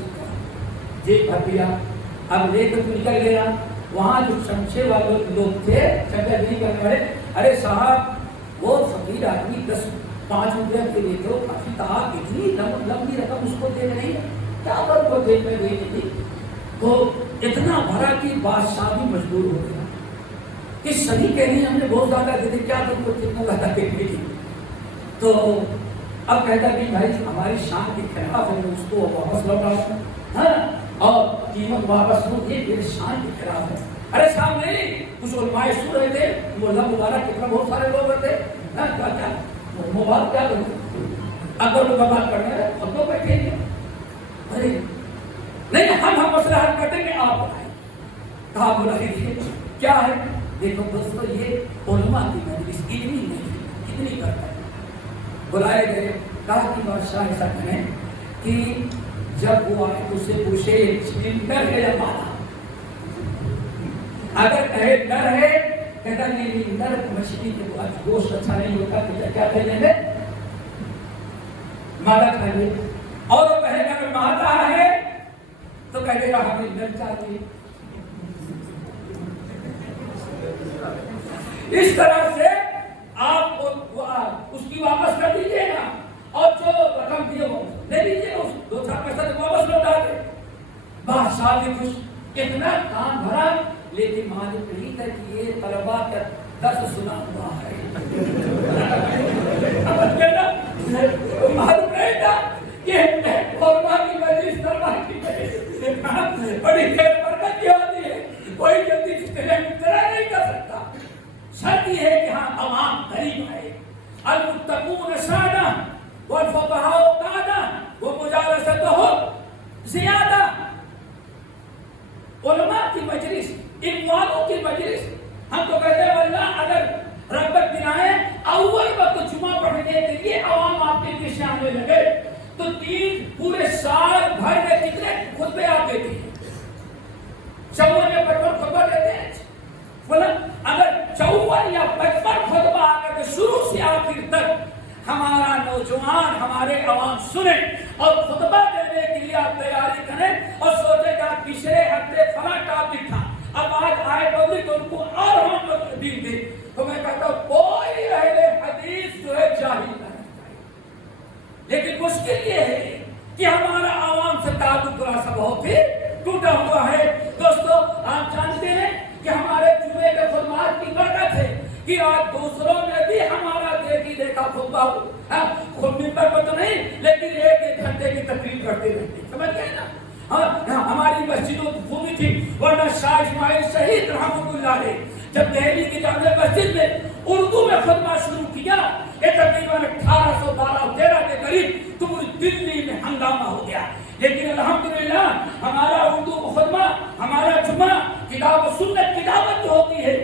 جیب بھر دیا. اب لے کر نکل گیا. وہاں جو چمچے والے لوگ تھے چمچہ نہیں کرنے والے, ارے صاحب وہ فقیر آدمی 5 روپیہ کے لیے تو کافی کہا اتنی لمبی رقم اس کو دے رہی ہے کیا کر وہ دے میں دے دی. تو اتنا بھرا کہ بادشاہ بھی مجبور ہو گیا کہ سبھی کہہ رہے ہیں ہم نے بہت زیادہ دے دی کیا تم کو کتنا زیادہ دے دی. تو اب کہتا کہ بھائی ہماری شان کے خلاف ہے اس کو واپس لوٹاؤ ہاں اور قیمت واپس ہو یہ میری شان کے خلاف ہے. ارے صاحب نہیں کچھ علماء سن رہے تھے مولا مبارک کتنا بہت سارے لوگ رہتے کیا مبارک کیا کروں اگر وہ بات کرنے رہے ہم تو بیٹھے گے. ارے نہیں ہم مسئلہ حل کرتے کہ آپ بتائیں کہا بولا کیا ہے. دیکھو دوستو یہ علماء کی مجلس علمی نہیں کتنی کرتا ہے. بلائے گئے کہا کہ بادشاہ ایسا کریں کہ جب وہ آئے تو اسے پوچھے ڈر ہے یا مانا. اگر کہے ڈر ہے کہتا نہیں ڈر مچھلی کے بعد گوشت اچھا نہیں ہوتا تو کیا کہیں گے مادا کھائیے. اور وہ کہے گا کہ مادا ہے تو کہے گا ہمیں ڈر چاہیے. اس طرح سے آپ اس کی واپس کر دیجیے گا اور جو رقم دیے وہ دے دیجیے گا 2-4 پیسہ واپس لوٹا دے. بادشاہ بھی خوش اتنا کام بھرا لیکن مالک نہیں تھا کہ یہ طلبا کا درس سنا ہوا ہے. معلوم نہیں تھا کہ علماء کی مجلس طلبا کی مجلس بڑی خیر برکت کی ہوتی ہے. کوئی جلدی طرح نہیں کر سکتا. شرط یہ ہے کہ ہاں عوام قریب آئے. المتقون سادہ والفقہاء قادہ ومجالستہم زیادہ. علماء کی مجلس علم والوں کی مجلس ہم تو کہتے ہیں اللہ اگر رغبت دلائے اول وقت جمعہ پڑھنے کے لیے عوام آپ کے پیچھے آنے لگے تو 3 پورے سال بھر میں کتنے خطبے آپ دیتے ہیں 54 میں 55 خطبہ دیتے ہیں. اگر 54 یا 55 خطبہ اگر شروع سے آخر تک ہمارا نوجوان ہمارے عوام سنیں اور خطبہ دینے کے لیے آپ تیاری کریں اور سوچیں کہ آپ پچھلے ہفتے فلاں ٹاپک تھا اب آج آئے پبلک ان کو اور ہم لوگ دین دیں تو میں کہتا ہوں کوئی اہل حدیث جو ہے جاہل نہیں. لیکن مشکل یہ ہے کہ ہمارا عوام سے تعلق سا بہت ہی ٹوٹا ہوا ہے. دوستو آپ جانتے ہیں کہ ہمارے جمعے کے خدمات کی برکت ہے کہ آج دوسروں میں بھی ہمارا دیکھا خطبہ خود ممبر پر تو نہیں لیکن 1 گھنٹے کی تقریر کرتے رہتے سمجھ گئے نا. ہماری مسجدوں خوبی تھی ورنہ شاہ اسماعیل شہید رحمۃ اللہ علیہ جب دہلی کی جامع مسجد میں اردو میں خطبہ شروع کیا یہ تقریباً 1812-13 کے قریب تو پوری دلی میں ہنگامہ ہو گیا. لیکن الحمدللہ ہمارا اردو خطبہ ہمارا جمعہ کتاب و سنت کتابت جو ہوتی ہے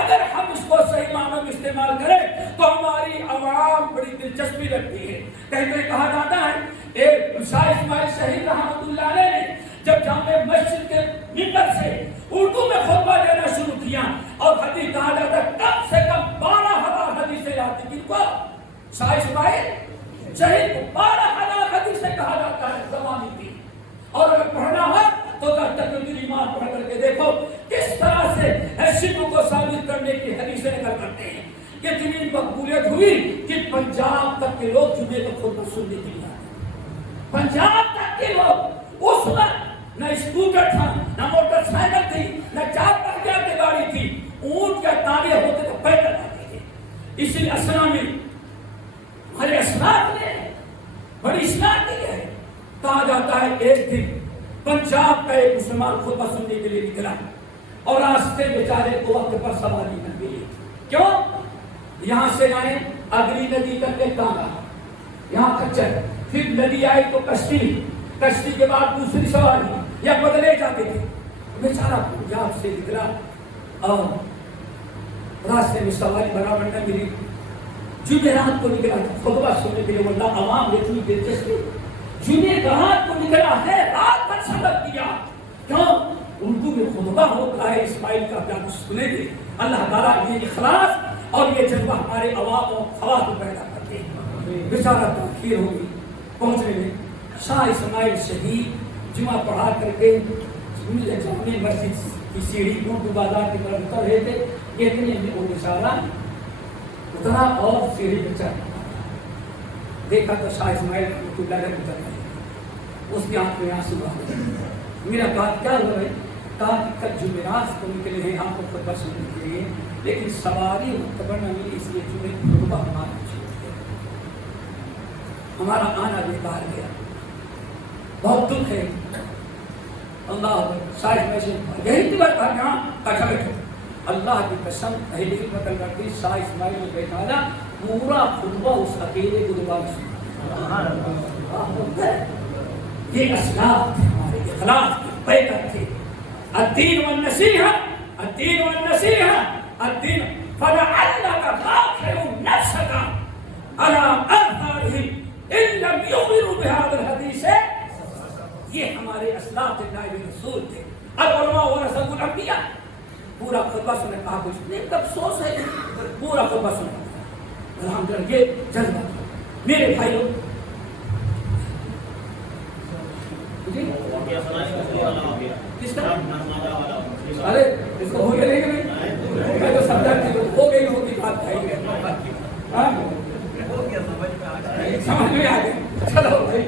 اگر ہم اس کو صحیح معنوں میں استعمال کریں تو ہماری عوام بڑی دلچسپی رکھتی ہے. کہیں کہا جاتا ہے ایک شاہ اسماعیل شہید رحمۃ اللہ علیہ نے جب جامع مسجد کے ممبر سے اردو میں خطبہ دینا شروع کیا اور حدیث کہا جاتا ہے کم سے کم 12,000 حدیثیں یاد تھی. کو شاہ اسماعیل شہید کو 12,000 حدیثیں کہا جاتا ہے زمانی کی. اور اگر پڑھنا ہو تو تقریباً ایمان پڑھ کر کے دیکھو کس طرح سے حیثیت کو ثابت کرنے کی حدیثیں نقل کرتے ہیں. اتنی مقبولیت ہوئی کہ پنجاب تک کے لوگ جمعے کو خطبہ سننے کے لیے آتے. پنجاب تک کے لوگ اس وقت نہ اسکوٹر تھا نہ موٹر سائیکل تھی نہ 4 پہیہ کی گاڑی تھی. اونٹ یا تانگے ہوتے تو پیدل آتے تھے. اس لیے اسلام میں ہمارے اسلام نے بڑی اصلاح کی ہے. کہا جاتا ہے ایک دن پنجاب کا ایک مسلمان خطبہ سننے کے لیے نکلا اور راستے بیچارے کو وقت پر سواری نہ ملی. کیوں؟ یہاں سے آئے اگلی ندی تک کے تانگا یہاں کچر پھر ندی آئی تو کشتی کشتی کے بعد دوسری سواری یا بدلے جاتے تھے. بیچارہ پنجاب سے نکلا اور راستے میں سواری برابر نہ ملی. جمعرات کو نکلا خطبہ سننے کے لیے. واللہ عوام اتنی دلچسپی جمعے رات کو نکلا ہے، رات بھر سبق دیا. کیوں؟ اردو میں خطبہ ہوتا ہے اسماعیل کا، کیا کچھ سنے گے. اللہ تعالیٰ یہ اخلاص اور یہ جذبہ ہمارے عوام و خواص کو پیدا کرتے ہیں. بیچارہ تاخیر ہوگی پہنچنے میں. شاہ اسماعیل شہید جمعہ پڑھا کر کے جامع مسجد کی سیڑھی اردو بازار کی طرف اتر رہے تھے. اتنے میں وہ بیچارہ اترا اور سیڑھی پہ چڑھ دیکھا تو شاہ اسماعیل کو ڈر اتر گئے. اس کی آنکھ میں آنسو آ گئے. میرا بات کیا ہو رہا ہے؟ کہا کہ کل جمعرات کو نکلے ہیں آپ کو خطبہ سننے کے لیے، لیکن سواری خبر نہ ملی، اس لیے جمعے خطبہ ہمارا چھوڑ گیا، ہمارا آنا بیکار گیا. بہت دکھ ہے. اللہ شاید میں سے یہی تمہیں کہا کٹھا بیٹھو. اللہ کی قسم پہلے ہی پتہ کرتی شاہ اسماعیل نے بیٹھا نا پورا خطبہ اس اکیلے کو دوبارہ سنا. یہ اسلاف تھے ہمارے، اخلاص کے بیعت تھے. الدین والنصیحہ، الدین والنصیحہ، الدین فلعلک باخع نفسک علی آثارہم ان لم یؤمنوا بہذا الحدیث. یہ ہمارے اسلاف نائب رسول تھے. العلماء ورثۃ الانبیاء. پورا خطبہ سنے کہا کچھ نہیں، افسوس ہے پورا خطبہ سنا. الحمدللہ یہ جذبہ میرے بھائیوں. کس کا؟ ارے اس کو ہو گیا نہیں، میں تو سمجھا کہ ہو گئی ہوگی بات کہیں گے. سمجھ میں آ گئی. چلو بھائی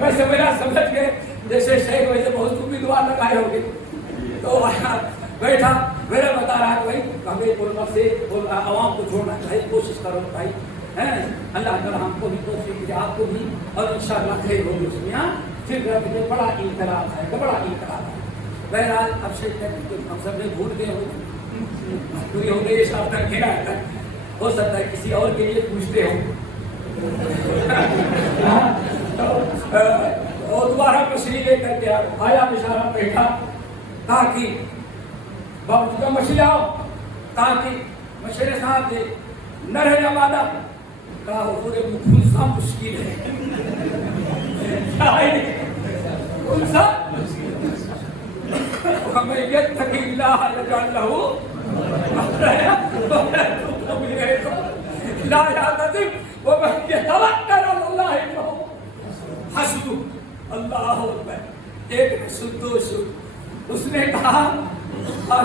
ویسے میرا سمجھ گئے جیسے شیخ ویسے بہت خوبی دعا لگائے ہوگی. تو بیٹھا میرا بتا رہا کہ بھائی ہمیں علماء سے عوام کو جوڑنا چاہیے، کوشش کرو بھائی. اللہ تعالیٰ ہم کو بھی توفیق دے، آپ کو بھی، اور انشاءاللہ خیر ہوگی اس میں. پھر بڑا انقلاب ہے، بڑا انقلاب ہے. بہرحال اب سے ہم سب نے بھول گئے ہو، پوری ہو گئی. صاف کر کے ہو سکتا ہے کسی اور کے لیے پوچھتے ہو. اور دوبارہ مچھلی لے کر کے آیا بیچارہ بیٹھا. کہا کہ بابو کا مچھلی آؤ. کہا کہ مچھلی صاحب دے نہ رہے مادہ. کہا پورے خنسا مشکل ہے. ہمیں یتقی اللہ یجعل لہ لا یعتذر ومن یتوکل علی اللہ فہو حسبہ. اللہ اکبر. ایک سن دو سن. اس نے کہا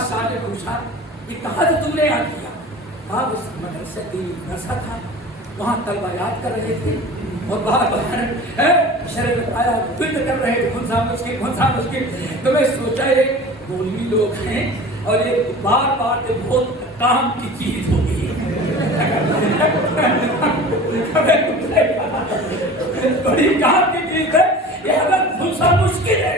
شاہ نے پوچھا کہ کہاں سے تم نے یاد کیا؟ کہا اس مدرسے کی مدرسہ تھا، وہاں طلبہ یاد کر رہے تھے اور بار بار شرط آیا فکر کر رہے تھے کون سا مشکل. تو میں سوچا یہ مولوی لوگ ہیں اور یہ بار بار بہت کام کی چیز ہوگی. بڑی کام کی چیز ہے یہ، اگر کون سا مشکل ہے.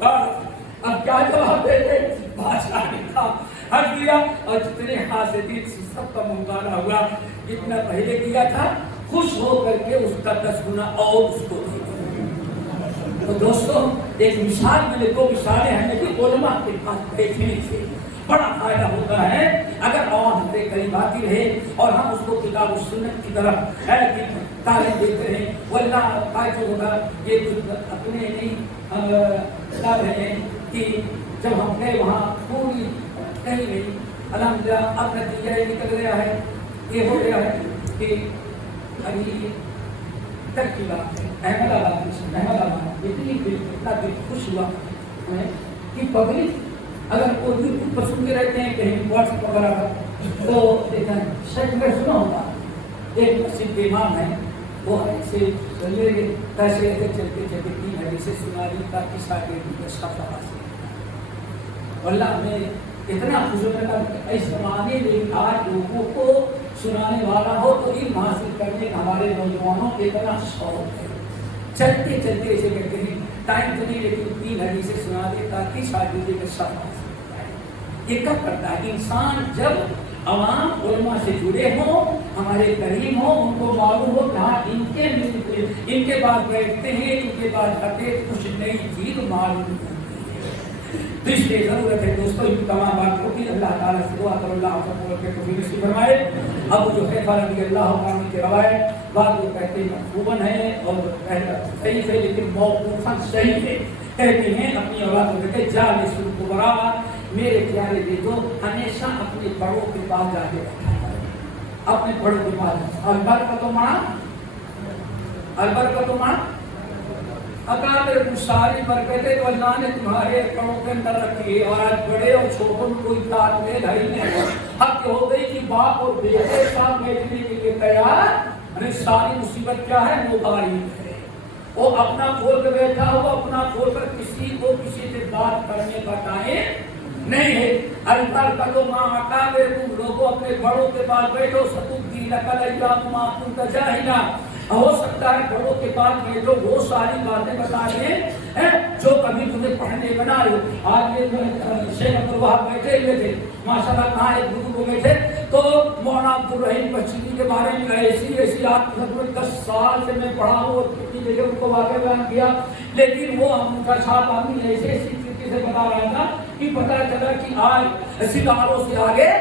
اب کیا جواب دیتے؟ بادشاہ نے کہا حق دیا اور جتنے حاسدین سے سب کا ممکانہ ہوا جتنا پہلے دیا تھا خوش ہو کر کے اس کا 10 گنا اور اس کو دے دیا. تو دوستوں ایک مثال میں نے 2 مثالیں ہیں کہ علماء کے پاس بیٹھنے سے بڑا فائدہ ہوتا ہے. اگر عوام ہمارے قریب آتی رہے اور ہم اس کو کتاب و سنت کی طرف تعلیم دیتے رہیں. واللہ قائد ہوگا یہ کچھ اپنے نہیں بتا رہے ہیں کہ جب ہم گئے وہاں پوری کہیں نہیں. الحمدللہ اب نتیجہ یہ نکل گیا ہے، یہ ہو گیا ہے کہ ابھی تک کی بات ہے احمد آباد اتنی اتنا دل خوش ہوا کہ پبلک اگر کوئی بھی پر سنتے رہتے ہیں کہیں واٹس ایپ وغیرہ پر تو دیکھا شاید میں سنا ہوگا ایک مسجد کے امام ہے وہ ایسے پیسے چلتے 3 حدیثیں سنانی کا قصہ کے شفا حاصل. اللہ میں اتنا خوش ہوتا ہے اس زمانے میں آج لوگوں کو سنانے والا ہو تو علم حاصل کرنے کا ہمارے نوجوانوں کو اتنا شوق ہے. چلتے ایسے کہتے ہیں ٹائم تو نہیں لیکن 3 حدیثیں سنا دے تاکہ شادی کا شفا حاصل کرتا ہے. یہ کب کرتا ہے؟ انسان جب عوام علماء سے جڑے ہوں، ہمارے قریب ہوں، ان کو معلوم ہو کہ ہاں ان کے بعد بیٹھتے ہیں، ان کے بعد ہٹے کچھ نئی چیز معلوم ہوتی ہے. تو اس لیے ضرورت ہے دوستوں ان تمام باتوں کی اللہ تعالیٰ سے دعا کرو اللہ آپ کو توفیق نصیب فرمائے. اب جو ہے رضی اللہ عنہ کی روایت بعض لوگ کہتے ہیں مفہوماً ہے اور صحیح ہے لیکن موقوفاً صحیح ہے. کہتے ہیں اپنی اولاد کو کہتے جالس الکبرا میرے پیارے بیٹو ہمیشہ اپنے بڑوں کے پاس جا کے رکھا کرے. اپنے بڑوں کے پاس البرکت ماں اکابر کو ساری برکتیں تو اللہ نے تمہارے بڑوں کے اندر رکھی ہے. اور آج بڑے اور چھوٹوں میں کوئی تال میل ہے نہیں. حق ہو گئی کہ باپ اور بیٹے ساتھ بیٹھنے کے لیے تیار. ارے ساری مصیبت کیا ہے موبائل ہے. وہ اپنا کھول کے بیٹھا ہو اپنا کھول کر کسی کو کسی سے بات کرنے کا ٹائم نہیں ہے. البرکت ماں اکابر تم لوگوں اپنے بڑوں کے پاس بیٹھو. ستبدی لکل ایام ما کنت جاہلا. ہو سکتا ہے بڑوں کے پاس بیٹھو وہ ساری باتیں بتا دیں جو کبھی تمہیں پڑھنے بنا رہے ہو. آج یہ شیخ عبدالوہاب بیٹھے ہوئے تھے ماشاء اللہ کہاں ایک بزرگ بیٹھے تو مولانا عبدالرحیم بچینی کے بارے میں ایسی آپ 10 سال سے میں پڑھا ہوں اور کتنی جگہ ان کو واقعہ بیان کیا لیکن وہ ان کا صاحب آدمی ایسے طریقے سے بتا رہا تھا کہ پتہ چلا کہ آج ستاروں سے آگے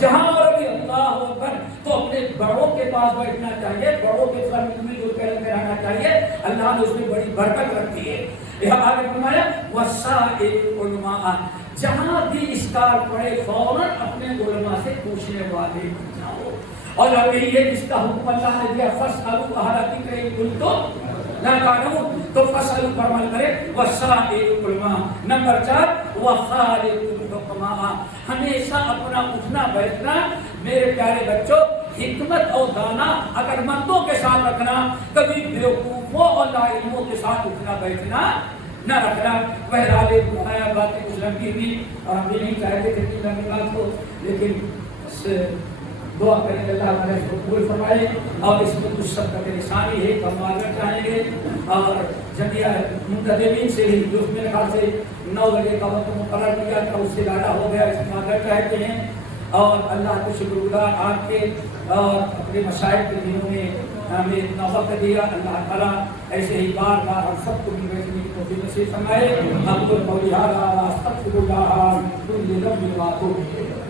جہاں اور بھی اللہ اکبر. تو اپنے بڑوں کے پاس بیٹھنا چاہیے. بڑوں کے ساتھ مل جل کر رہنا چاہیے. اللہ نے اس میں بڑی برکت رکھی ہے. یہاں آگے فرمایا وسائل علماء جہاں بھی اشکال پڑے فوراً اپنے علماء سے پوچھنے والے بن جاؤ. اور اب یہ جس کا حکم اللہ نے دیا فاسألوا اہل الذکر ان کنتم لا تعلمون تو فاسألوا پر عمل کرے. وسائل علماء نمبر 4 وخالق الحکماء ہمیشہ اپنا اٹھنا بیٹھنا میرے پیارے بچوں حکمت اور دانا اگر مندوں کے ساتھ رکھنا کبھی بیوقوفوں اور لا علموں کے ساتھ اٹھنا بیٹھنا نہ رکھنا. بہرحال بتایا باتیں کچھ لمبی ہوئی اور ہم بھی نہیں چاہتے تھے کہ لمبی بات کو لیکن دعا کریں اللہ تعالیٰ اس کو قبول فرمائے. اور اس میں کچھ سبقت نشانی ہے تو ہم معذرت چاہیں گے اور جمعیہ منتظمین سے ہی جو میرے خیال سے 9 بجے کا وقت مقرر کیا تھا اس سے زیادہ ہو گیا اس میں معذرت چاہتے ہیں. اور اللہ کے شکر گزار آپ کے اور اپنے مشائخ کے دنوں میں ہمیں اتنا وقت دیا. اللہ تعالیٰ ایسے ہی بار بار ہم سب کو بھی بیٹھنے کی توفیق نصیب فرمائے. ہم کو قولی ھذا استغفر اللہ من کل ذنب واتوب الیہ.